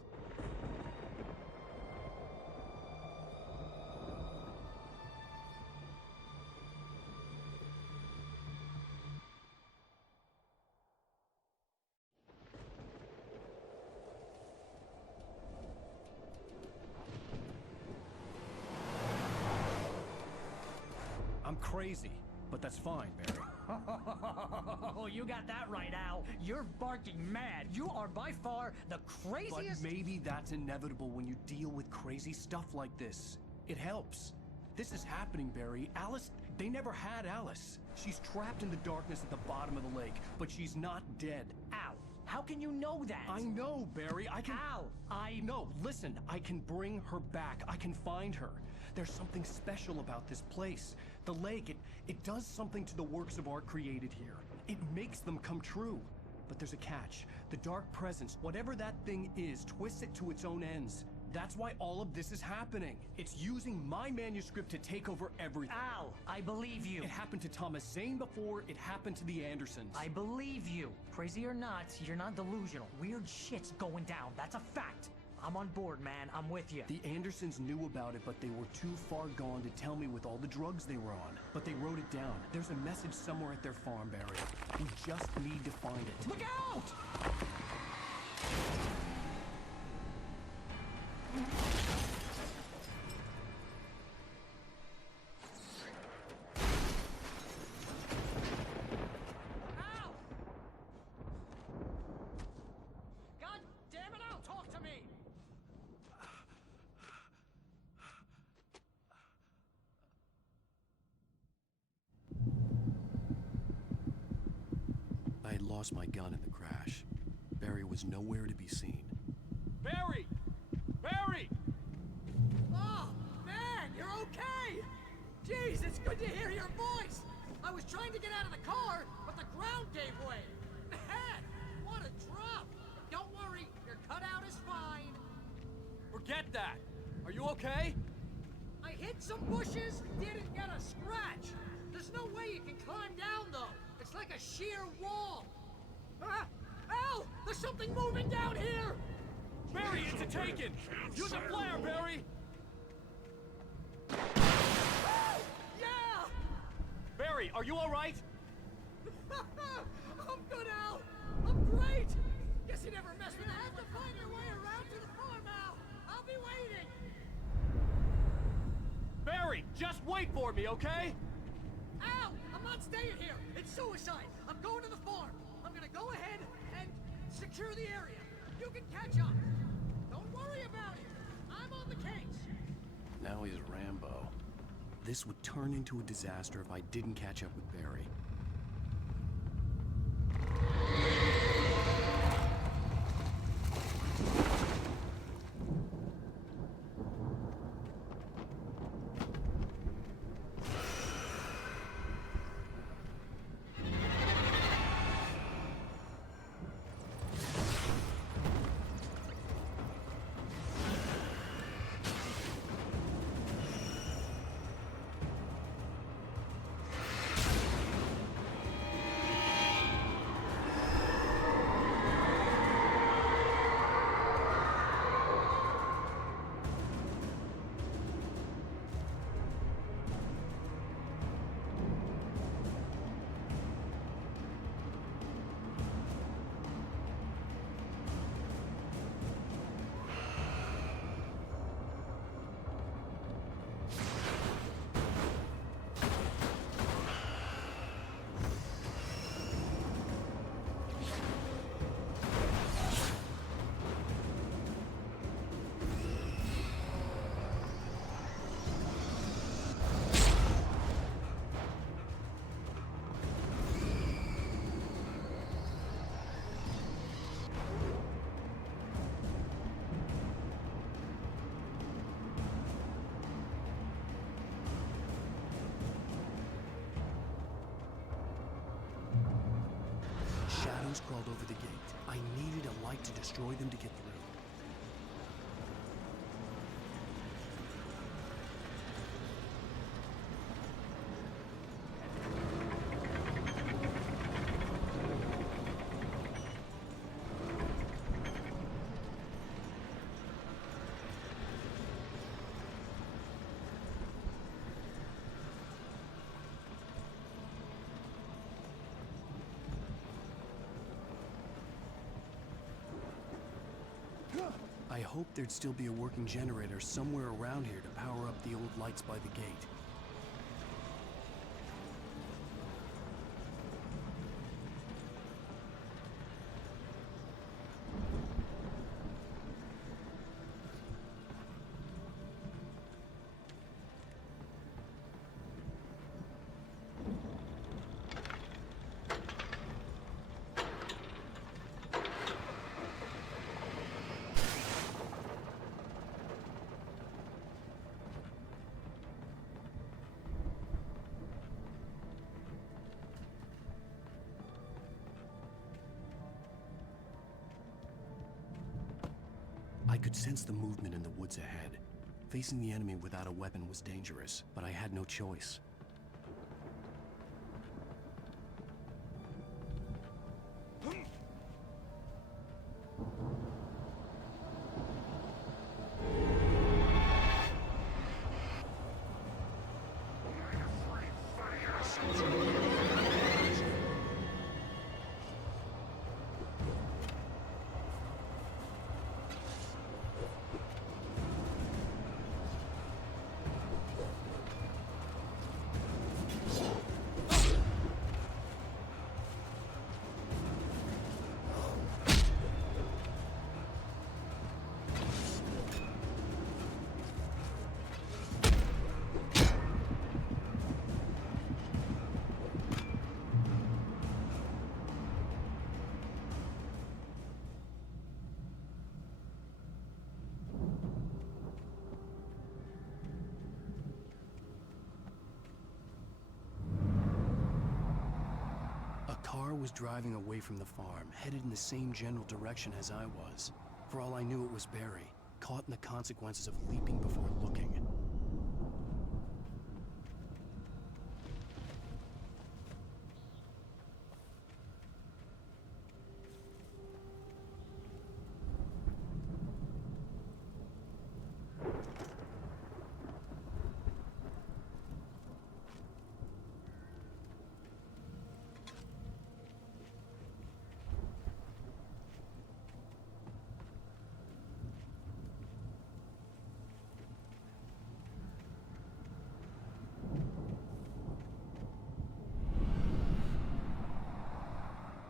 I'm crazy, but that's fine, Barry. Oh, you got that right, Al. You're barking mad. You are by far the craziest. But maybe that's inevitable when you deal with crazy stuff like this. It helps. This is happening, Barry. Alice, they never had Alice. She's trapped in the darkness at the bottom of the lake, but she's not dead. Al, how can you know that? I know, Barry. I can... Al, No, listen. I can bring her back. I can find her. There's something special about this place. The lake, it does something to the works of art created here. It makes them come true. But there's a catch. The dark presence, whatever that thing is, twists it to its own ends. That's why all of this is happening. It's using my manuscript to take over everything. Al, I believe you. It happened to Thomas Zane before, it happened to the Andersons. I believe you. Crazy or not, you're not delusional. Weird shit's going down. That's a fact. I'm on board, man. I'm with you. The Andersons knew about it, but they were too far gone to tell me with all the drugs they were on. But they wrote it down. There's a message somewhere at their farm, Barry. We just need to find it. Look out! I had lost my gun in the crash. Barry was nowhere to be seen. Barry! Barry! Oh, man, you're okay! Jeez, it's good to hear your voice! I was trying to get out of the car, but the ground gave way. Man, what a drop! Don't worry, your cutout is fine. Forget that! Are you okay? I hit some bushes, didn't get a scratch. There's no way you can climb down, though. It's like a sheer wall. Ah! Al! There's something moving down here! Barry, it's a taken! Use a flare, Barry! Yeah! Barry, are you alright? I'm good, Al! I'm great! Guess you never messed with me. Have to find your way around to the farm, Al! I'll be waiting! Barry, just wait for me, okay? Al! I'm not staying here! It's suicide! I'm going to the farm! I'm gonna go ahead and secure the area. You can catch up. Don't worry about it. I'm on the case. Now he's Rambo. This would turn into a disaster if I didn't catch up with Barry. drones crawled over the gate. I needed a light to destroy them to get through. I hoped there'd still be a working generator somewhere around here to power up the old lights by the gate. I could sense the movement in the woods ahead. Facing the enemy without a weapon was dangerous, but I had no choice. Was driving away from the farm, headed in the same general direction as I was. For all I knew, it was Barry, caught in the consequences of leaping before looking.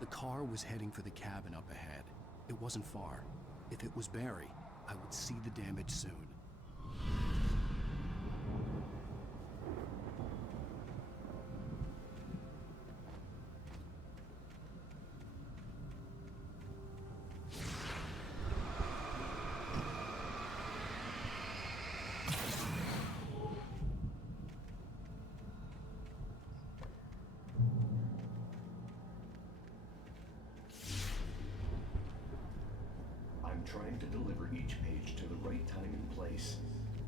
The car was heading for the cabin up ahead. It wasn't far. If it was Barry, I would see the damage soon. I'm trying to deliver each page to the right time and place.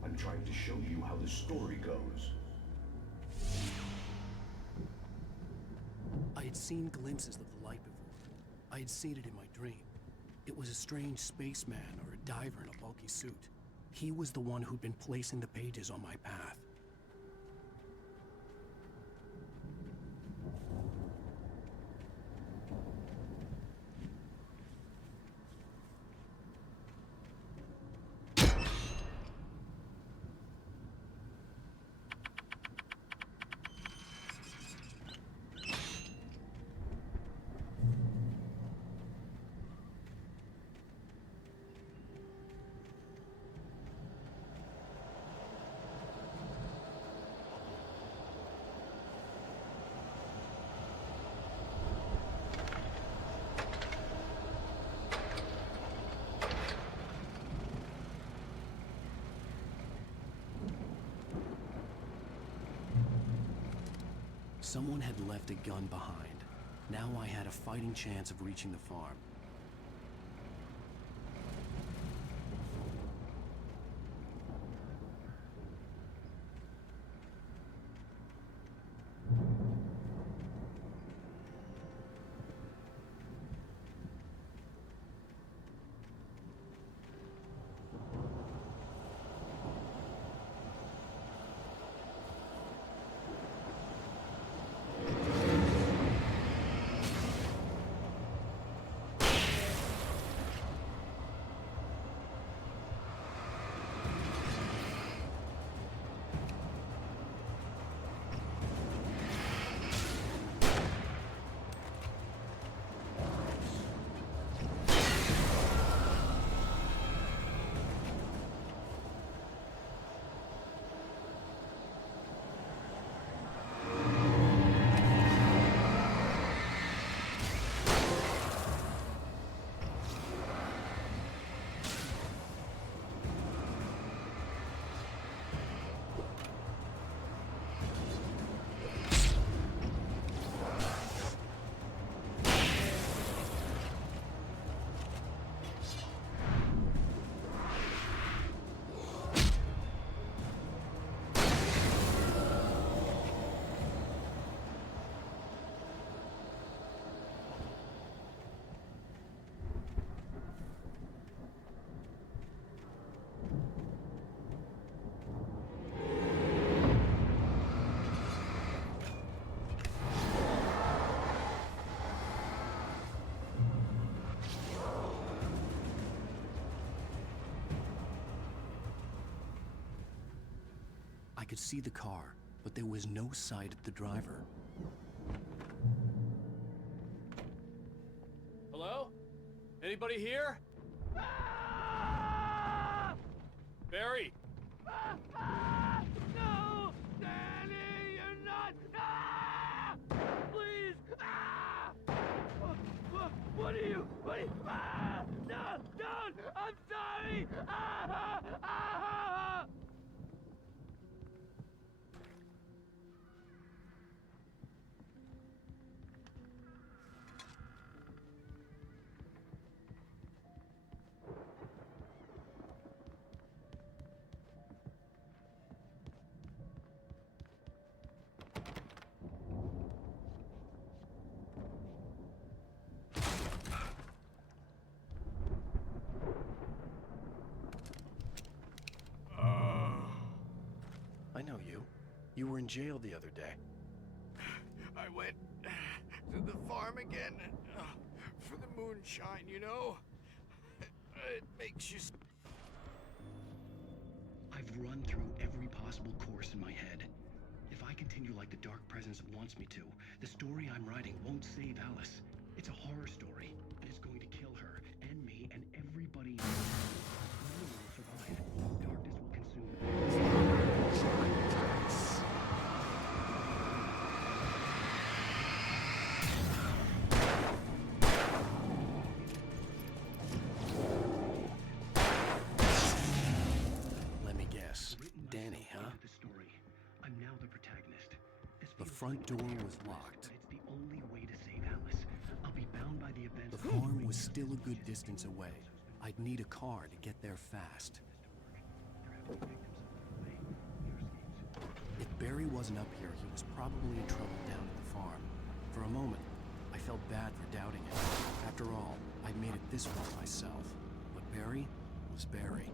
I'm trying to show you how the story goes. I had seen glimpses of the light before. I had seen it in my dream. It was a strange spaceman or a diver in a bulky suit. He was the one who'd been placing the pages on my path. Someone had left a gun behind. Now I had a fighting chance of reaching the farm. I could see the car, but there was no sight of the driver. Hello? Anybody here? Barry! No! Danny, you're not! Please! What are you? No! Don't! I'm sorry! I know you. You were in jail the other day. I went to the farm again for the moonshine, you know? It makes you... I've run through every possible course in my head. If I continue like the Dark Presence wants me to, the story I'm writing won't save Alice. It's a horror story, and it's going to kill her, and me, and everybody else. No one will survive. Darkness will consume. Let me guess. Danny, huh? I'm now the protagonist. The front door was locked. It's the only way to save Alice. I'll be bound by the events. The farm was still a good distance away. I'd need a car to get there fast. If Barry wasn't up here, he was probably in trouble down at the farm. For a moment, I felt bad for doubting him. After all, I'd made it this far myself. But Barry was Barry.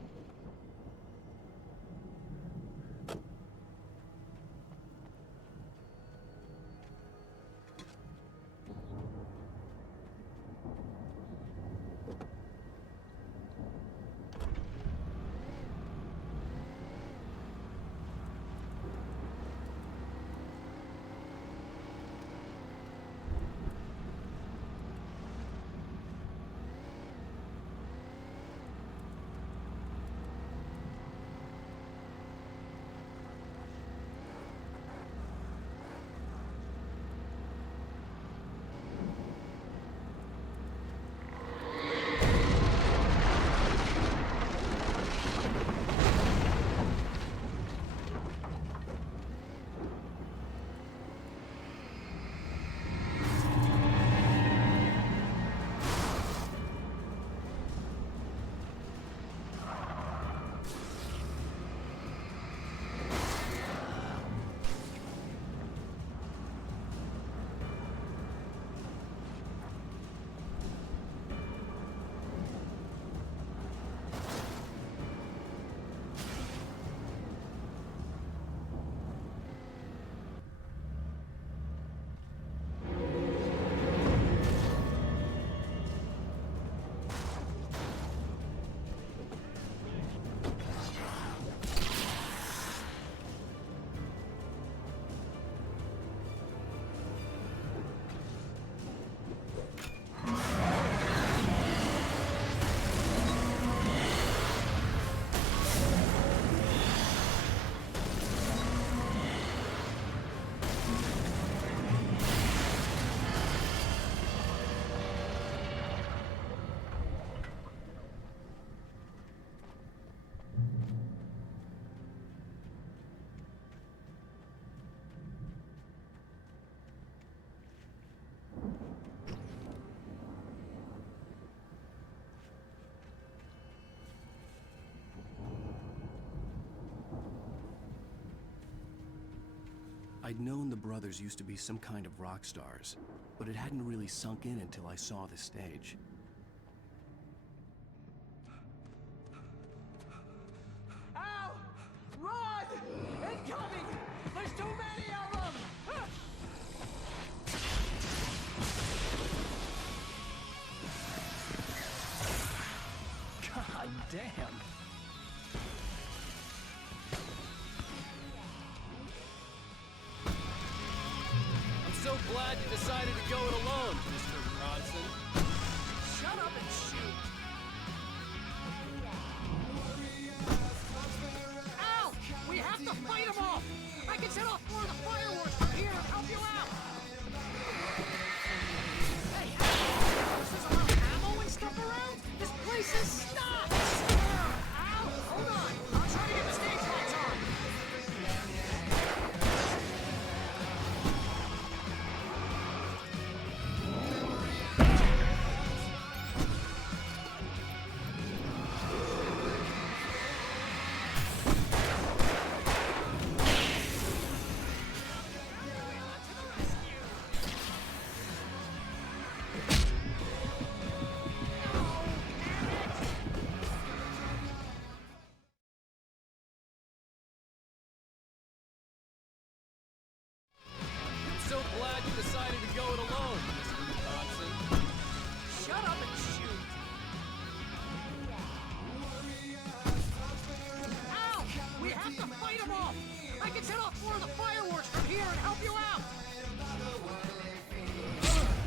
I'd known the brothers used to be some kind of rock stars, but it hadn't really sunk in until I saw the stage. Ow! Run! Incoming! There's too many of them! God damn. I'm so glad you decided to go it alone, Mr. Bronson. Shut up and shoot! Ow! We have to fight them off! I can set off more of the fireworks from here and help you out! Hey, this is a lot of ammo and stuff around? This place is stocked! Ow! Hold on! I'll try to get the stage lights on! I'm so glad you decided to go it alone, Mr. Bronson. Shut up and shoot! Ow! We have to fight them off! I can set off more of the fireworks from here and help you out!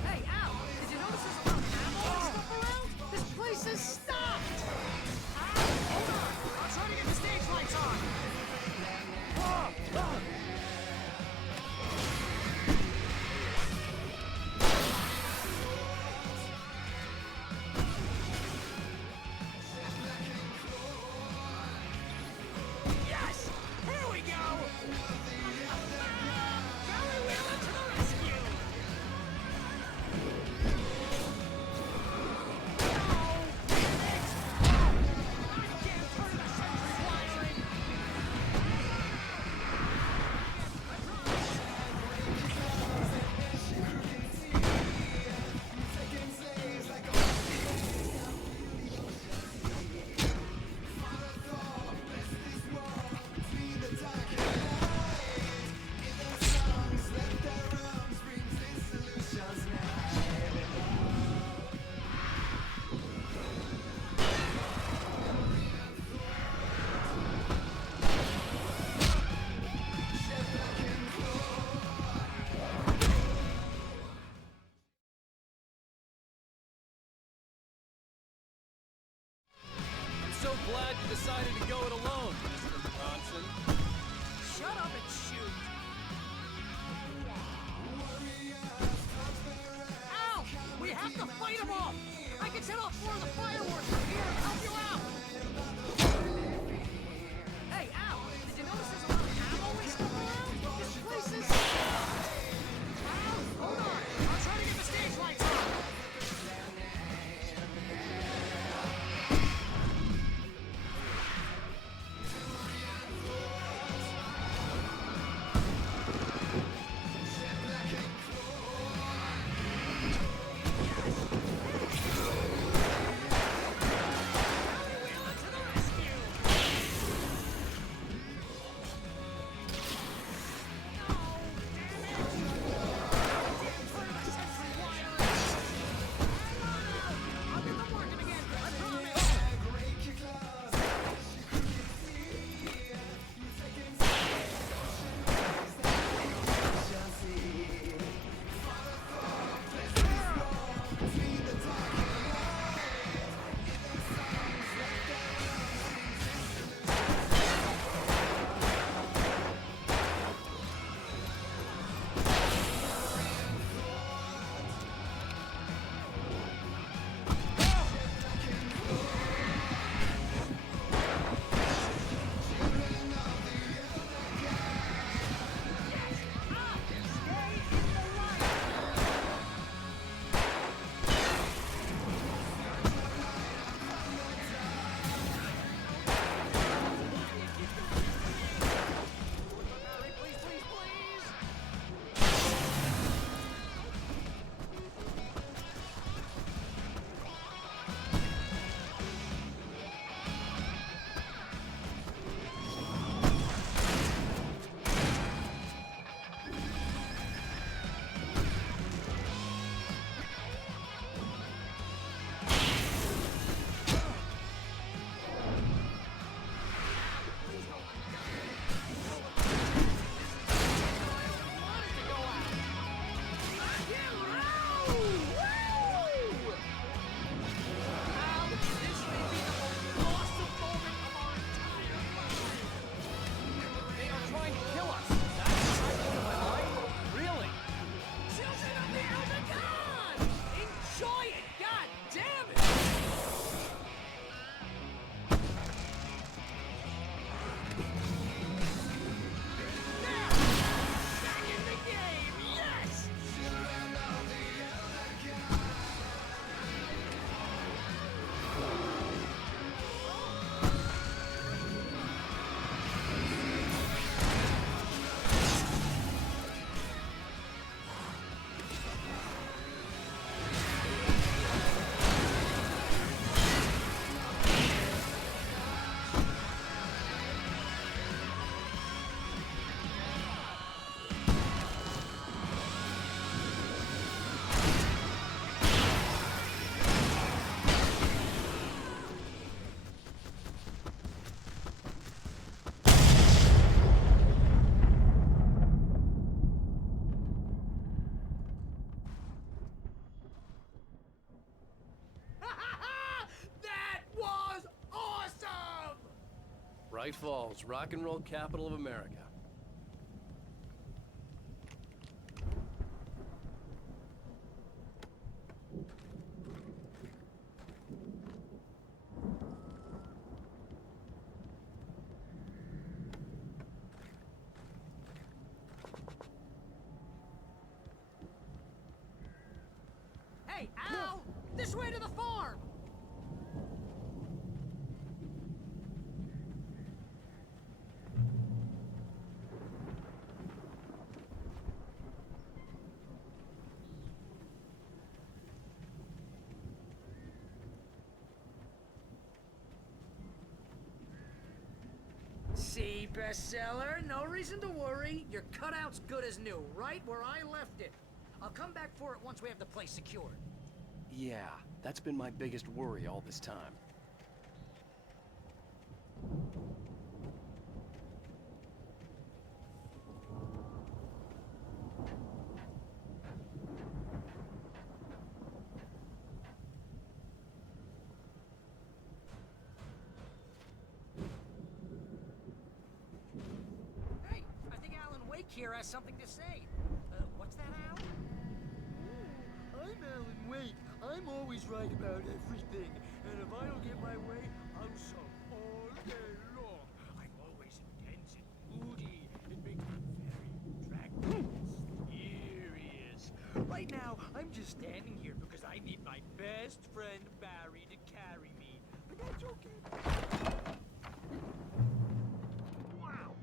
Hey, ow! Did you notice there's a lot of ammo and stuff around? This place is stocked! Ow! Hold on! I'll try to get the stage lights on! Yes! Here we go! Barry Wheeler to the rescue! I'm so glad you decided to go it alone, Mr. Bronson. Shut up and shoot! Ow! We have to fight them off! I can set off more of the fireworks from here and help you out! Hey, ow! Did you notice there's a lot of ammo and stuff around? This place is stocked! Ow! Hold on! I'll try to get the stage lights on! Bright Falls, rock and roll capital of America. Hey, Al! This way to the farm! See, bestseller, no reason to worry. Your cutout's good as new, right where I left it. I'll come back for it once we have the place secured. Yeah, that's been my biggest worry all this time. Hey, I think Alan Wake here has something to say. What's that, Al? I'm Alan Wake. I'm always right about everything. And if I don't get my way, I'm so all day long. I'm always intense and moody. It makes me very attractive and mysterious. Right now, I'm just standing here because I need my best friend Barry to carry me. But that's okay. Wow!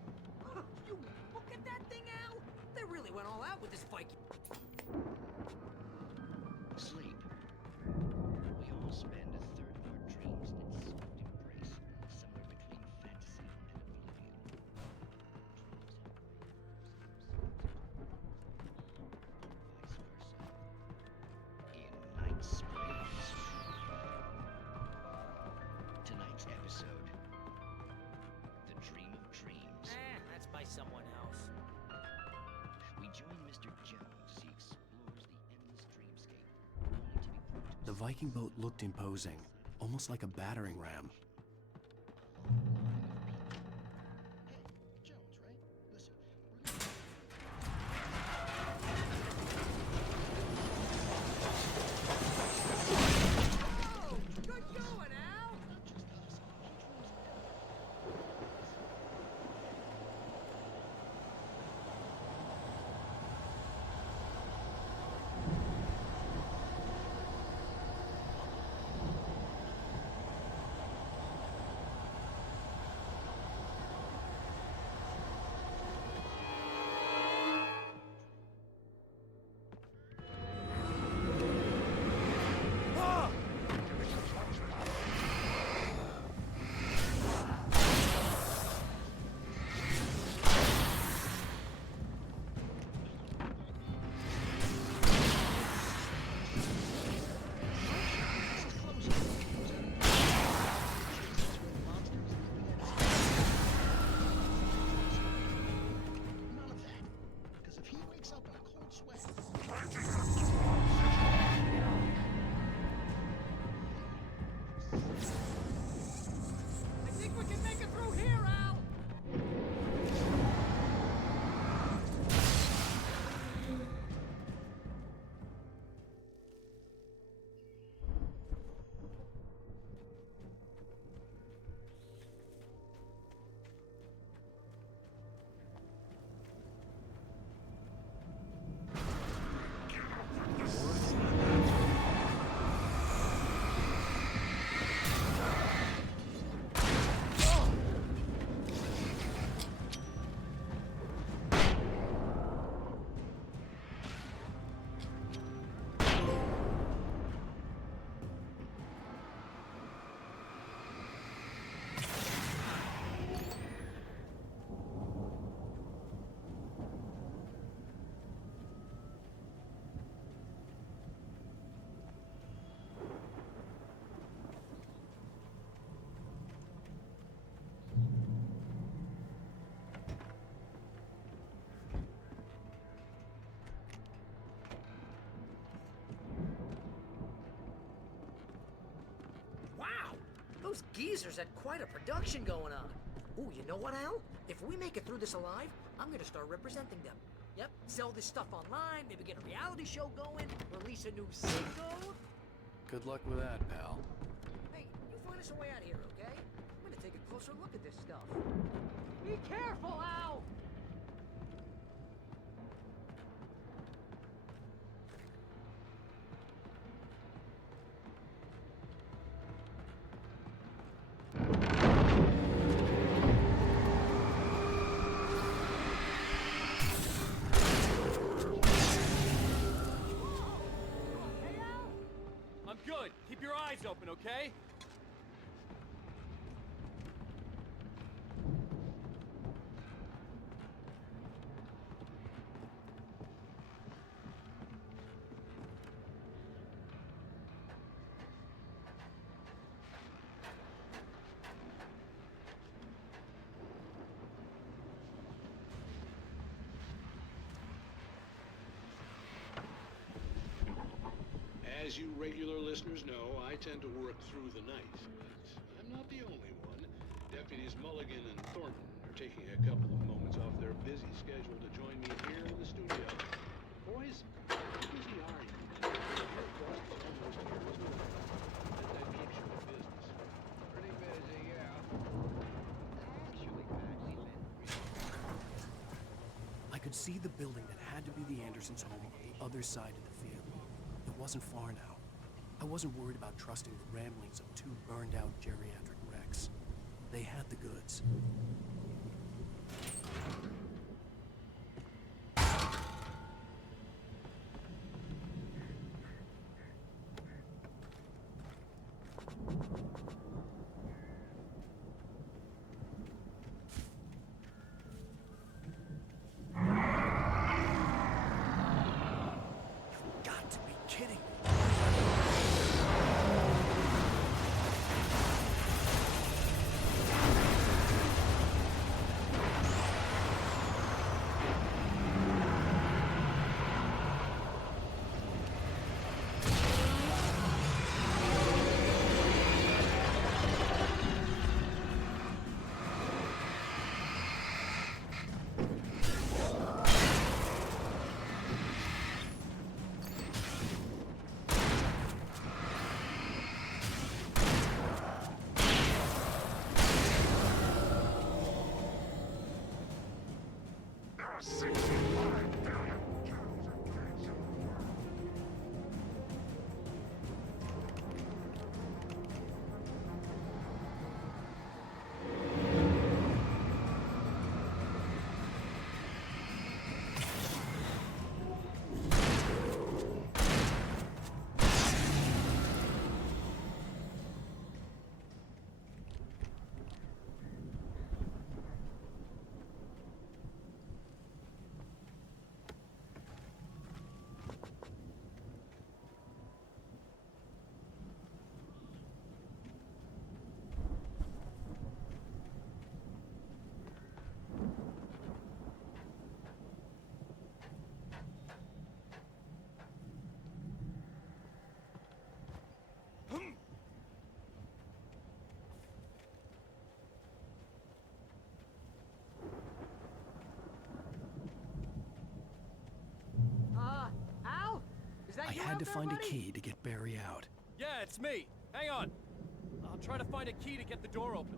You look at that thing, Al! They really went all out with this Viking. Sleep. We all spend a third of our dreams in its soft embrace, somewhere between fantasy and oblivion. Vice versa. In Night Springs. Tonight's episode. The Dream of Dreams. That's by someone else. We join Mr. Jones as he explores the endless dreamscape, only to be brought to The Viking boat looked imposing, almost like a battering ram. Jones, right? Listen, Oh, good going, Al! because if he wakes up in a cold sweat, I think we can make it through here, Al! Wow! Those geezers had quite a production going on. Ooh, you know what, Al? If we make it through this alive, I'm gonna start representing them. Yep, sell this stuff online, maybe get a reality show going, release a new single. Good luck with that, pal. Hey, you find us a way out of here, okay? I'm gonna take a closer look at this stuff. Be careful, Al! I'm good. Keep your eyes open, okay? As you regular listeners know, I tend to work through the night, but I'm not the only one. Deputies Mulligan and Thornton are taking a couple of moments off their busy schedule to join me here in the studio. Boys, how busy are you? Your boss is almost here, isn't it? That keeps you in business. Pretty busy, yeah. Actually, I could see the building that had to be the Andersons' home on the other side of the field. It wasn't far now. I wasn't worried about trusting the ramblings of two burned-out geriatric wrecks. They had the goods. Al? Is that I you had out to there, find a buddy? key to get Barry out. Yeah, it's me. Hang on. I'll try to find a key to get the door open.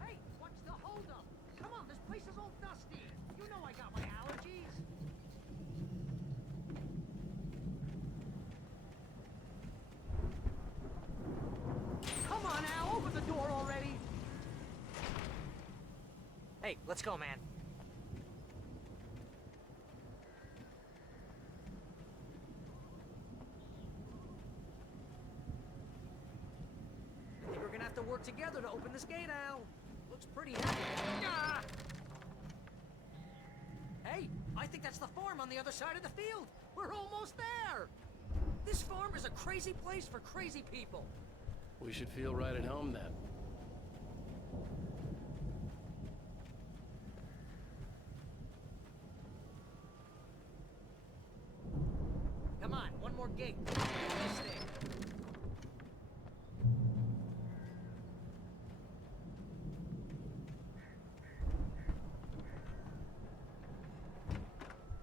Hey, what's the holdup? Come on, this place is all dusty. You know I got my allergies. Come on, Al, open the door already. Hey, let's go, man. I think we're gonna have to work together to open this gate, Al. Looks pretty heavy. Ah! Hey, I think that's the farm on the other side of the field. We're almost there. This farm is a crazy place for crazy people. We should feel right at home then. gate. This thing.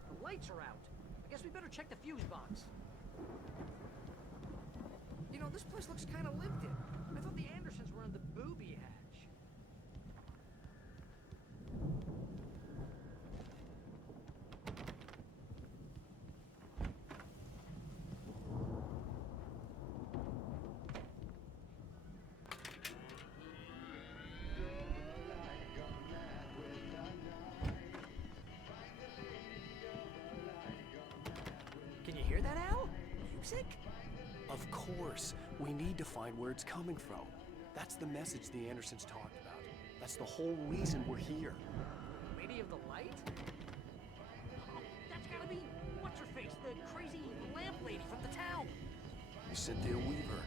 The lights are out. I guess we better check the fuse box. You know, this place looks kind of lived in. I thought the Andersons were in the booby hatch. Can you hear that, Al? Music? Of course. We need to find where it's coming from. That's the message the Andersons talked about. That's the whole reason we're here. Lady of the Light? Oh, that's gotta be what's-her-face, the crazy lamp lady from the town. Cynthia Weaver.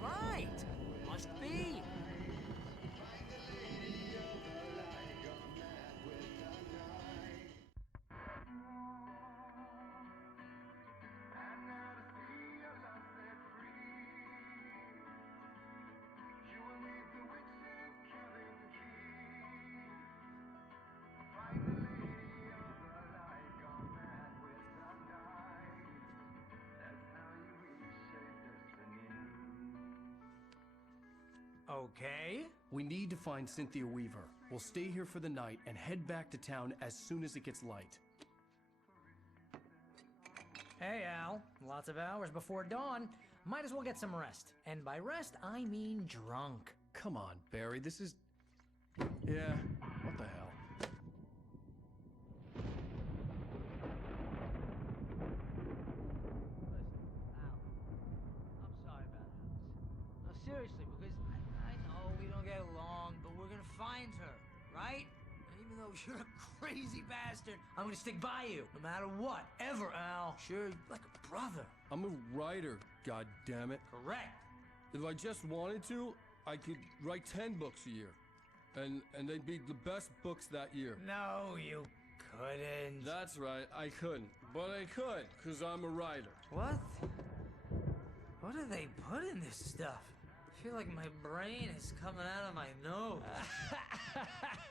Right. Must be. Okay. We need to find Cynthia Weaver. We'll stay here for the night and head back to town as soon as it gets light. Hey, Al. Lots of hours before dawn. Might as well get some rest. And by rest, I mean drunk. Come on, Barry, this is... Yeah, what the hell? I'm sorry about Alice. No, seriously, because I know we don't get along, but we're gonna find her, right? And even though you're a crazy bastard, I'm gonna stick by you, no matter what, ever, Al. Sure, like a brother. I'm a writer, goddammit. Correct. If I just wanted to, I could write 10 books a year. And they'd be the best books that year. No, you couldn't. That's right, I couldn't. But I could, because I'm a writer. What? What do they put in this stuff? I feel like my brain is coming out of my nose.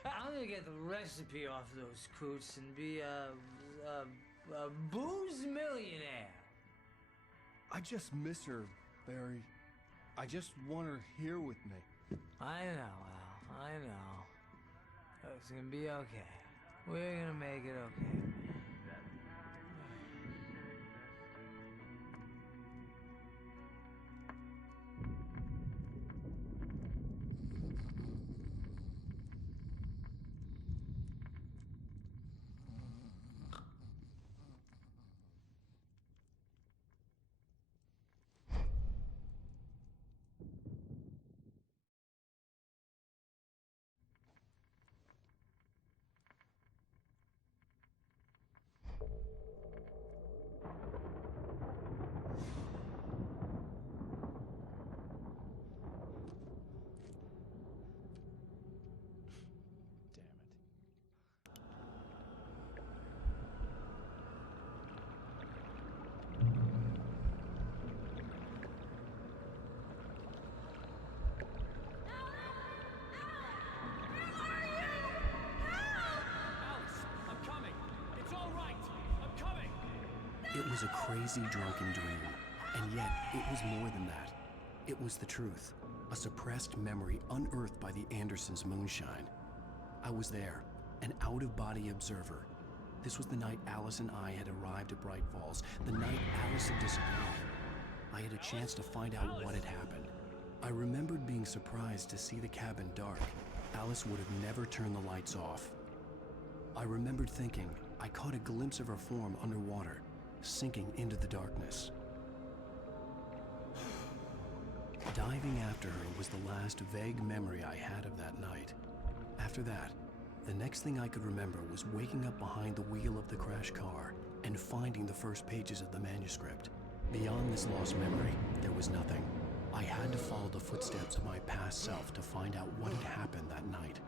I'm gonna get the recipe off those coots and be a booze millionaire. I just miss her, Barry. I just want her here with me. I know, Al. I know. It's gonna be okay. We're gonna make it okay. It was a crazy drunken dream, and yet it was more than that. It was the truth, a suppressed memory unearthed by the Andersons' moonshine. I was there, an out-of-body observer. This was the night Alice and I had arrived at Bright Falls, the night Alice had disappeared. I had a chance to find out what had happened. I remembered being surprised to see the cabin dark. Alice would have never turned the lights off. I remembered thinking I caught a glimpse of her form underwater, sinking into the darkness. Diving after her was the last vague memory I had of that night. After that, the next thing I could remember was waking up behind the wheel of the crashed car and finding the first pages of the manuscript. Beyond this lost memory, there was nothing. I had to follow the footsteps of my past self to find out what had happened that night.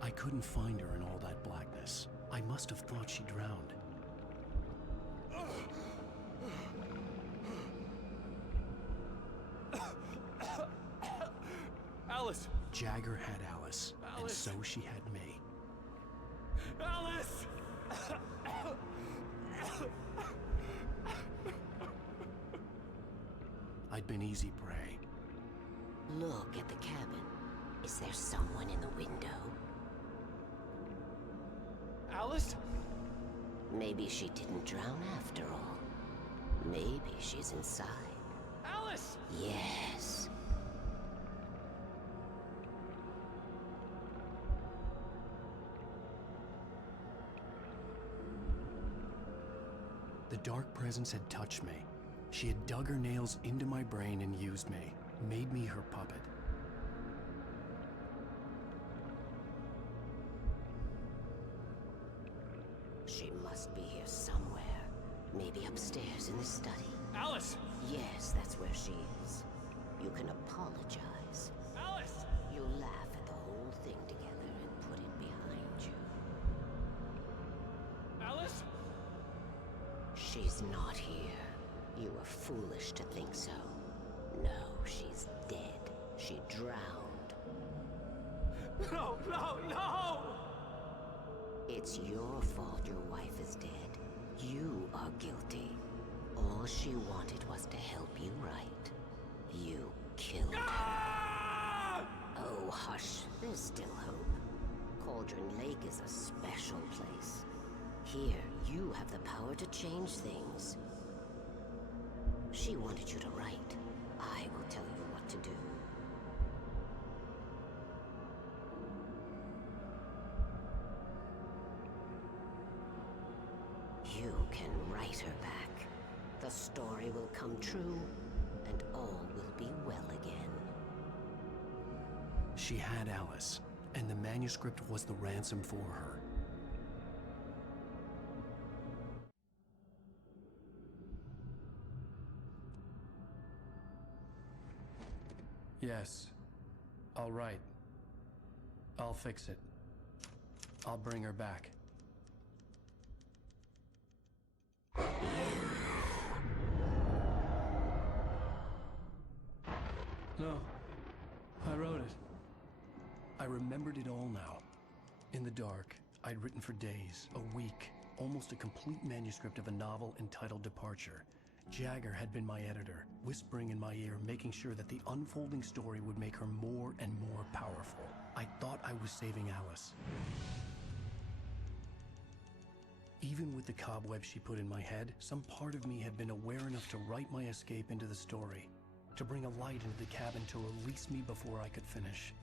I couldn't find her in all that blackness. I must have thought she drowned. Alice! Jagger had Alice, and Alice! so she had me. Alice! I'd been easy prey. Look at the cabin. Is there someone in the window? Alice? Maybe she didn't drown after all. Maybe she's inside. Alice! Yes. The dark presence had touched me. She had dug her nails into my brain and used me, made me her puppet. She must be here somewhere. Maybe upstairs in the study. Alice! Yes, that's where she is. You can apologize. Alice! You laugh at the whole thing together and put it behind you. Alice? She's not here. You were foolish to think so. No, she's dead. She drowned. No, no, no! It's your fault your wife is dead. You are guilty. All she wanted was to help you right. You killed her. Oh, hush. There's still hope. Cauldron Lake is a special place. Here, you have the power to change things. She wanted you to write. I will tell you what to do. You can write her back. The story will come true, and all will be well again. She had Alice, and the manuscript was the ransom for her. Yes. All right. I'll fix it. I'll bring her back. No. I wrote it. I remembered it all now. In the dark, I'd written for days, a week, almost a complete manuscript of a novel entitled Departure. Jagger had been my editor, whispering in my ear, making sure that the unfolding story would make her more and more powerful. I thought I was saving Alice. Even with the cobwebs she put in my head, some part of me had been aware enough to write my escape into the story, to bring a light into the cabin to release me before I could finish,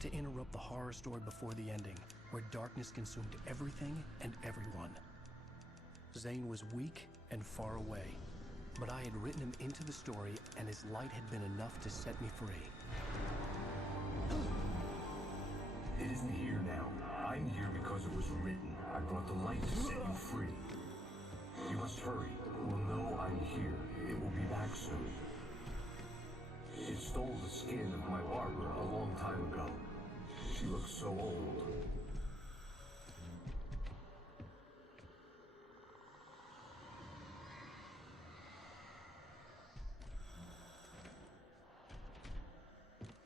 to interrupt the horror story before the ending, where darkness consumed everything and everyone. Zane was weak and far away, but I had written him into the story, and his light had been enough to set me free. It isn't here now. I'm here because it was written. I brought the light to set you free. You must hurry. We'll know I'm here. It will be back soon. It stole the skin of my barber a long time ago. She looks so old.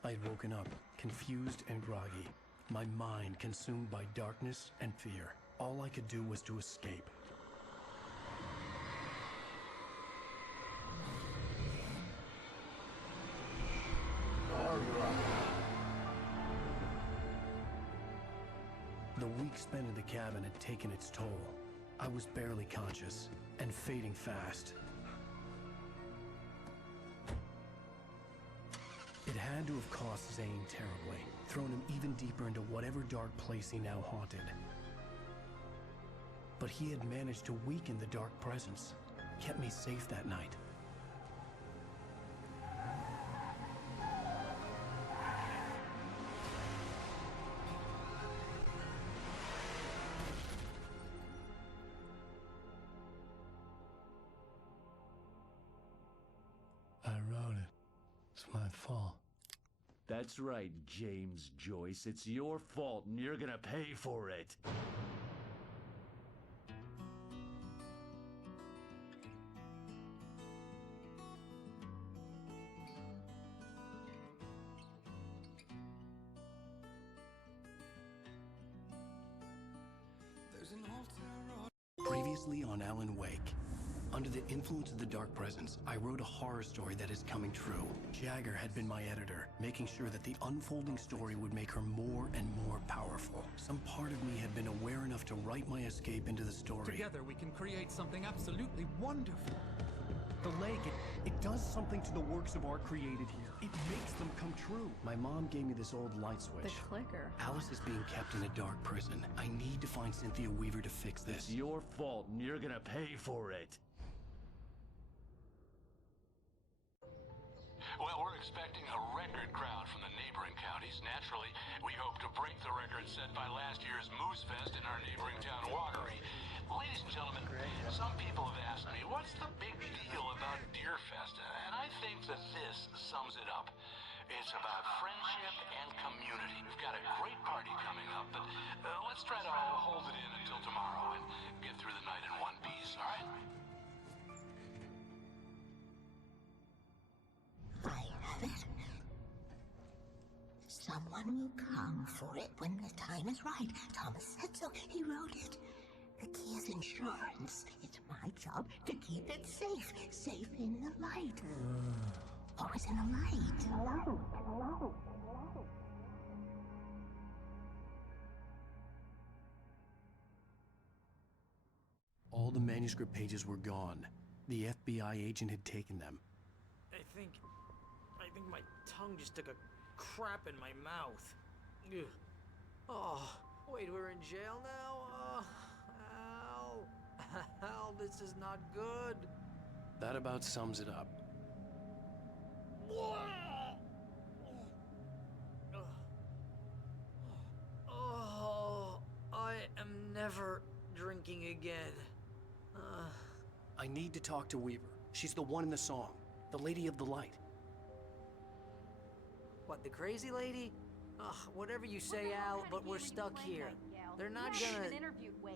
I had woken up, confused and groggy, my mind consumed by darkness and fear. All I could do was to escape. The week spent in the cabin had taken its toll. I was barely conscious, and fading fast. It had to have cost Zane terribly, thrown him even deeper into whatever dark place he now haunted. But he had managed to weaken the dark presence, kept me safe that night. I wrote it. It's my fault. That's right, James Joyce. It's your fault, and you're gonna pay for it. Previously on Alan Wake. Under the influence of the Dark Presence, I wrote a horror story that is coming true. Jagger had been my editor, making sure that the unfolding story would make her more and more powerful. Some part of me had been aware enough to write my escape into the story. Together we can create something absolutely wonderful. The lake, it does something to the works of art created here. It makes them come true. My mom gave me this old light switch. The clicker. Alice is being kept in a dark prison. I need to find Cynthia Weaver to fix this. It's your fault, and you're gonna pay for it. Well, we're expecting a record crowd from the neighboring counties. Naturally, we hope to break the record set by last year's Moose Fest in our neighboring town, Walkery. Ladies and gentlemen, some people have asked me, what's the big deal about Deer Fest? And I think that this sums it up. It's about friendship and community. We've got a great party coming up, but let's try to hold it in until tomorrow and get through the night in one piece, all right? I have it. Someone will come for it when the time is right. Thomas said so. He wrote it. The key is insurance. It's my job to keep it safe. Safe in the light. Always in the light. Hello. All the manuscript pages were gone. The FBI agent had taken them. I think my tongue just took a crap in my mouth. Ugh. Oh, wait, we're in jail now? Al, this is not good. That about sums it up. Oh, I am never drinking again. I need to talk to Weaver. She's the one in the song. The Lady of the Light. What, the crazy lady? Ugh, whatever you say, Al, but we're stuck here. They're not gonna... interviewed Wake.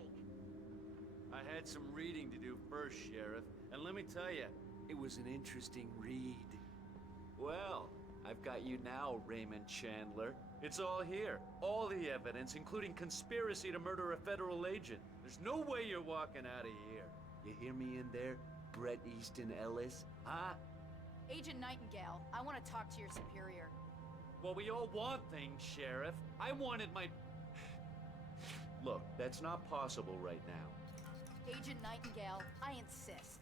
I had some reading to do first, Sheriff, and let me tell you, it was an interesting read. Well, I've got you now, Raymond Chandler. It's all here. All the evidence, including conspiracy to murder a federal agent. There's no way you're walking out of here. You hear me in there, Bret Easton Ellis? Huh? Agent Nightingale, I want to talk to your superior. Well, we all want things, Sheriff. I wanted my... Look, that's not possible right now. Agent Nightingale, I insist.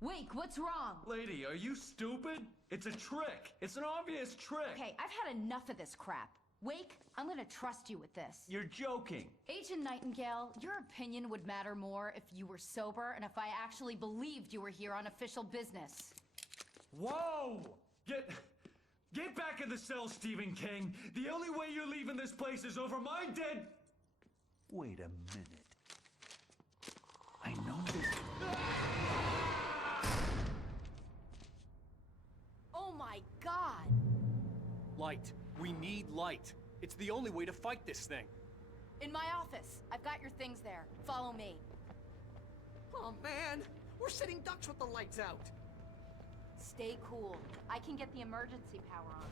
Wake, what's wrong? Lady, are you stupid? It's a trick. It's an obvious trick. Okay, I've had enough of this crap. Wake, I'm gonna trust you with this. You're joking. Agent Nightingale, your opinion would matter more if you were sober and if I actually believed you were here on official business. Whoa! Get back in the cell, Stephen King. The only way you're leaving this place is over my dead... Wait a minute. I know this... Oh my God! Light. We need light. It's the only way to fight this thing. In my office. I've got your things there. Follow me. Oh man, we're sitting ducks with the lights out. Stay cool. I can get the emergency power on.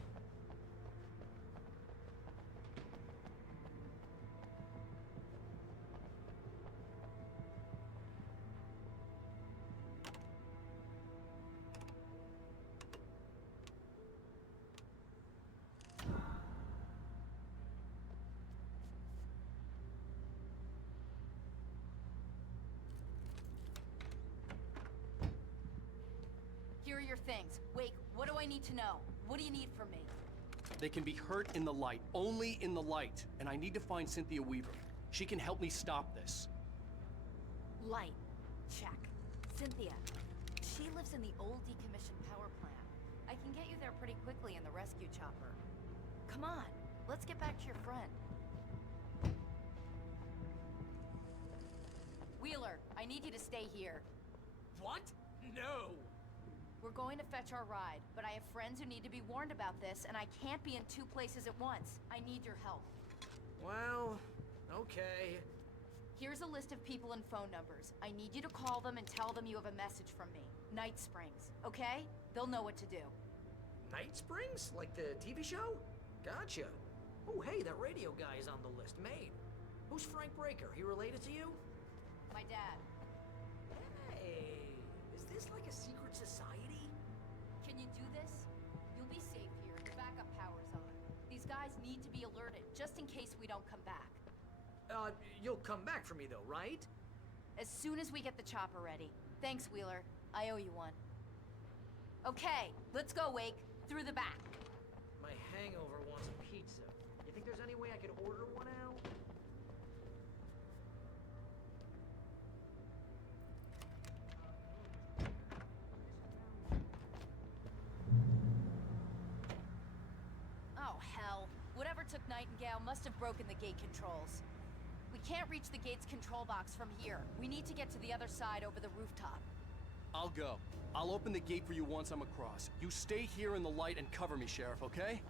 Here are your things. Wake, what do I need to know? What do you need from me? They can be hurt in the light, only in the light. And I need to find Cynthia Weaver. She can help me stop this. Light. Check. Cynthia. She lives in the old decommissioned power plant. I can get you there pretty quickly in the rescue chopper. Come on, let's get back to your friend. Wheeler, I need you to stay here. What? No! We're going to fetch our ride, but I have friends who need to be warned about this, and I can't be in two places at once. I need your help. Well, okay. Here's a list of people and phone numbers. I need you to call them and tell them you have a message from me. Night Springs, okay? They'll know what to do. Night Springs? Like the TV show? Gotcha. Oh, hey, that radio guy is on the list. Maine. Who's Frank Breaker? He related to you? My dad. Hey, is this like a secret society? Can you do this? You'll be safe here. The backup power's on. These guys need to be alerted, just in case we don't come back. You'll come back for me though, right? As soon as we get the chopper ready. Thanks, Wheeler. I owe you one. Okay, let's go, Wake. Through the back. My hangover wants a pizza. You think there's any way I could order one out? Oh, hell. Whatever took Nightingale must have broken the gate controls. We can't reach the gate's control box from here. We need to get to the other side over the rooftop. I'll go. I'll open the gate for you once I'm across. You stay here in the light and cover me, Sheriff, okay?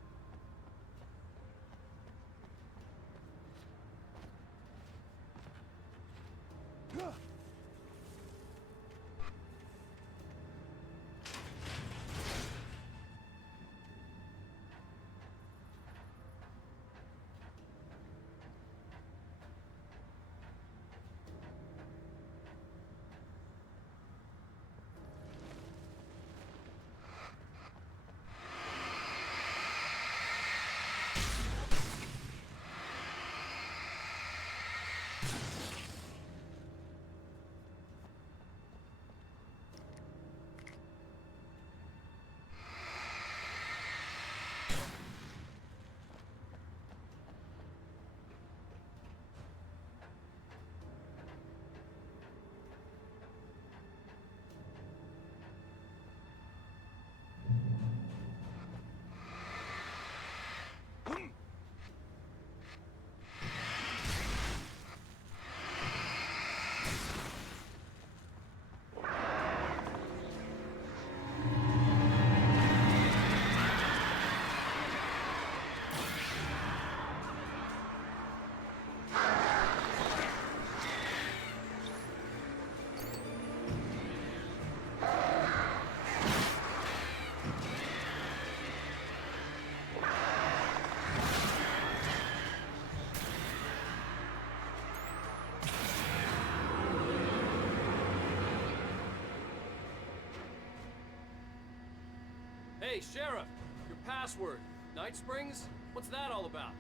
Hey, Sheriff! Your password. Night Springs? What's that all about?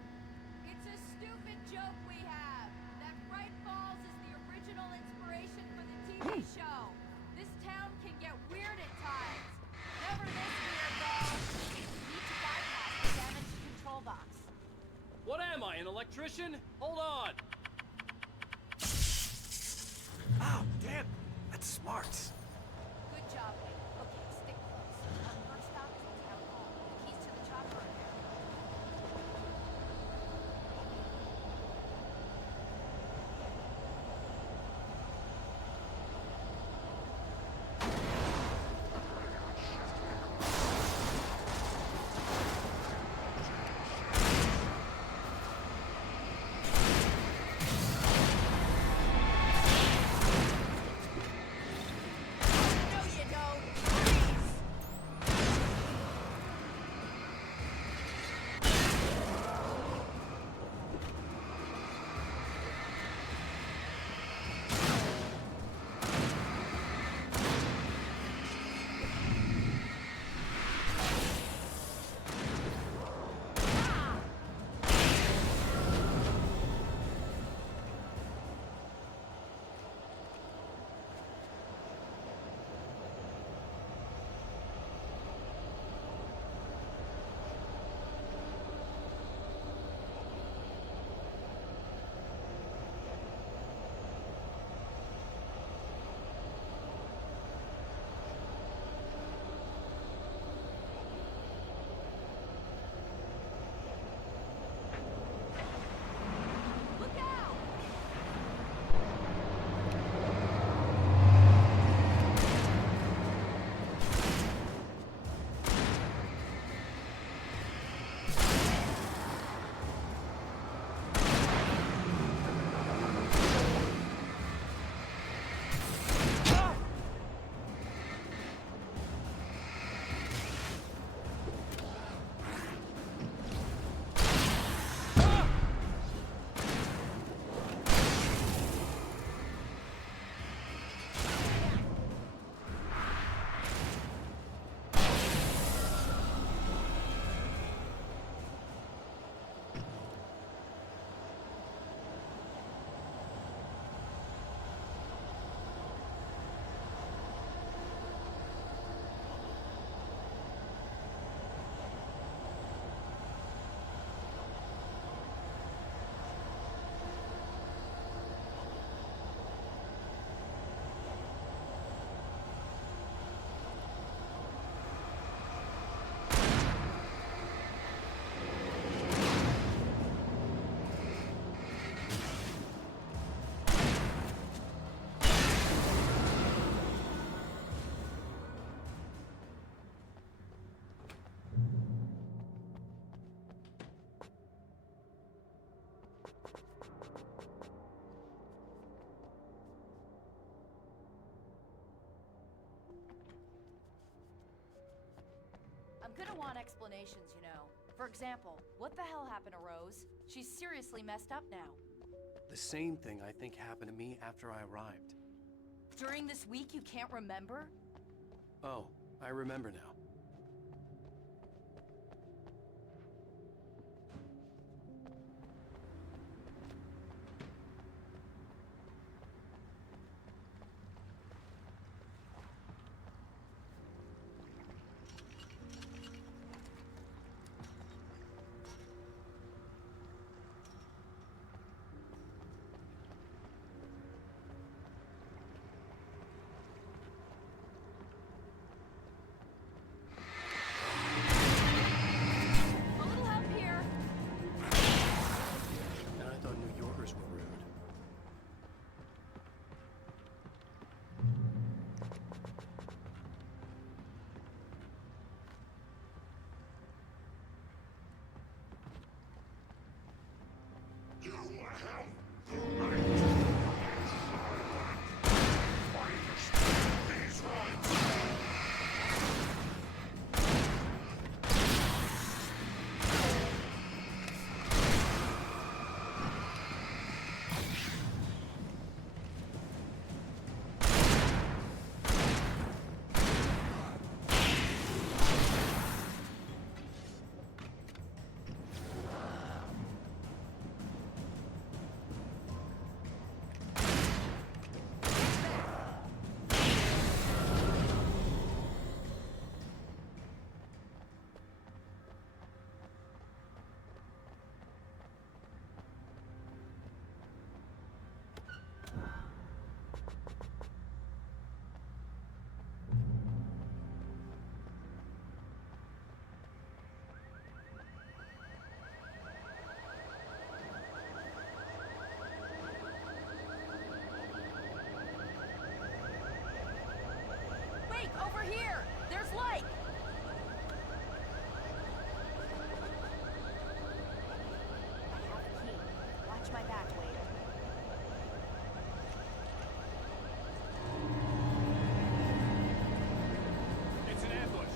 It's a stupid joke we have. That Bright Falls is the original inspiration for the TV show. This town can get weird at times. Never this weird, though. We need to bypass the damaged control box. What am I, an electrician? Hold on! Oh, damn! That's smart. Good job, Wade. Okay, stick close. Our first stop is the town hall. The keys to the chopper are there. Gonna want explanations, you know. For example, what the hell happened to Rose? She's seriously messed up now. The same thing I think happened to me after I arrived. During this week, you can't remember? Oh, I remember now. A little help here. And I thought New Yorkers were rude. Wait, over here! There's light! I have a key. Watch my back, Wade. It's an ambush.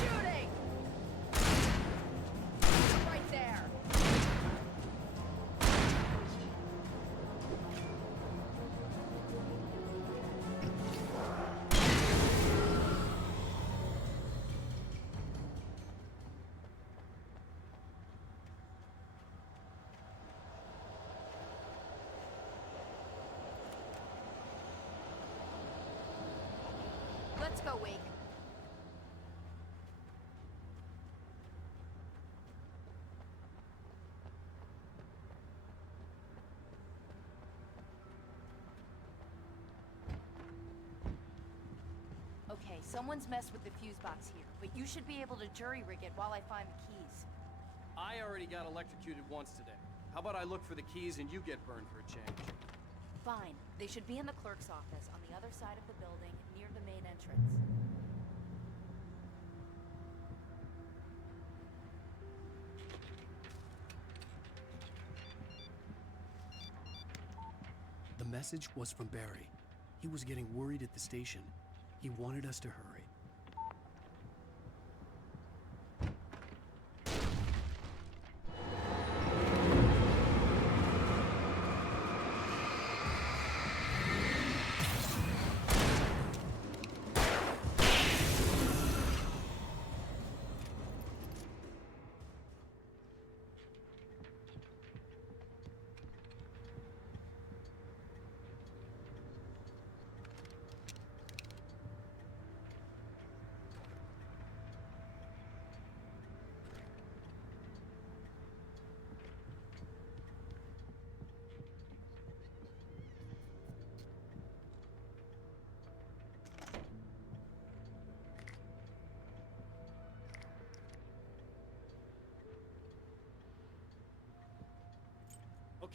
Shooting! Right there! Let's go, Wake. Okay, someone's messed with the fuse box here, but you should be able to jury rig it while I find the keys. I already got electrocuted once today. How about I look for the keys and you get burned for a change? Fine. They should be in the clerk's office on the other side of the building, near the main entrance. The message was from Barry. He was getting worried at the station. He wanted us to hurry.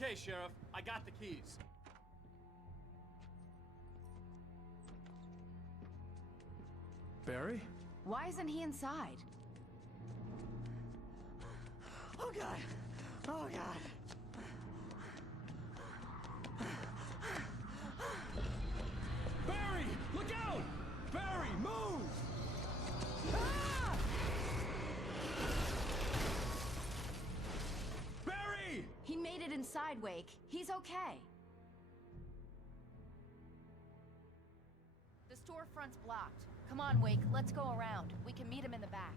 Okay, Sheriff, I got the keys. Barry? Why isn't he inside? Oh God! Oh God! Barry! Look out! Barry, move! Ah! Barry! He made it inside, Wake. He's okay. The storefront's blocked. Come on, Wake. Let's go around. We can meet him in the back.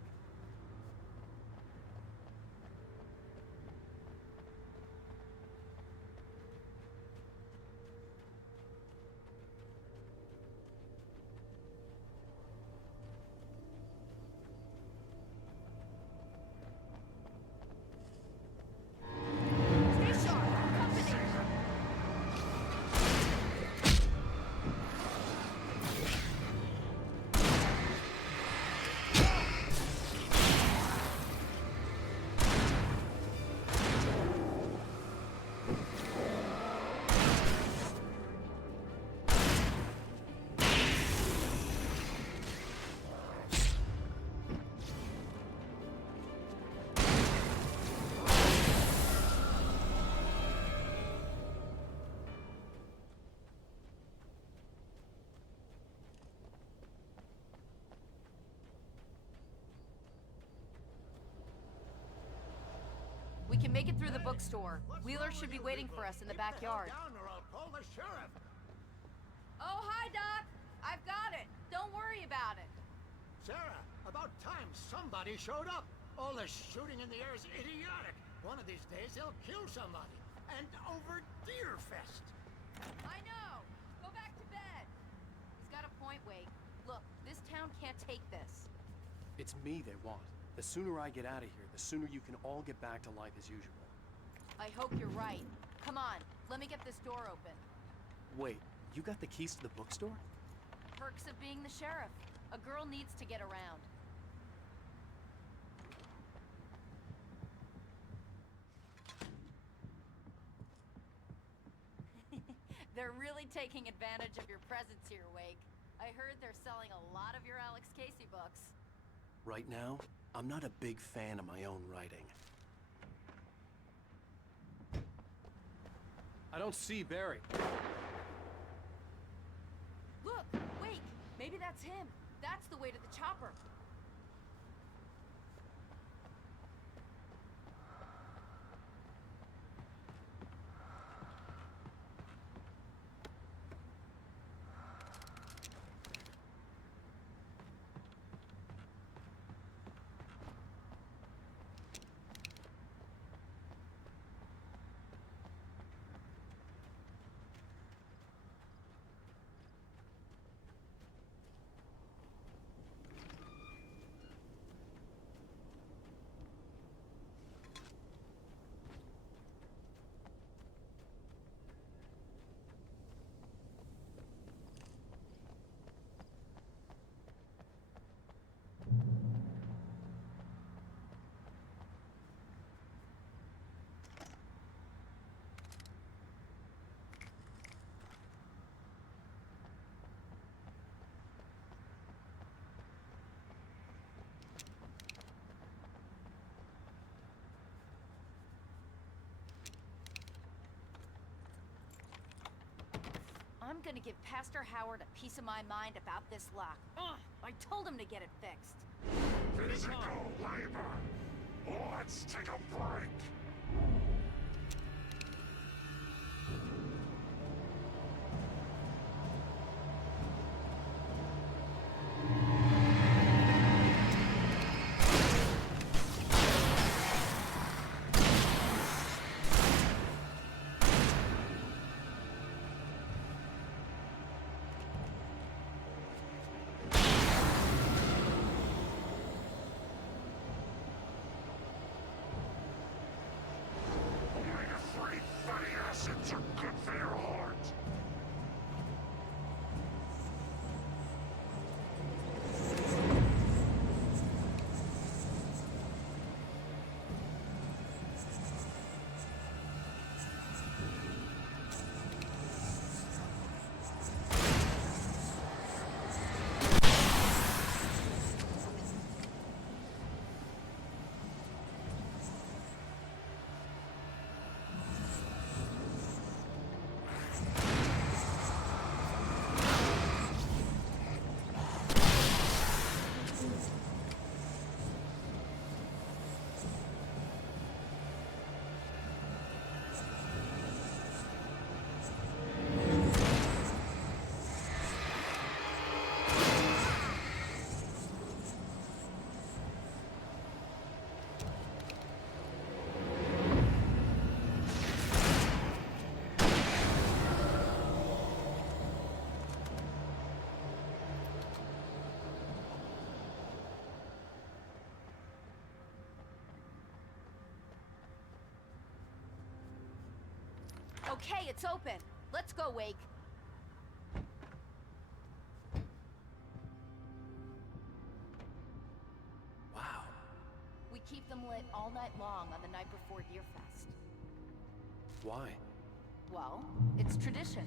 We can make it through the bookstore. Wheeler should be waiting for us in the backyard. Down or I'll call the sheriff. Oh, hi, Doc. I've got it. Don't worry about it. Sarah, about time somebody showed up. All this shooting in the air is idiotic. One of these days they'll kill somebody. And over Deerfest. I know. Go back to bed. He's got a point, Wake. Look, this town can't take this. It's me they want. The sooner I get out of here, the sooner you can all get back to life as usual. I hope you're right. Come on, let me get this door open. Wait, you got the keys to the bookstore? Perks of being the sheriff. A girl needs to get around. They're really taking advantage of your presence here, Wake. I heard they're selling a lot of your Alex Casey books. Right now, I'm not a big fan of my own writing. I don't see Barry. Look, Wake, maybe that's him. That's the way to the chopper. I'm gonna give Pastor Howard a piece of my mind about this lock. Ugh, I told him to get it fixed. Physical labor. Let's take a break. Omega-3 fatty acids are good for your heart. Okay, it's open. Let's go, Wake. Wow. We keep them lit all night long on the night before Deerfest. Why? Well, it's tradition.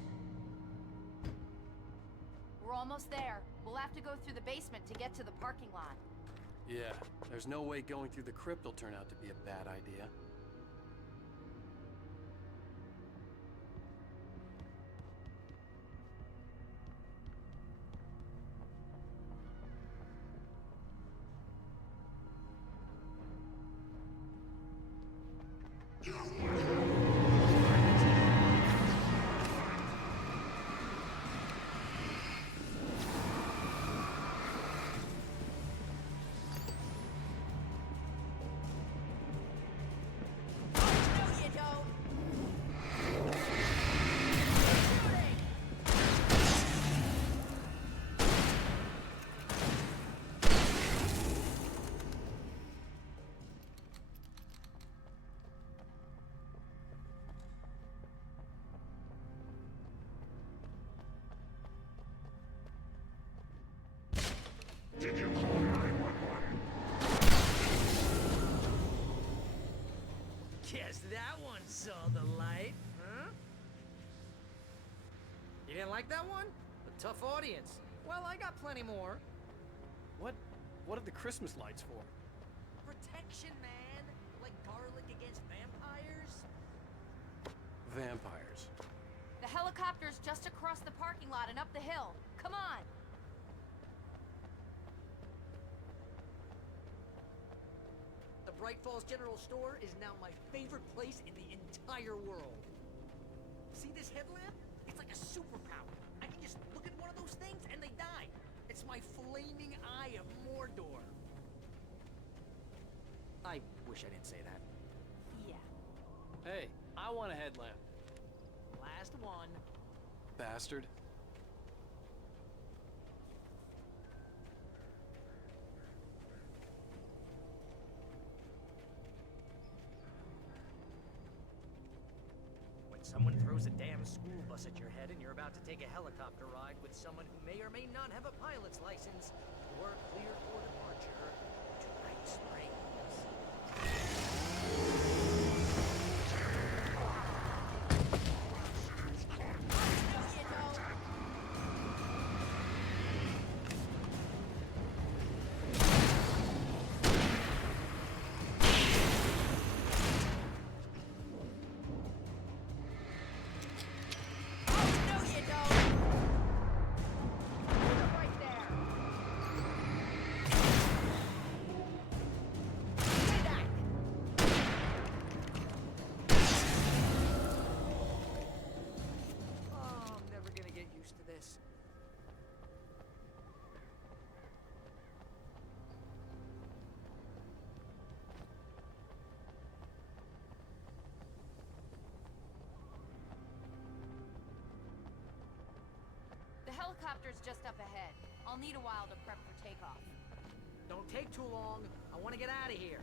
We're almost there. We'll have to go through the basement to get to the parking lot. Yeah, there's no way going through the crypt will turn out to be a bad idea. Did you call 911? Guess that one saw the light, huh? You didn't like that one? A tough audience. Well, I got plenty more. What are the Christmas lights for? Protection, man. Like garlic against vampires. Vampires. The helicopter's just across the parking lot and up the hill. Come on! The Bright Falls General Store is now my favorite place in the entire world. See this headlamp? It's like a superpower. I can just look at one of those things and they die. It's my flaming eye of Mordor. I wish I didn't say that. Yeah. Hey, I want a headlamp. Last one. Bastard. When someone throws a damn school bus at your head and you're about to take a helicopter ride with someone who may or may not have a pilot's license, you're cleared for departure to Night Springs. The helicopter's just up ahead. I'll need a while to prep for takeoff. Don't take too long. I want to get out of here.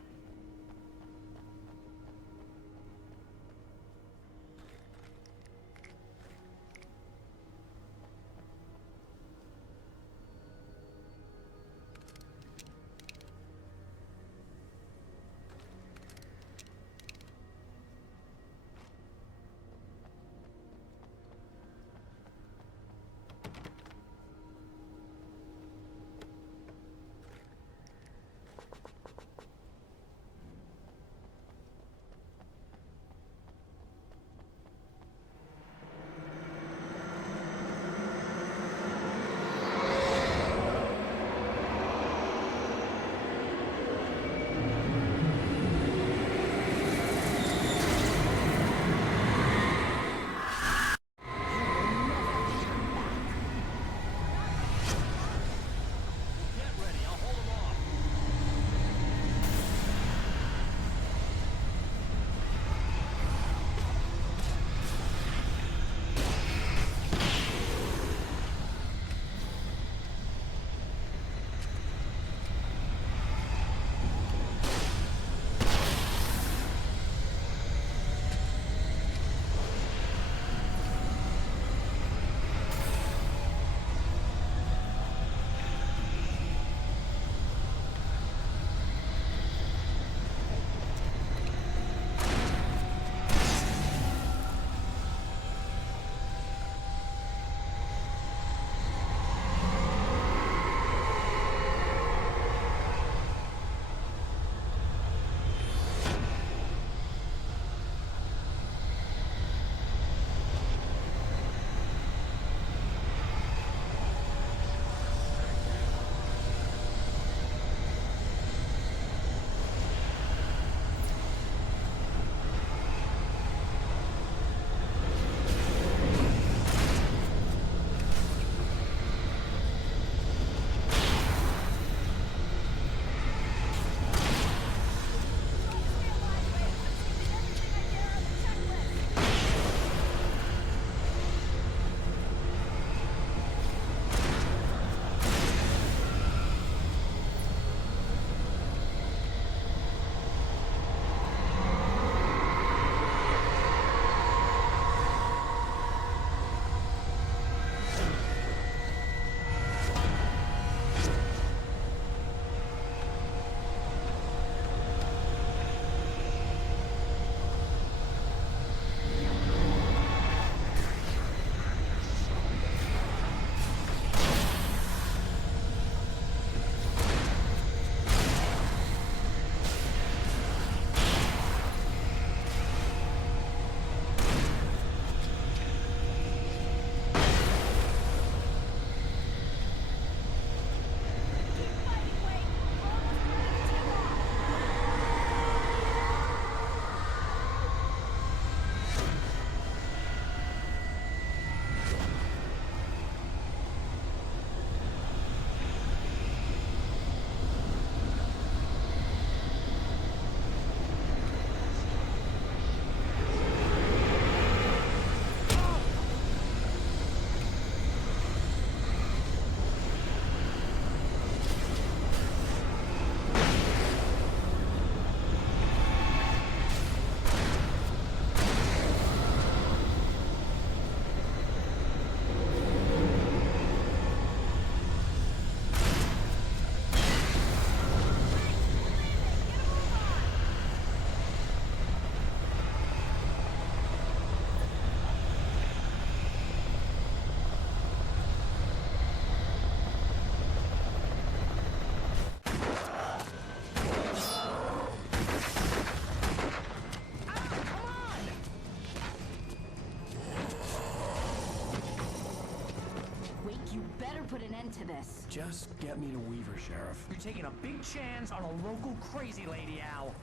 put an end to this. Just get me to Weaver, Sheriff. You're taking a big chance on a local crazy lady, Al.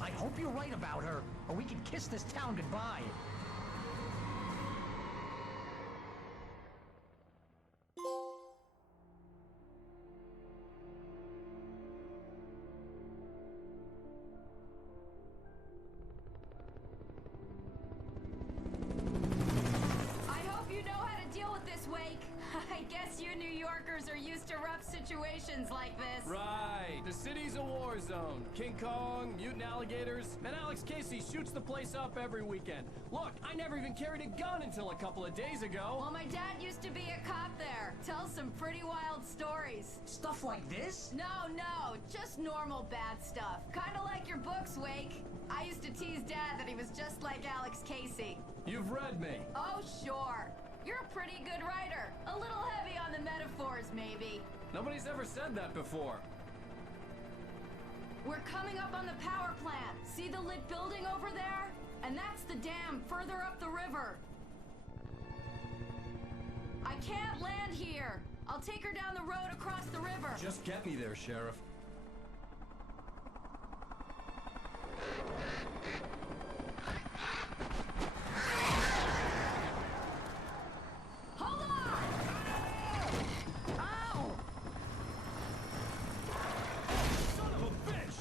I hope you're right about her, or we can kiss this town goodbye. I hope you know how to deal with this, Wake. I guess you New Yorkers are used to rough situations like this. Right. The city's a war zone. King Kong, mutant alligators, and Alex Casey shoots the place up every weekend. Look, I never even carried a gun until a couple of days ago. Well, my dad used to be a cop there. Tells some pretty wild stories. Stuff like this? No, just normal bad stuff. Kinda like your books, Wake. I used to tease Dad that he was just like Alex Casey. You've read me. Oh, sure. You're a pretty good writer. A little heavy on the metaphors, maybe. Nobody's ever said that before. We're coming up on the power plant. See the lit building over there? And that's the dam further up the river. I can't land here. I'll take her down the road across the river. Just get me there, Sheriff. Hold on! Ow! Son of a bitch!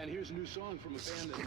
And here's a new song from a band that...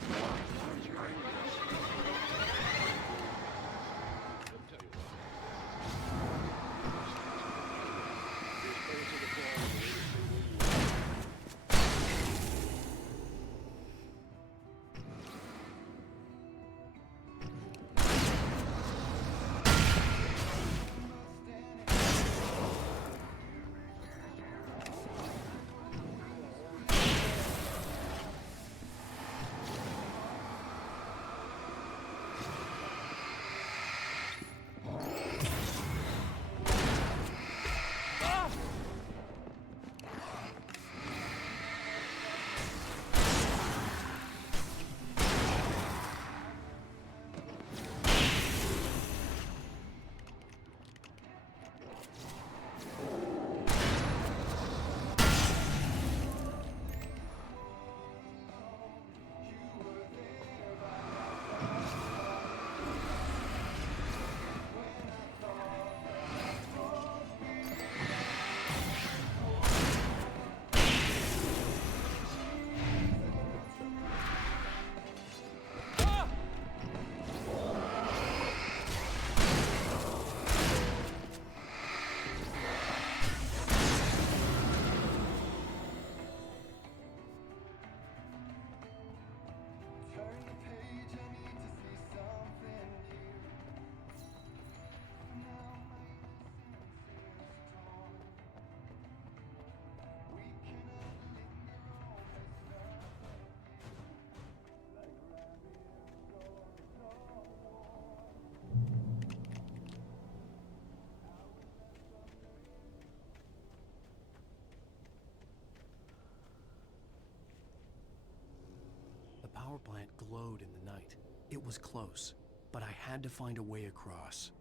plant glowed in the night. It was close, but I had to find a way across.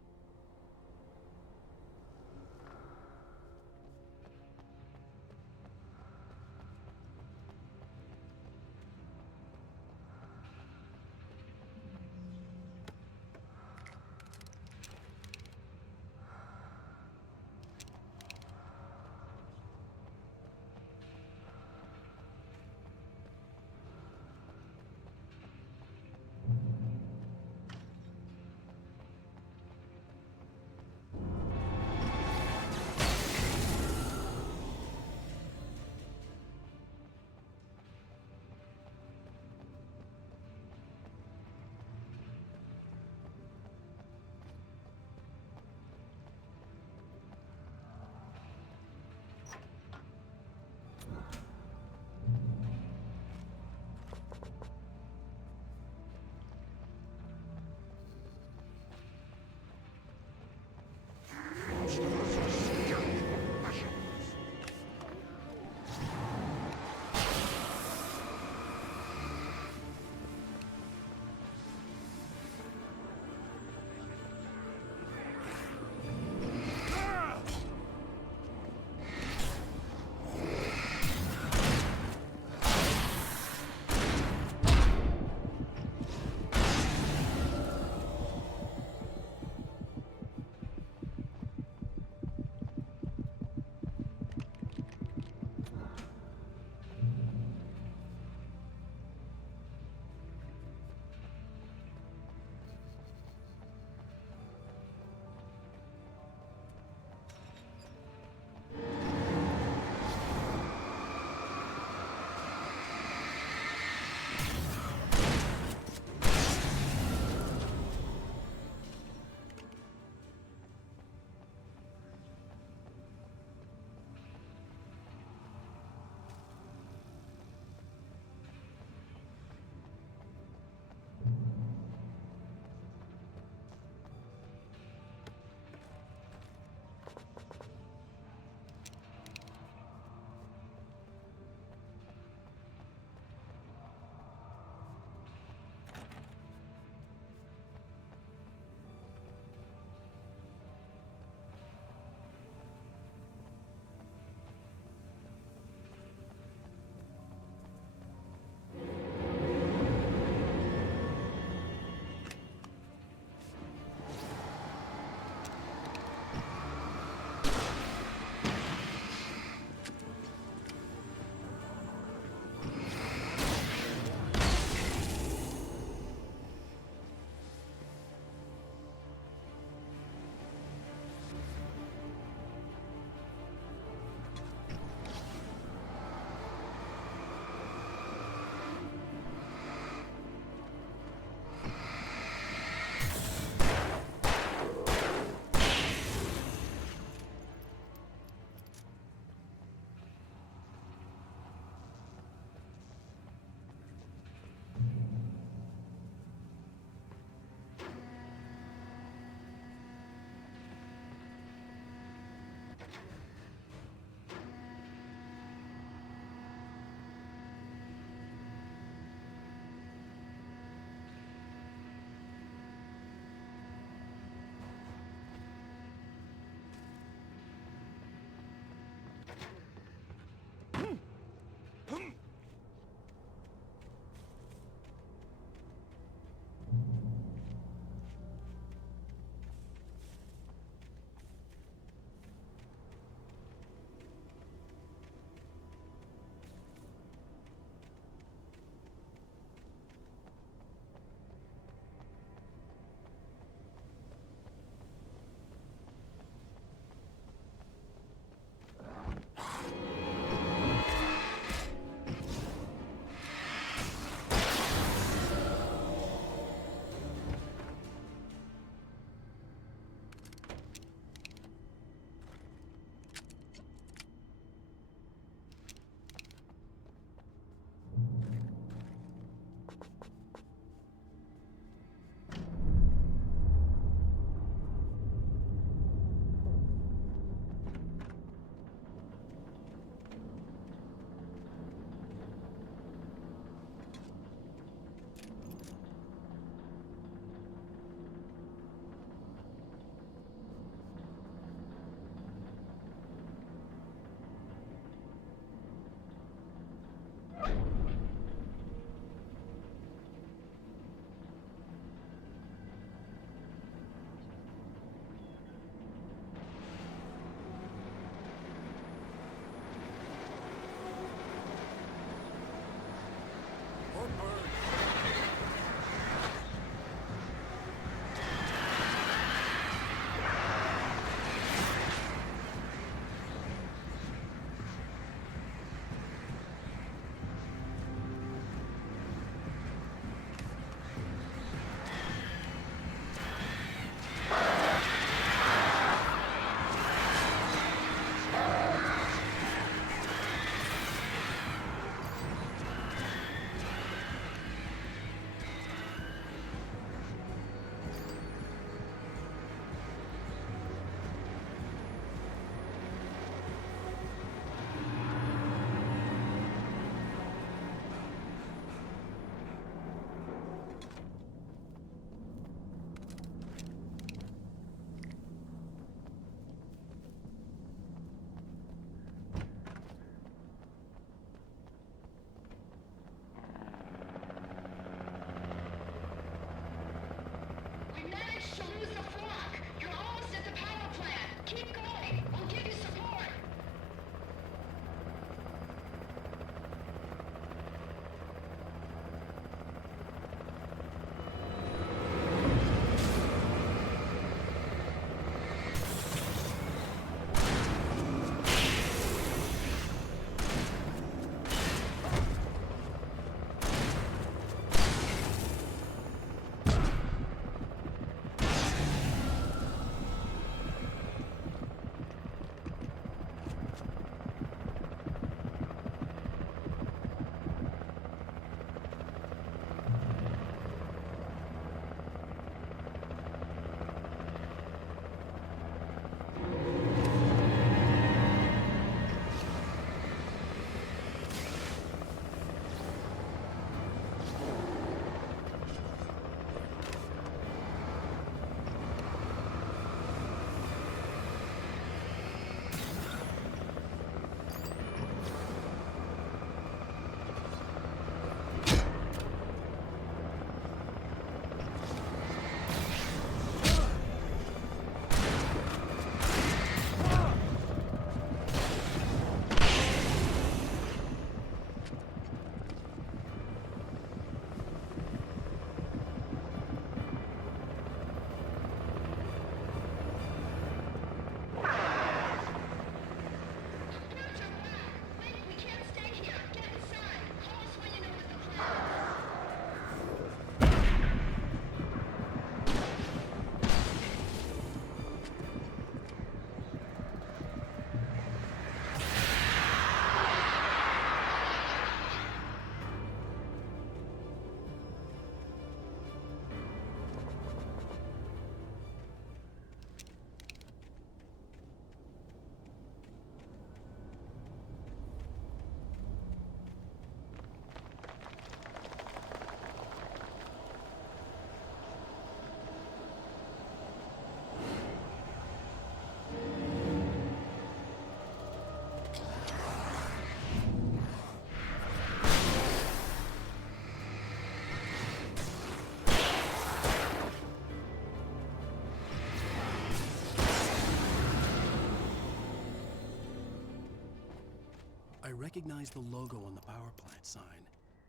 recognized the logo on the power plant sign.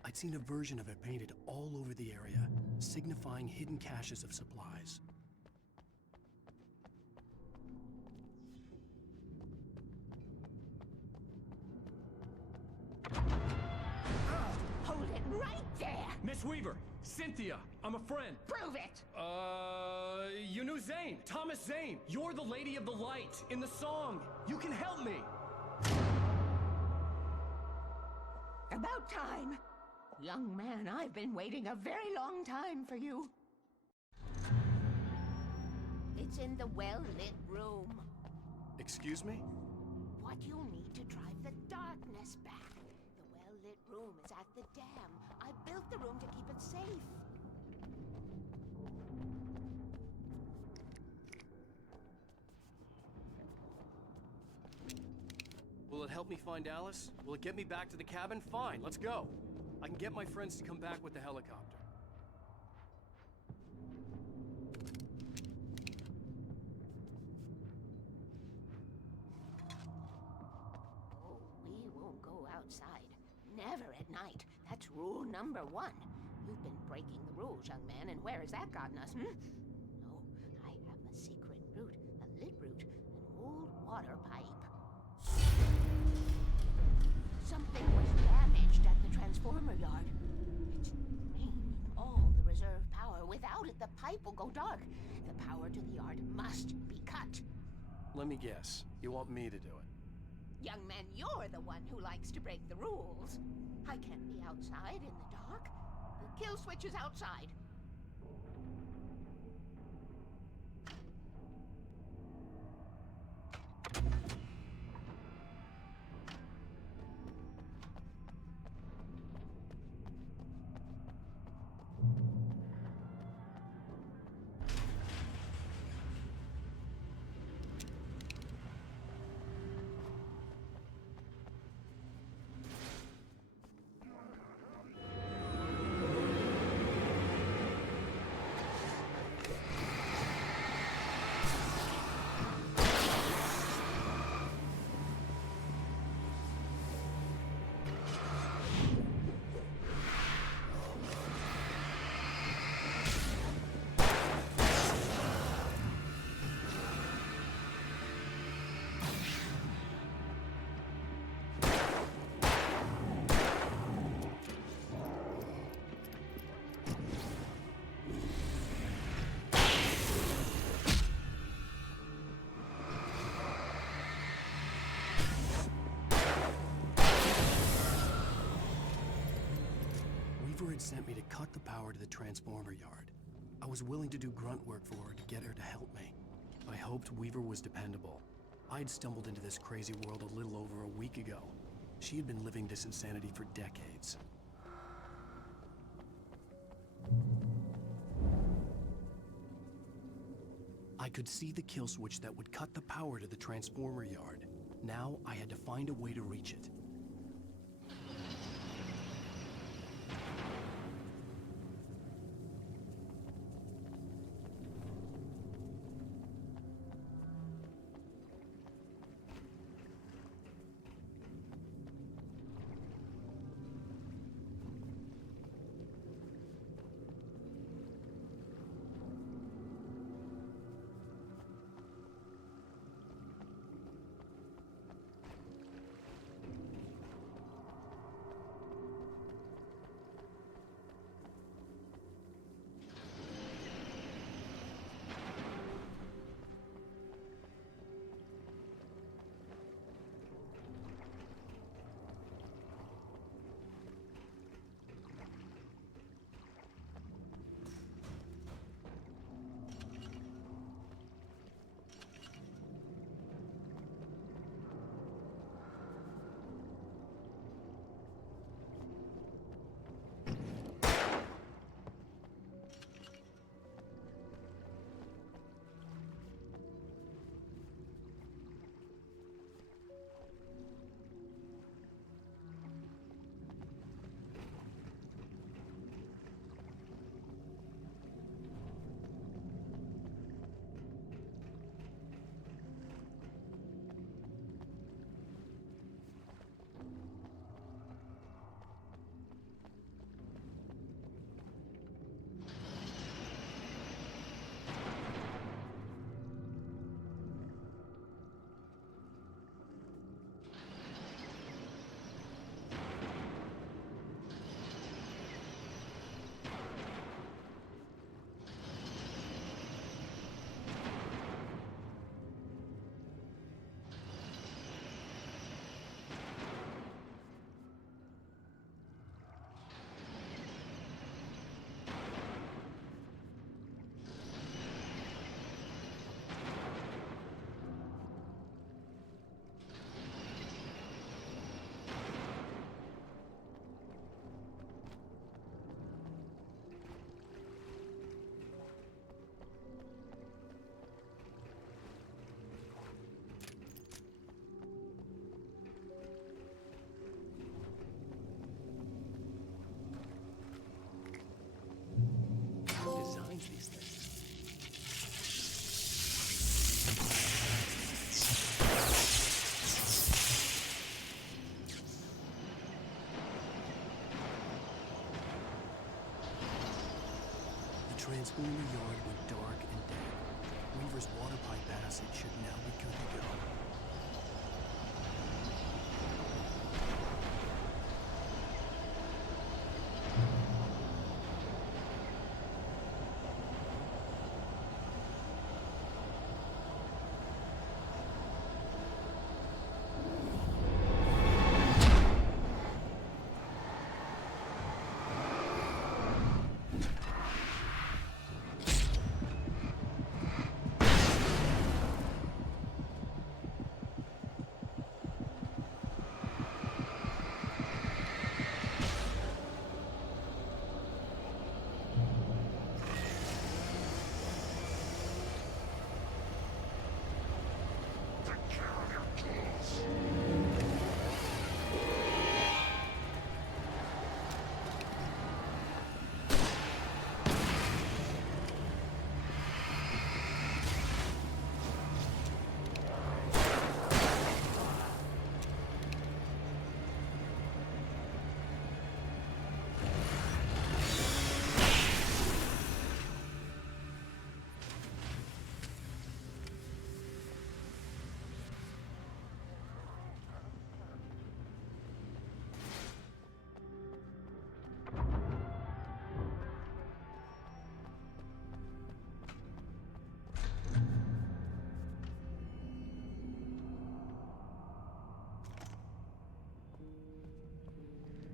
I'd seen a version of it painted all over the area, signifying hidden caches of supplies. Hold it right there! Miss Weaver! Cynthia! I'm a friend! Prove it! You knew Zane! Thomas Zane! You're the Lady of the Light in the song! You can help me! About time! Young man, I've been waiting a very long time for you. It's in the well-lit room. Excuse me? What you'll need to drive the darkness back. The well-lit room is at the dam. I built the room to keep it safe. Will it help me find Alice? Will it get me back to the cabin? Fine, let's go. I can get my friends to come back with the helicopter. Oh, we won't go outside. Never at night. That's rule number 1. You've been breaking the rules, young man, and where has that gotten us, No, I have a secret route, a lit route, an old water pipe. Something was damaged at the transformer yard. It's draining all the reserve power. Without it, the pipe will go dark. The power to the yard must be cut. Let me guess. You want me to do it? Young man, you're the one who likes to break the rules. I can't be outside in the dark. The kill switch is outside. Weaver had sent me to cut the power to the transformer yard. I was willing to do grunt work for her to get her to help me. I hoped Weaver was dependable. I'd stumbled into this crazy world a little over a week ago. She had been living this insanity for decades. I could see the kill switch that would cut the power to the transformer yard. Now I had to find a way to reach it. Transponder yard went dark and dead. Weaver's water pipe passage should now be good to go.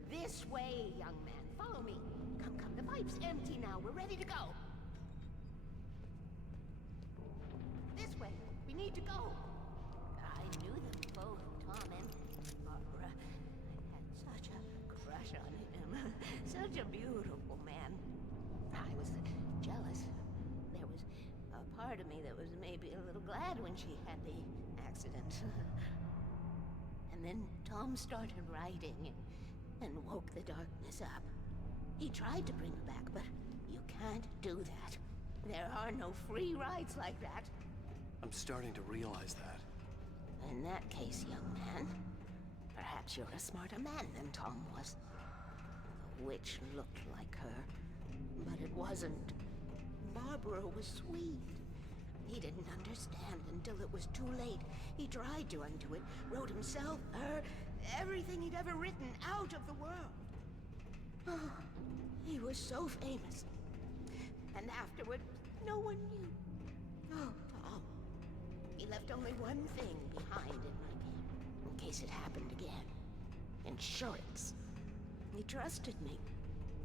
This way, young man. Follow me. Come, come. The pipe's empty now. We're ready to go. This way. We need to go. I knew them both, Tom and Barbara. I had such a crush on him. Such a beautiful man. I was jealous. There was a part of me that was maybe a little glad when she had the accident. And then Tom started writing and woke the darkness up. He tried to bring her back, but you can't do that. There are no free rides like that. I'm starting to realize that. In that case, young man, perhaps you're a smarter man than Tom was. The witch looked like her, but it wasn't. Barbara was sweet. He didn't understand until it was too late. He tried to undo it, wrote himself, her, everything he'd ever written out of the world. Oh, he was so famous. And afterward, no one knew. Oh, Tom. He left only one thing behind in my game, in case it happened again. Insurance. He trusted me.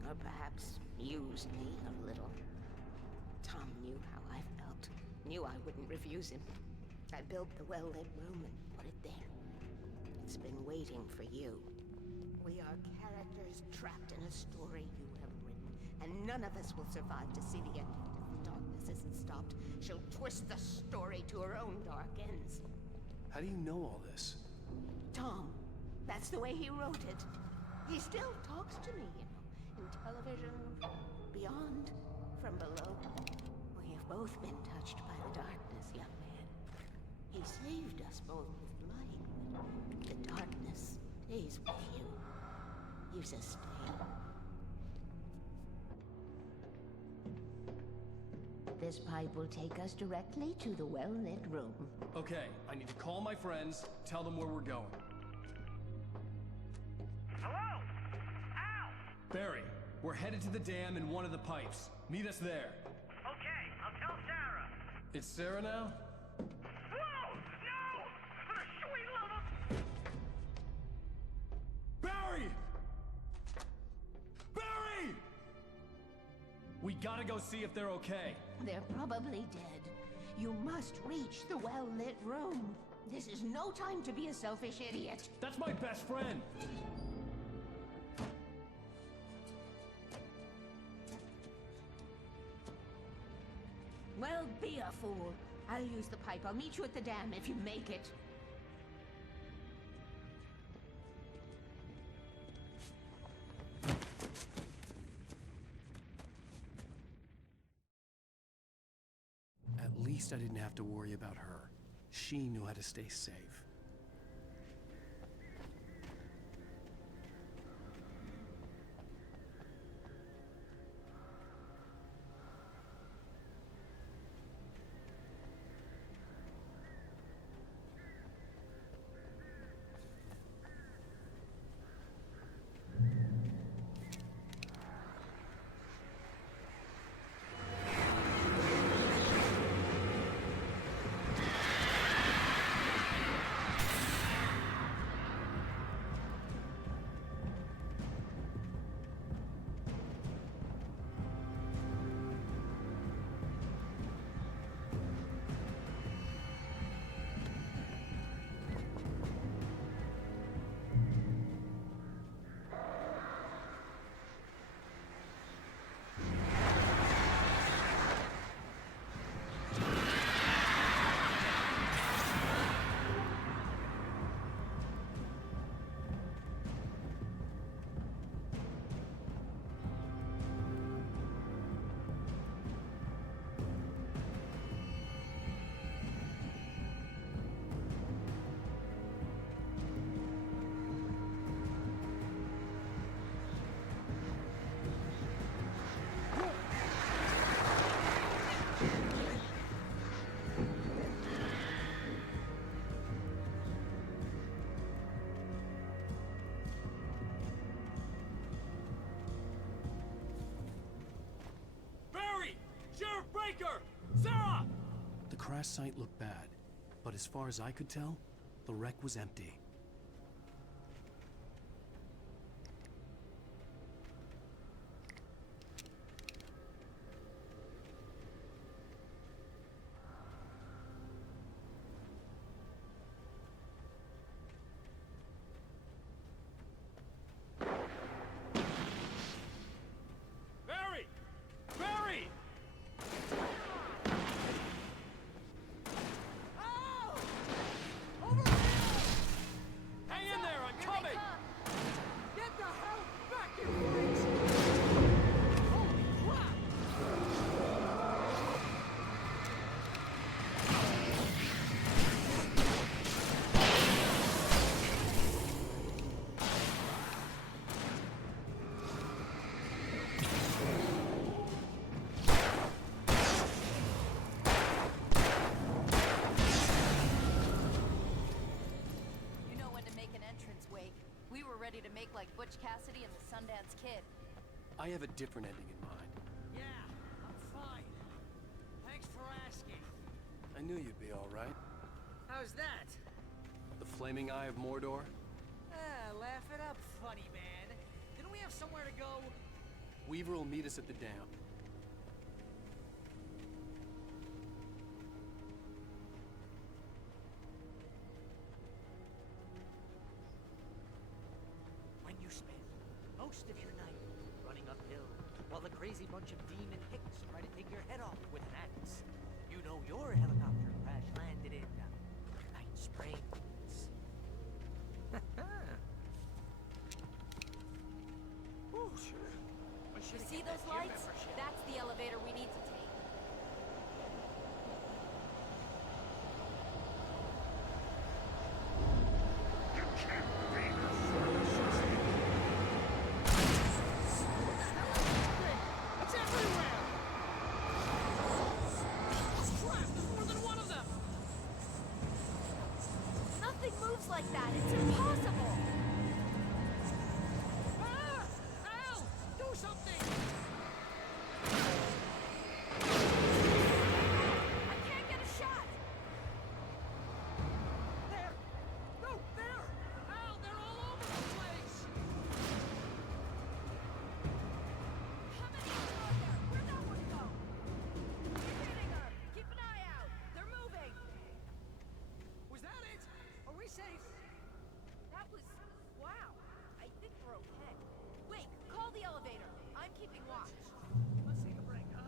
Or perhaps used me a little. Tom knew how I felt. Knew I wouldn't refuse him. I built the well-lit room and put it there. It's been waiting for you. We are characters trapped in a story you have written, and none of us will survive to see the end of it if the darkness isn't stopped. She'll twist the story to her own dark ends. How do you know all this? Tom, that's the way he wrote it. He still talks to me, you know, in television, beyond, from below. We have both been touched by the darkness, young man. He saved us both with light. The darkness stays with you. You sustain. This pipe will take us directly to the well-lit room. Okay, I need to call my friends, tell them where we're going. Hello? Al! Barry, we're headed to the dam in one of the pipes. Meet us there. Okay, I'll tell Sarah. It's Sarah now? Whoa! No! For the sweet love of... Barry! Barry! We gotta go see if they're okay. They're probably dead. You must reach the well-lit room. This is no time to be a selfish idiot. That's my best friend. Well, be a fool. I'll use the pipe. I'll meet you at the dam if you make it. At least I didn't have to worry about her. She knew how to stay safe. crash site looked bad, but as far as I could tell, the wreck was empty. Barry! Barry! Hang in there, I'm coming! Get the hell back, you freaks! Holy crap! You know when to make an entrance, Wake. We were ready to make like Butch Cassidy and the Sundance Kid. I have a different ending in mind. Yeah, I'm fine. Thanks for asking. I knew you'd be all right. How's that? The flaming eye of Mordor? Laugh it up, funny man. Didn't we have somewhere to go? Weaver will meet us at the dam. When you spend most of your night running uphill while the crazy bunch of demon hicks try to take your head off with an axe, you know your helicopter crash landed in Night Springs. Oh, sure. You see those lights? That's the elevator we need to take. It's everywhere! Crap, there's more than one of them! Nothing moves like that. It's impossible. Ah! Al! Do something! I can't get a shot. There! No, there! Al, they're all over the place! How many are there? Where'd that one go? Keep hitting her. Keep an eye out. They're moving. Was that it? Are we safe? That was... wow. I think we're okay. Wait, call the elevator. I'm keeping watch. Let's take a break, huh?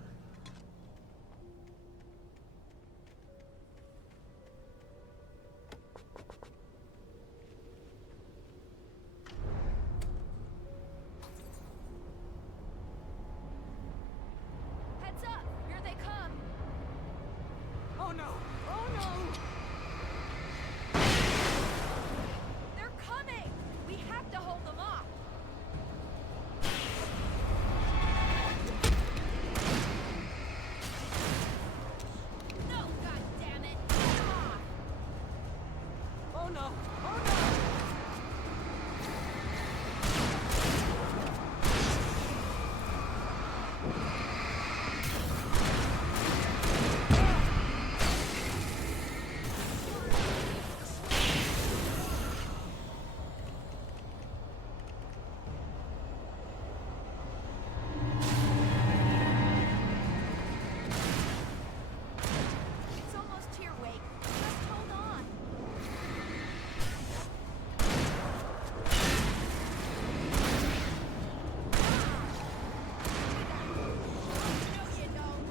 Heads up. Here they come. Oh no! Oh no! They're coming. We have to hold them off. No, goddammit. Get them off. Oh no! Oh no! It's almost here, Wake. Just hold on. No, you don't.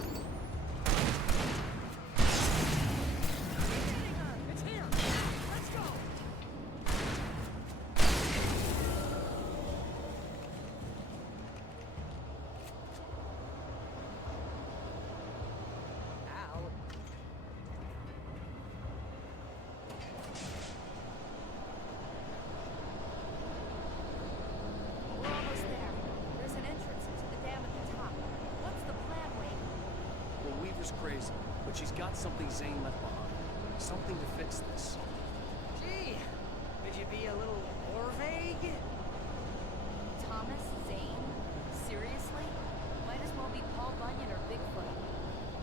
Keep hitting her. It's here! Let's go! Al. We're almost there. There's an entrance into the dam at the top. What's the plan, Wake? Well, Weaver's crazy, but she's got something Zane left behind. Something to fix this. Gee, could you be a little more vague? Thomas Zane? Seriously? Might as well be Paul Bunyan or Bigfoot.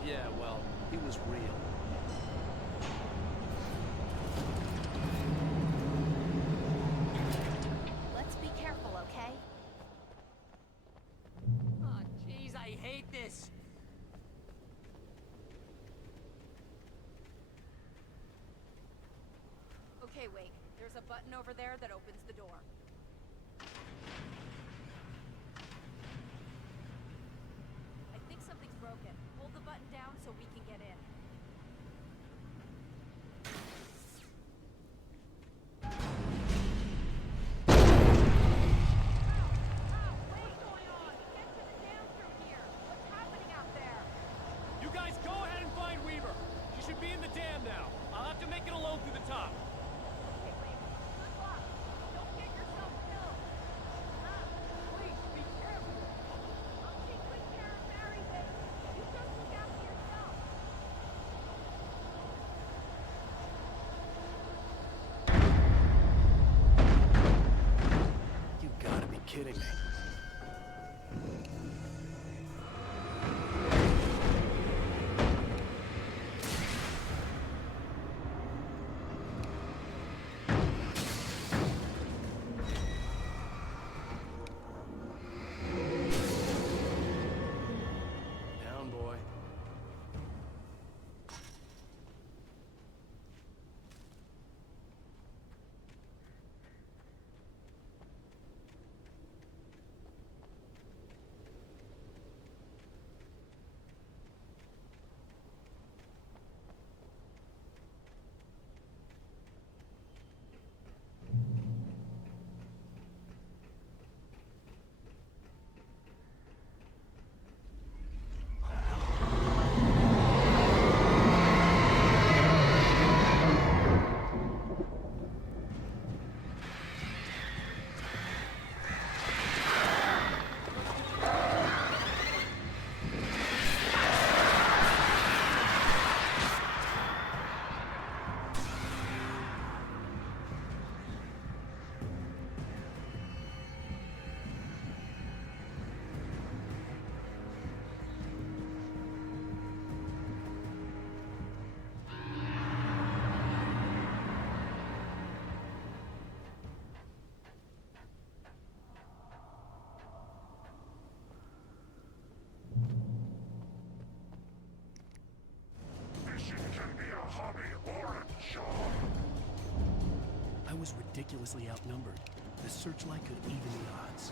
Yeah, well, he was real. button over there that opens the door. I think something's broken. Hold the button down so we can get in. You guys go ahead and find Weaver. She should be in the dam now. I'll have to make it alone through the top. You gotta be kidding me. Down, boy. I was ridiculously outnumbered. The searchlight could even the odds.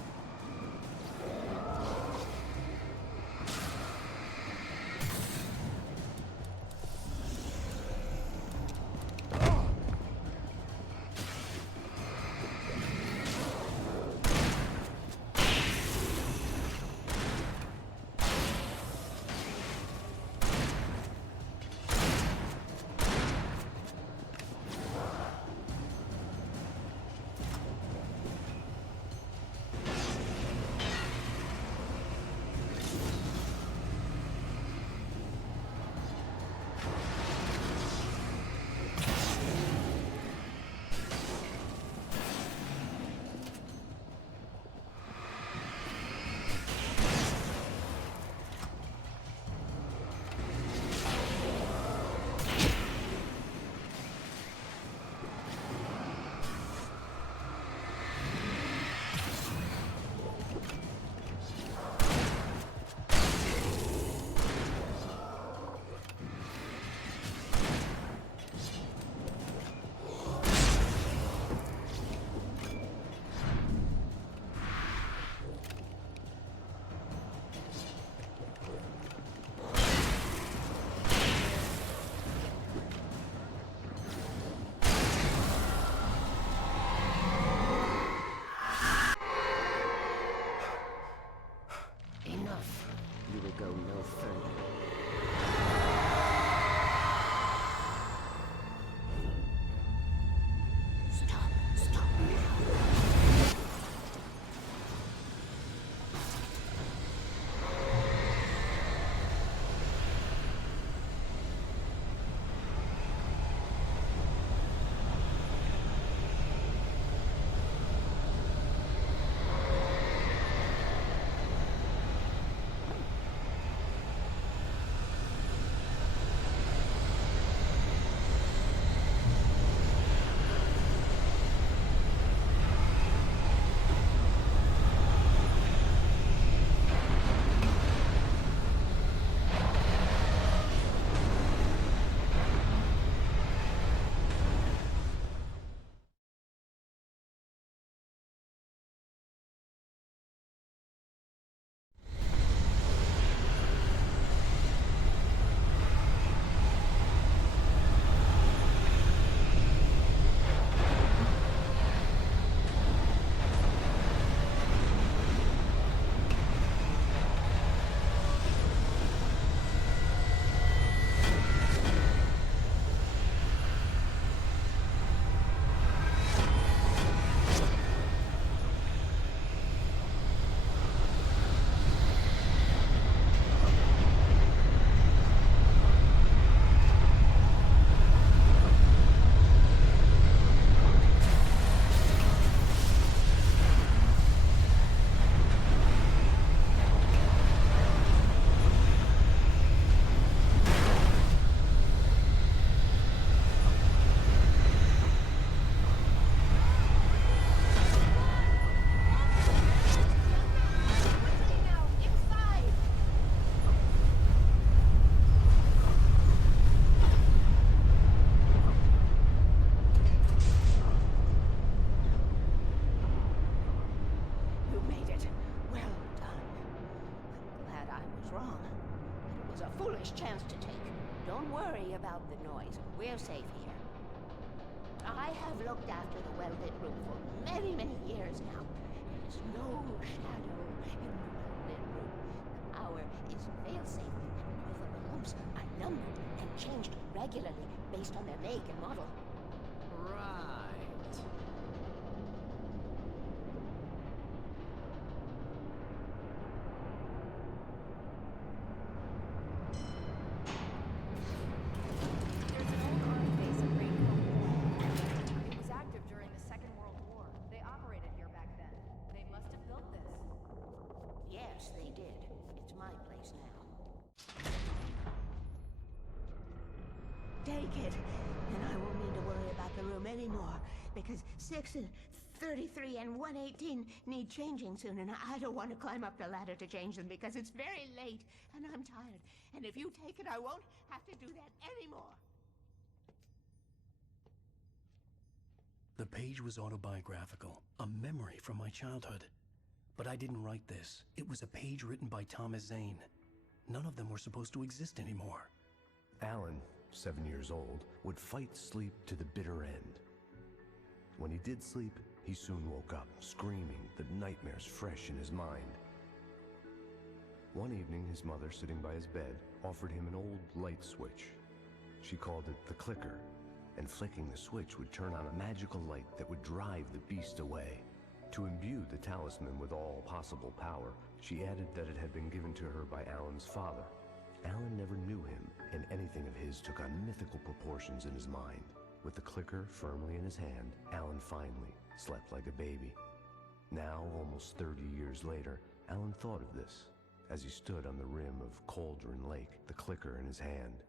chance to take. Don't worry about the noise. We're safe here. I have looked after the well-lit room for many, many years now. There is no shadow in the well-lit room. The power is fail-safe, and movable lumps are numbered and changed regularly based on their make and model. Right. There's an old army base at Rainbow. It was active during the Second World War. They operated here back then. They must have built this. Yes, they did. It's my place now. Take it, and I won't need to worry about the room anymore, because 6 and 33 and 118 need changing soon, and I don't want to climb up the ladder to change them because it's very late, and I'm tired. And if you take it, I won't have to do that anymore. The page was autobiographical, a memory from my childhood. But I didn't write this. It was a page written by Thomas Zane. None of them were supposed to exist anymore. Alan, 7 years old, would fight sleep to the bitter end. When he did sleep, he soon woke up, screaming, the nightmares fresh in his mind. One evening, his mother, sitting by his bed, offered him an old light switch. She called it the clicker, and flicking the switch would turn on a magical light that would drive the beast away. To imbue the talisman with all possible power, she added that it had been given to her by Alan's father. Alan never knew him, and anything of his took on mythical proportions in his mind. With the clicker firmly in his hand, Alan finally slept like a baby. Now, almost 30 years later, Alan thought of this as he stood on the rim of Cauldron Lake, the clicker in his hand.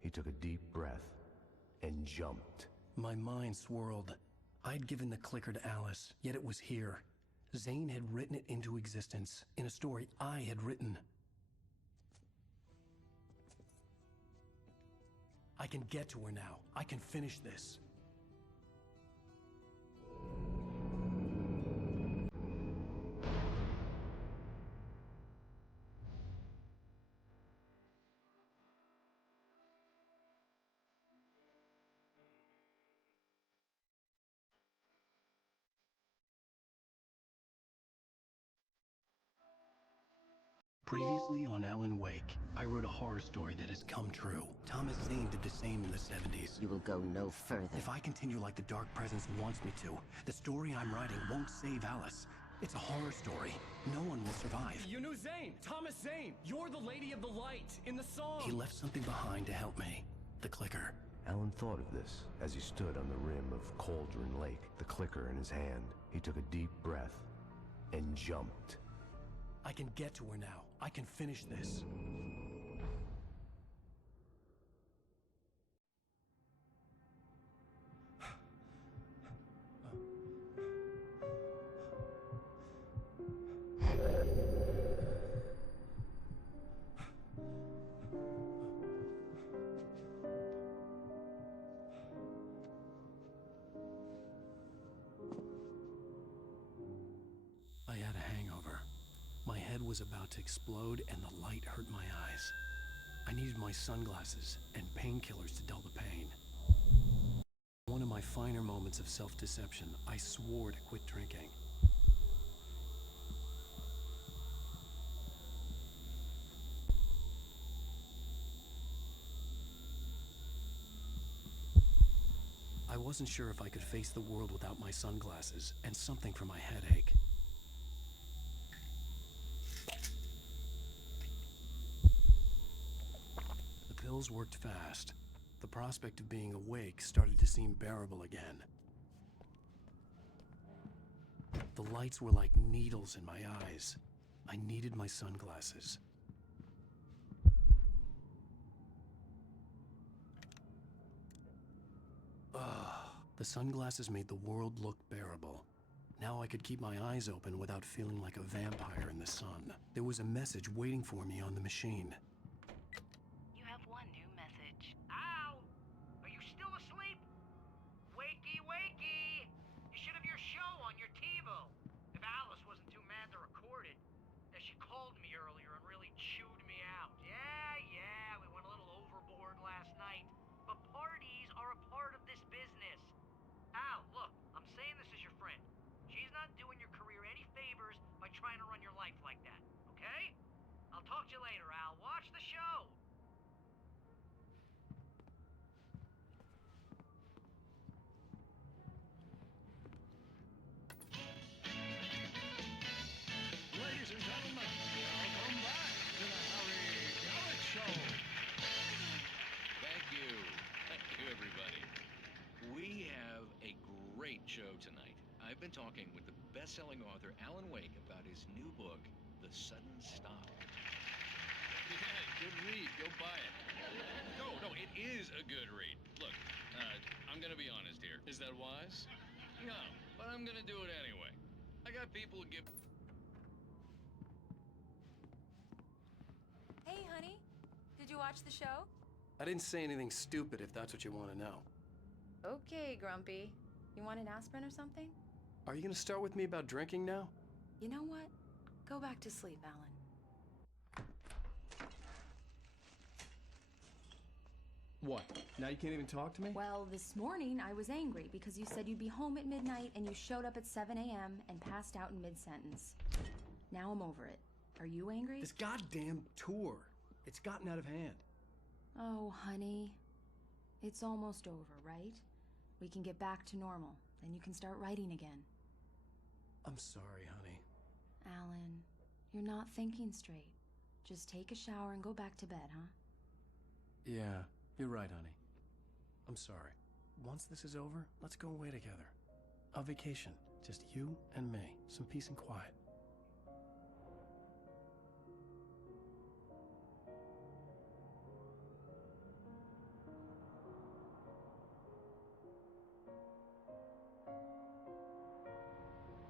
He took a deep breath and jumped. My mind swirled. I'd given the clicker to Alice, yet it was here. Zane had written it into existence, in a story I had written. I can get to her now. I can finish this. Previously on Alan Wake, I wrote a horror story that has come true. Thomas Zane did the same in the 70s. You will go no further. If I continue like the Dark Presence wants me to, the story I'm writing won't save Alice. It's a horror story. No one will survive. You knew Zane! Thomas Zane! You're the Lady of the Light in the song! He left something behind to help me. The clicker. Alan thought of this as he stood on the rim of Cauldron Lake, the clicker in his hand. He took a deep breath and jumped. I can get to her now. I can finish this. I had a hangover. My head was about to explode and the light hurt my eyes. I needed my sunglasses and painkillers to dull the pain. One of my finer moments of self-deception, I swore to quit drinking. I wasn't sure if I could face the world without my sunglasses and something for my headache. The pills worked fast. The prospect of being awake started to seem bearable again. The lights were like needles in my eyes. I needed my sunglasses. The sunglasses made the world look bearable. Now I could keep my eyes open without feeling like a vampire in the sun. There was a message waiting for me on the machine. You have one new message. Ow! Are you still asleep? Wakey, wakey! You should have your show on your TiVo. If Alice wasn't too mad to record it. She called me earlier and really chewed me out. Yeah, we went trying to run your life like that, okay? I'll talk to you later, Al. Watch the show! Ladies and gentlemen, welcome back to the Harry Gallic Show. Thank you. Thank you, everybody. We have a great show tonight. I've been talking with the best-selling author Alan Wake about his new book, The Sudden Stop. Yeah, good read. Go buy it. No, it is a good read. Look, I'm gonna be honest here. Is that wise? No, but I'm gonna do it anyway. I got people who give... Hey, honey. Did you watch the show? I didn't say anything stupid if that's what you want to know. Okay, Grumpy. You want an aspirin or something? Are you gonna start with me about drinking now? You know what? Go back to sleep, Alan. What? Now you can't even talk to me? Well, this morning I was angry because you said you'd be home at midnight and you showed up at 7 a.m. and passed out in mid-sentence. Now I'm over it. Are you angry? This goddamn tour. It's gotten out of hand. Oh, honey. It's almost over, right? We can get back to normal. Then you can start writing again. I'm sorry, honey. Alan, you're not thinking straight. Just take a shower and go back to bed, huh? Yeah, you're right, honey. I'm sorry. Once this is over, let's go away together. A vacation. Just you and me. Some peace and quiet.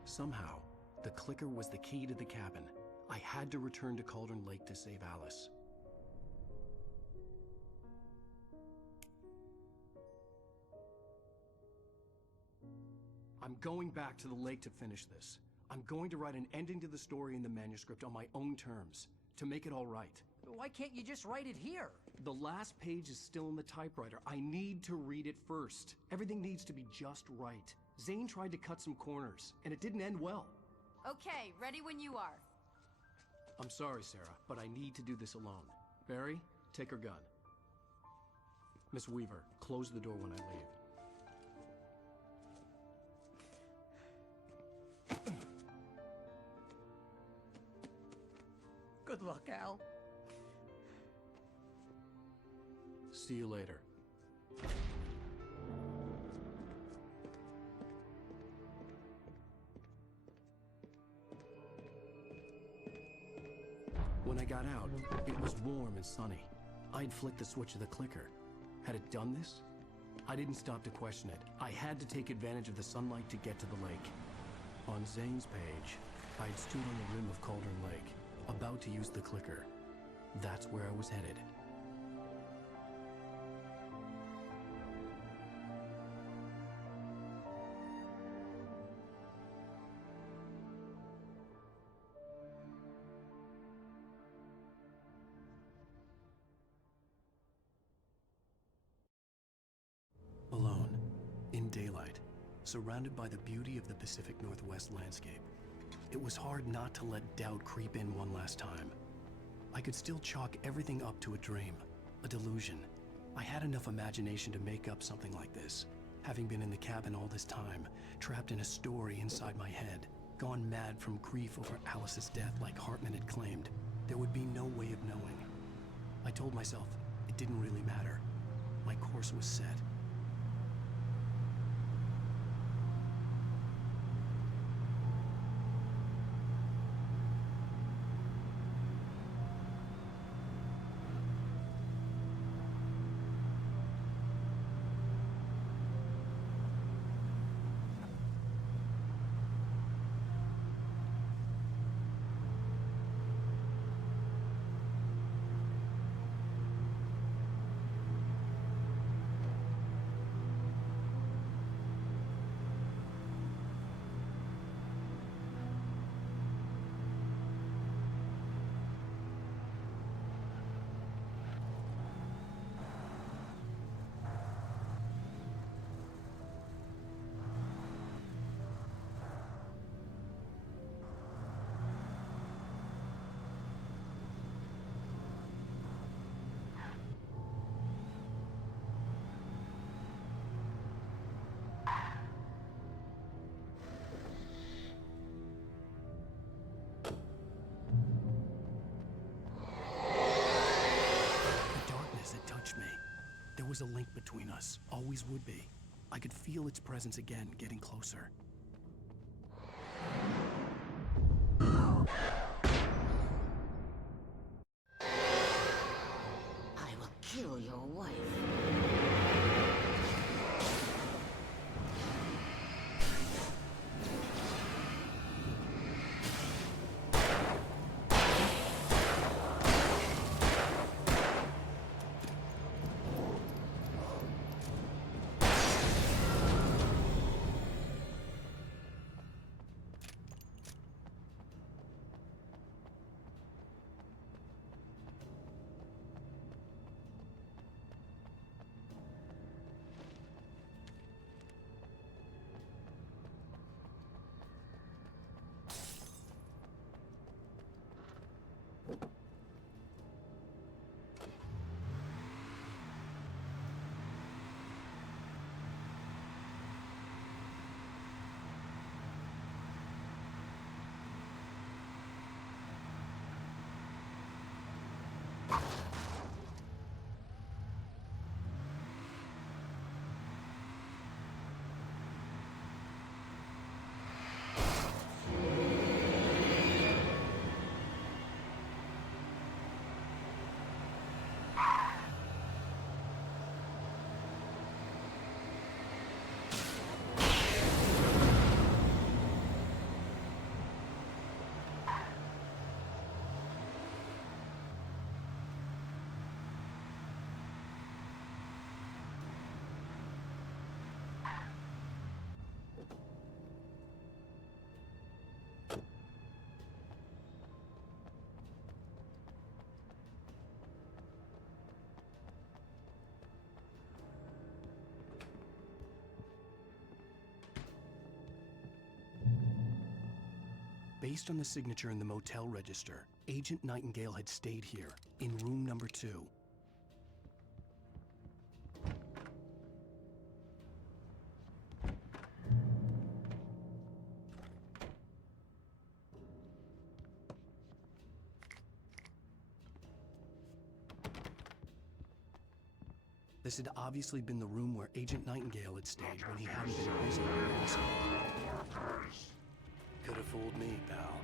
Somehow, the clicker was the key to the cabin. I had to return to Cauldron Lake to save Alice. I'm going back to the lake to finish this. I'm going to write an ending to the story in the manuscript on my own terms, to make it all right. Why can't you just write it here? The last page is still in the typewriter. I need to read it first. Everything needs to be just right. Zane tried to cut some corners, and it didn't end well. Okay, ready when you are. I'm sorry, Sarah, but I need to do this alone. Barry, take her gun. Miss Weaver, close the door when I leave. Good luck, Al. See you later. When I got out, it was warm and sunny. I'd flicked the switch of the clicker. Had it done this? I didn't stop to question it. I had to take advantage of the sunlight to get to the lake. On Zane's page, I'd stood on the rim of Cauldron Lake, about to use the clicker. That's where I was headed. Alone, in daylight, surrounded by the beauty of the Pacific Northwest landscape, it was hard not to let doubt creep in one last time. I could still chalk everything up to a dream, a delusion. I had enough imagination to make up something like this, having been in the cabin all this time, trapped in a story inside my head, gone mad from grief over Alice's death like Hartman had claimed. There would be no way of knowing. I told myself it didn't really matter. My course was set. was a link between us, always would be. I could feel its presence again, getting closer. I will kill your wife. Based on the signature in the motel register, Agent Nightingale had stayed here, in room number 2. This had obviously been the room where Agent Nightingale had stayed when he hadn't been busy harassing. Could have fooled me, pal.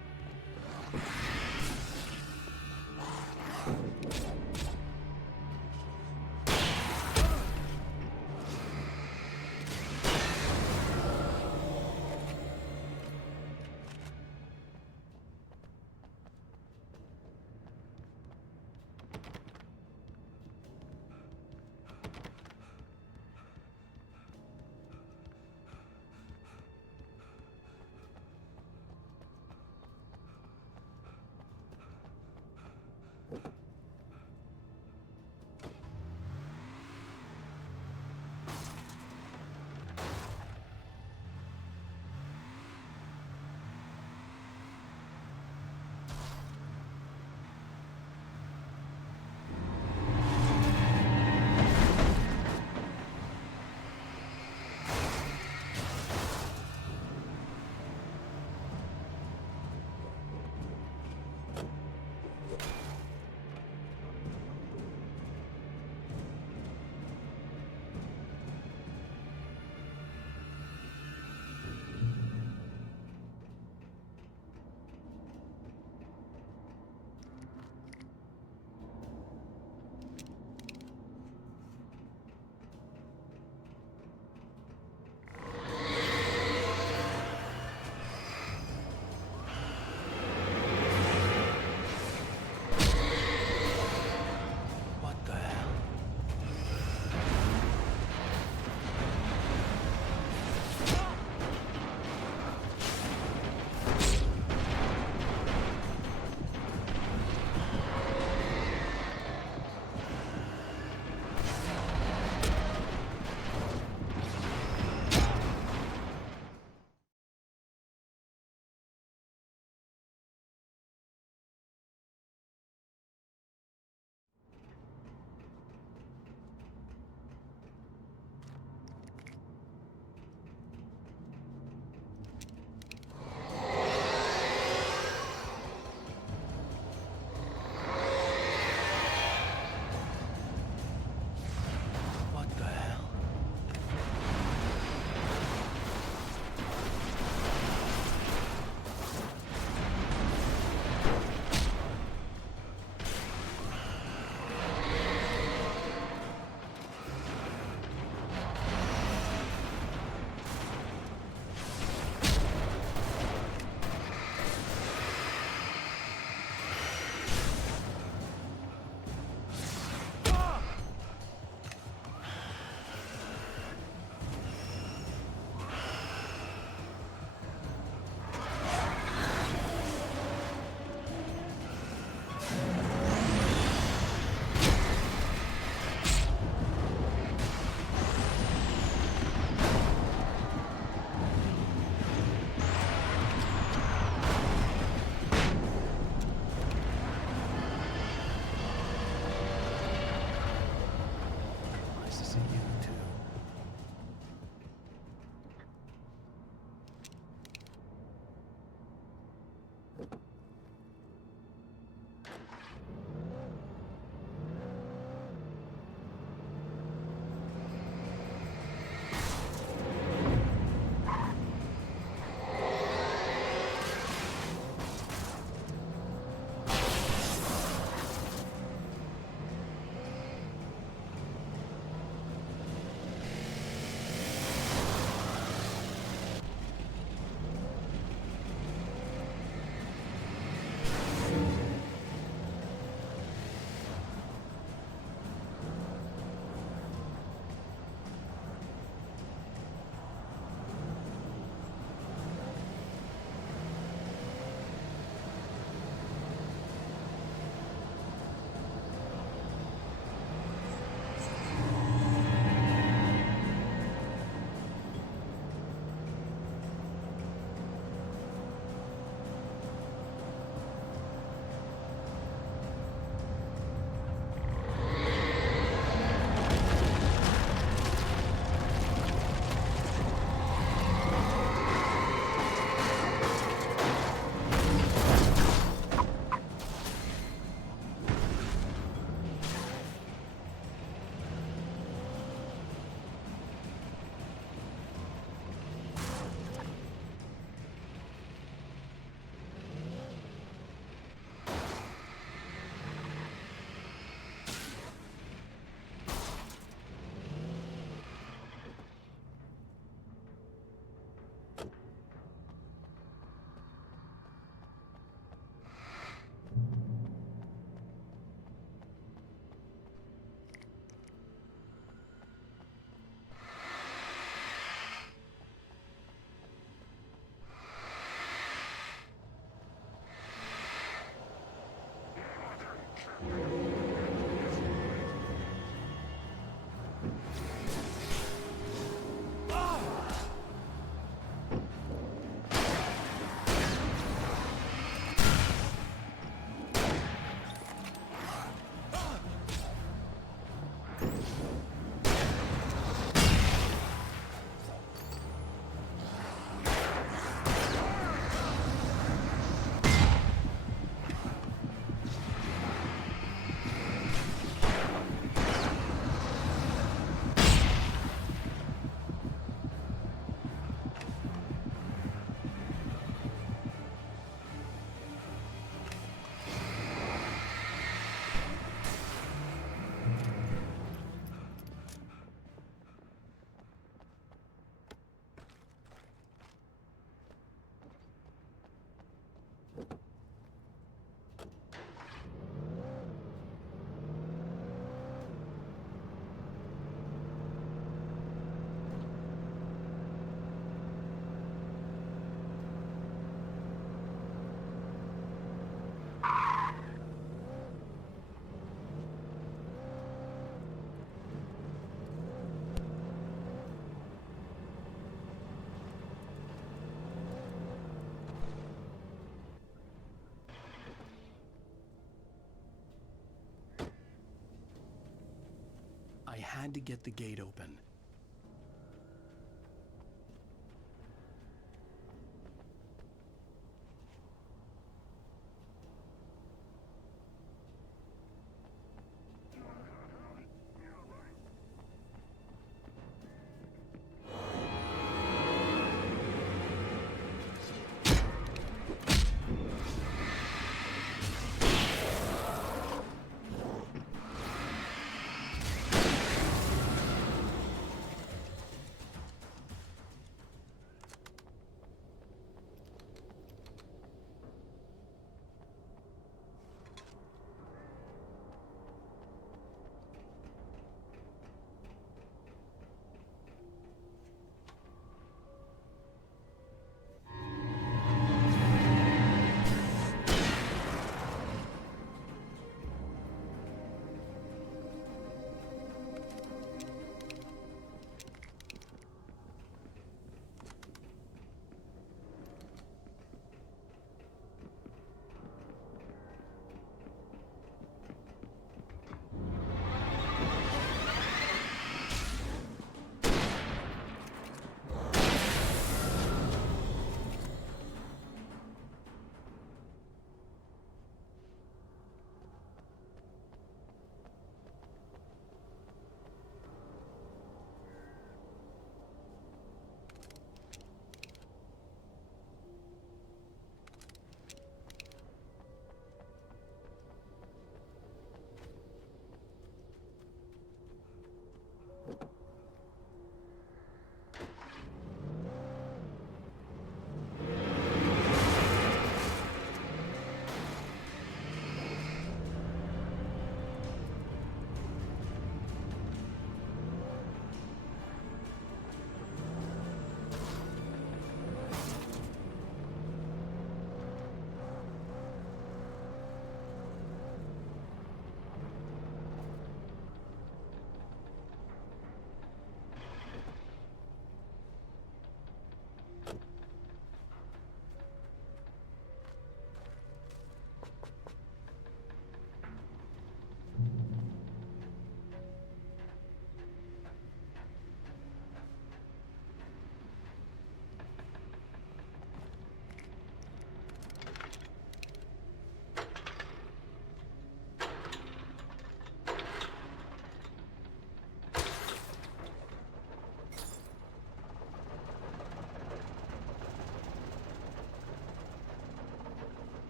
had to get the gate open.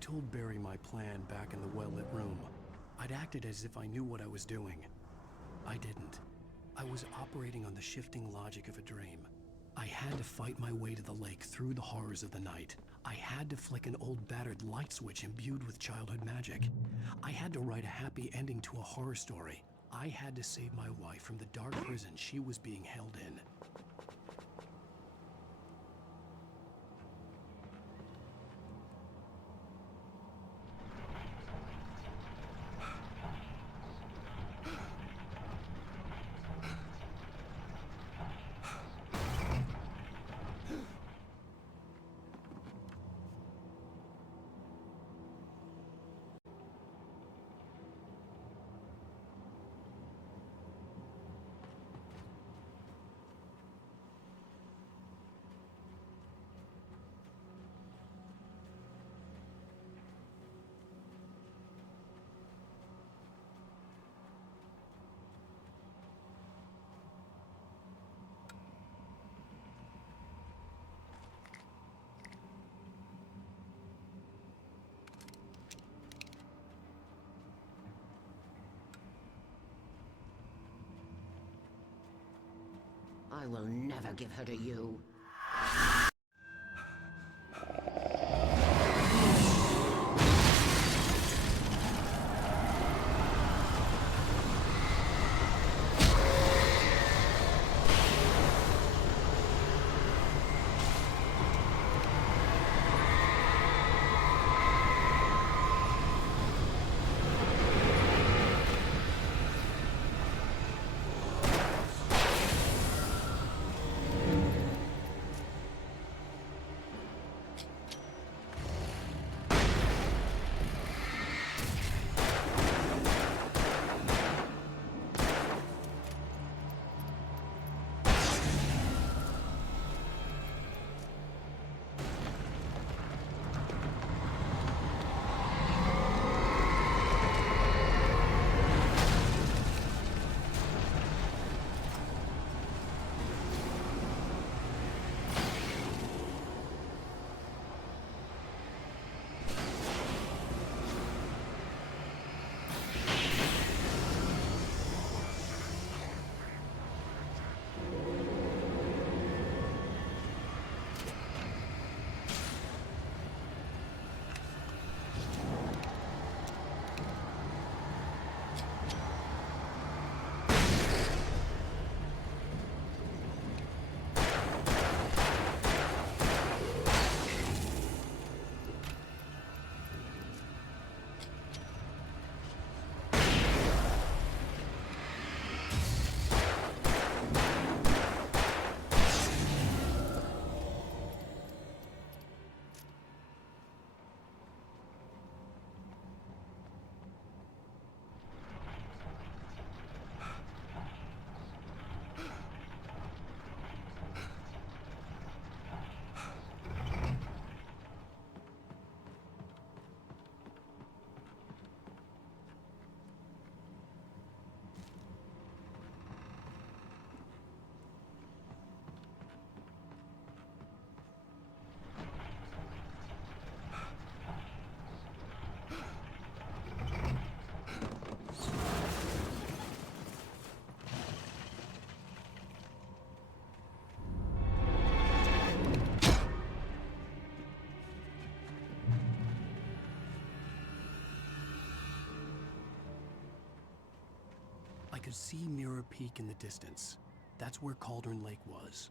told Barry my plan back in the well-lit room. I'd acted as if I knew what I was doing. I didn't. I was operating on the shifting logic of a dream. I had to fight my way to the lake through the horrors of the night. I had to flick an old battered light switch imbued with childhood magic. I had to write a happy ending to a horror story. I had to save my wife from the dark prison she was being held in. I will never give her to you. I could see Mirror Peak in the distance. That's where Cauldron Lake was.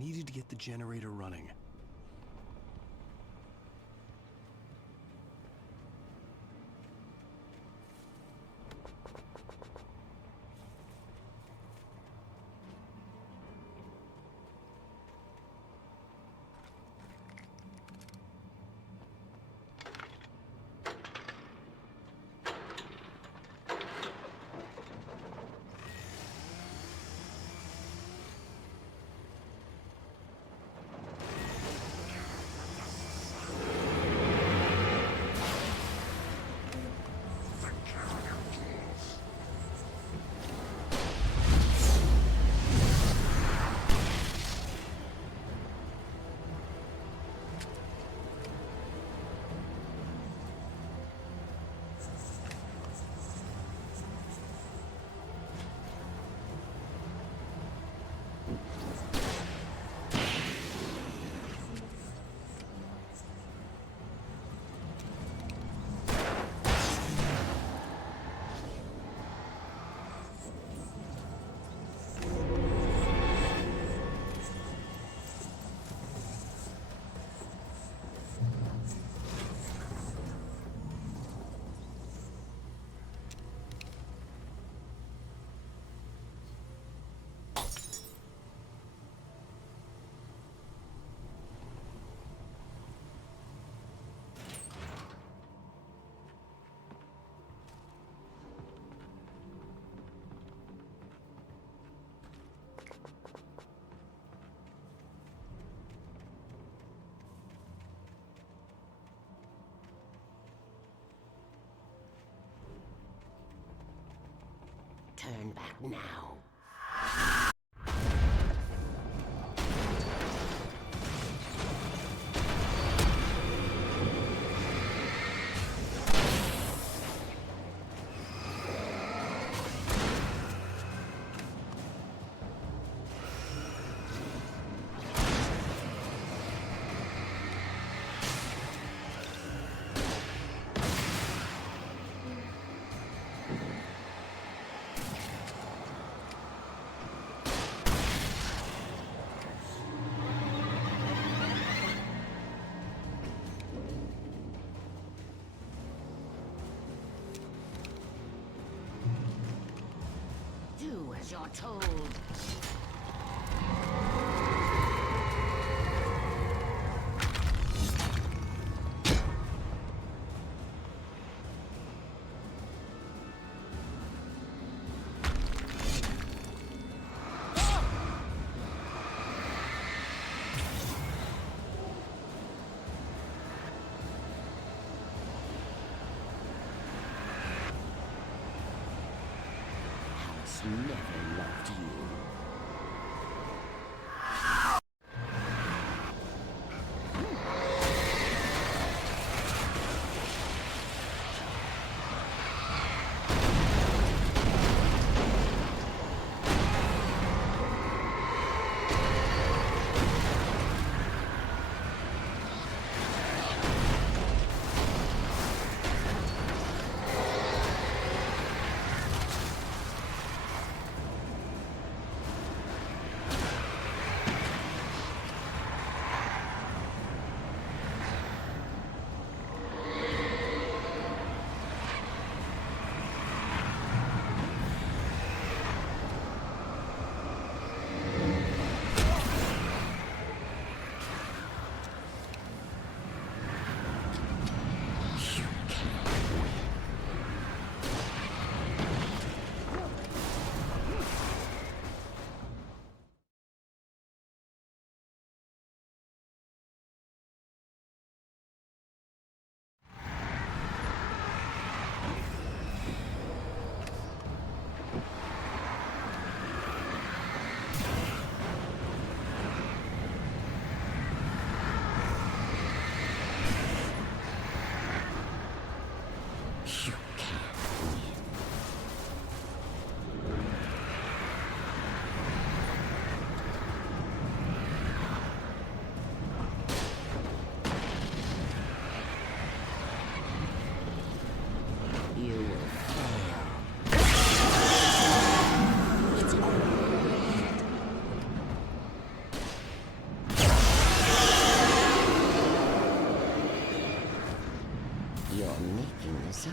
needed to get the generator running. Turn back now. Do as you're told. Alice never loved you. So?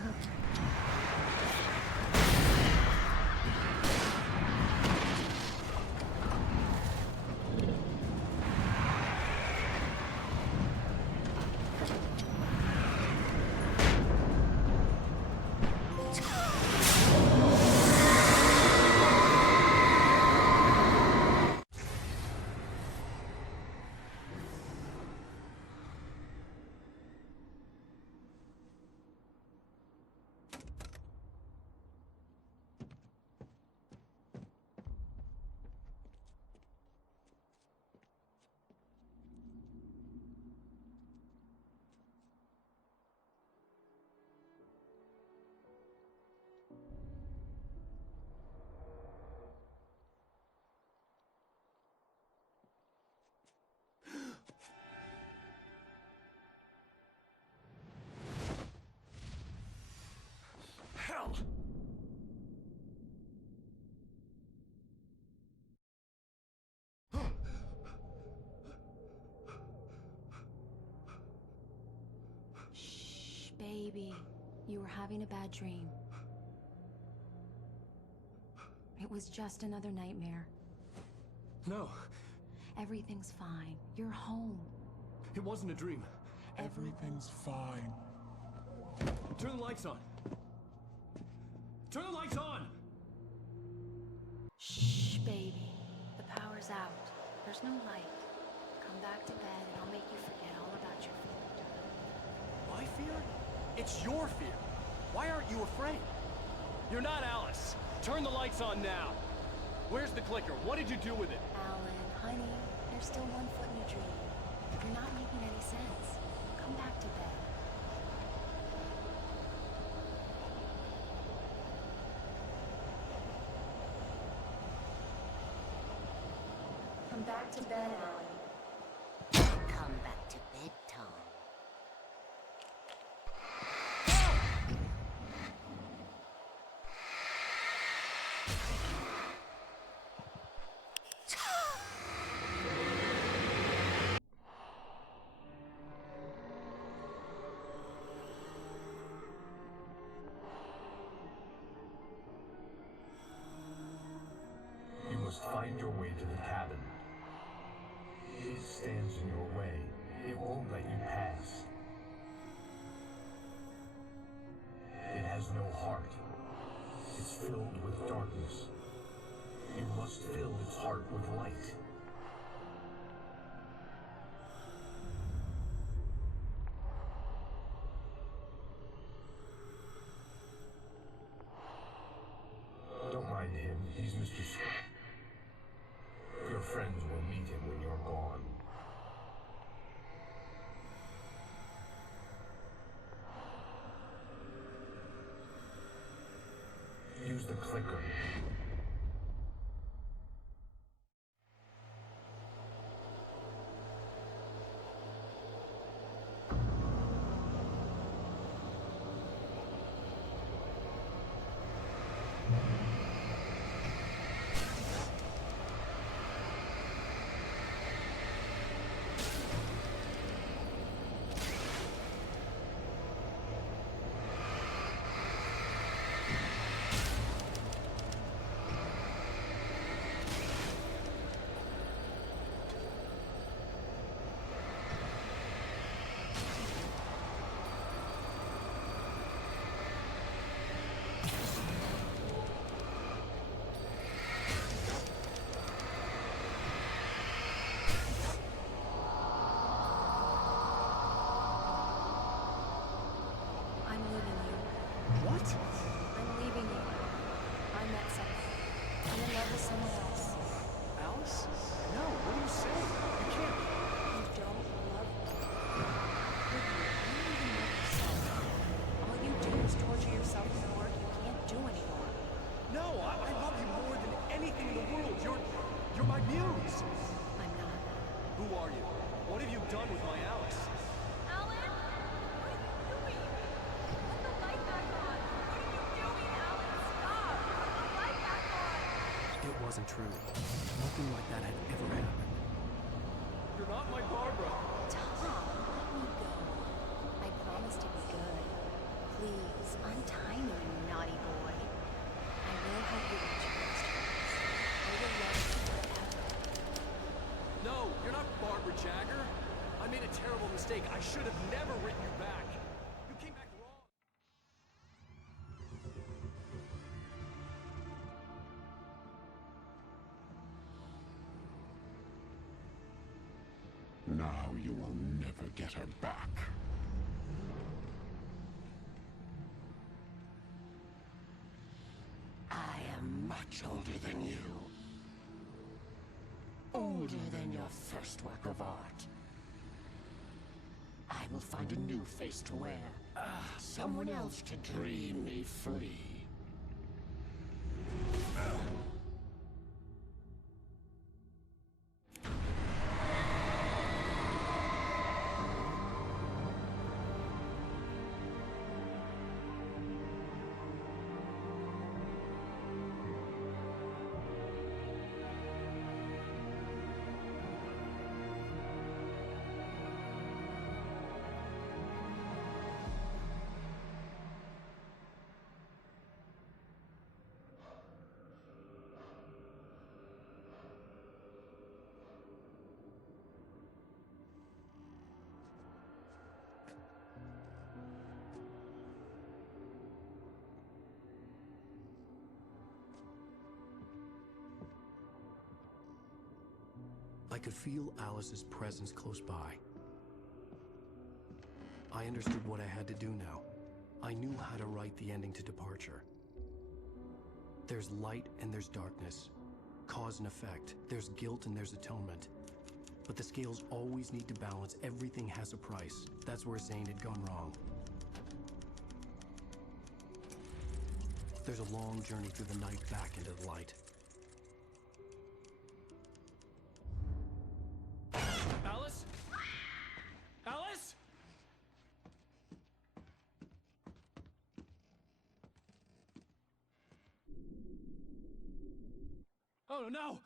Hell! Shh, baby. You were having a bad dream. It was just another nightmare. No, Everything's fine. You're home. it wasn't a dream. Everything's fine. Turn the lights on. Turn the lights on! Shh, baby. The power's out. There's no light. Come back to bed and I'll make you forget all about your fear. My fear? It's your fear. Why aren't you afraid? You're not Alice. Turn the lights on now. Where's the clicker? What did you do with it? Alan, honey, you're still 1 foot in a dream. You're not making any sense. Come back to bed. Come back to bed, Alan. Come back to bed, Tom. You must find your way to the cabin. It stands in your way. It won't let you pass. It has no heart. It's filled with darkness. You must fill its heart with light. Don't mind him. He's Mr. Your friends will meet him when you're gone. Use the clicker. I'm leaving you. What? I'm leaving you. I met someone. I'm in love with someone else. Alice? No, what are you saying? You can't. You don't love me. Would you? You don't even love yourself. All you do is torture yourself with work you can't do anymore. No, I love you more than anything in the world. You're my muse. I'm not. Who are you? What have you done with my Alice? Alan? What are you doing? Put the light back on. What are you doing, Alan? Stop. Put the light back on. It wasn't true. Nothing like that had ever happened. You're not my Barbara. Tom, let me go. I promise to be good. Please, untie me, you naughty boy. I will help you reach your next dreams. I will love you forever. No, you're not Barbara Jagger. I made a terrible mistake. I should have never written you back. You came back wrong. Now you will never get her back. I am much older than you. Older than your first work of art. I will find a new face to wear. Someone else to dream me free. I could feel Alice's presence close by. I understood what I had to do now. I knew how to write the ending to Departure. There's light and there's darkness. Cause and effect. There's guilt and there's atonement. But the scales always need to balance. Everything has a price. That's where Zane had gone wrong. There's a long journey through the night back into the light. Alice? Alice? Oh no!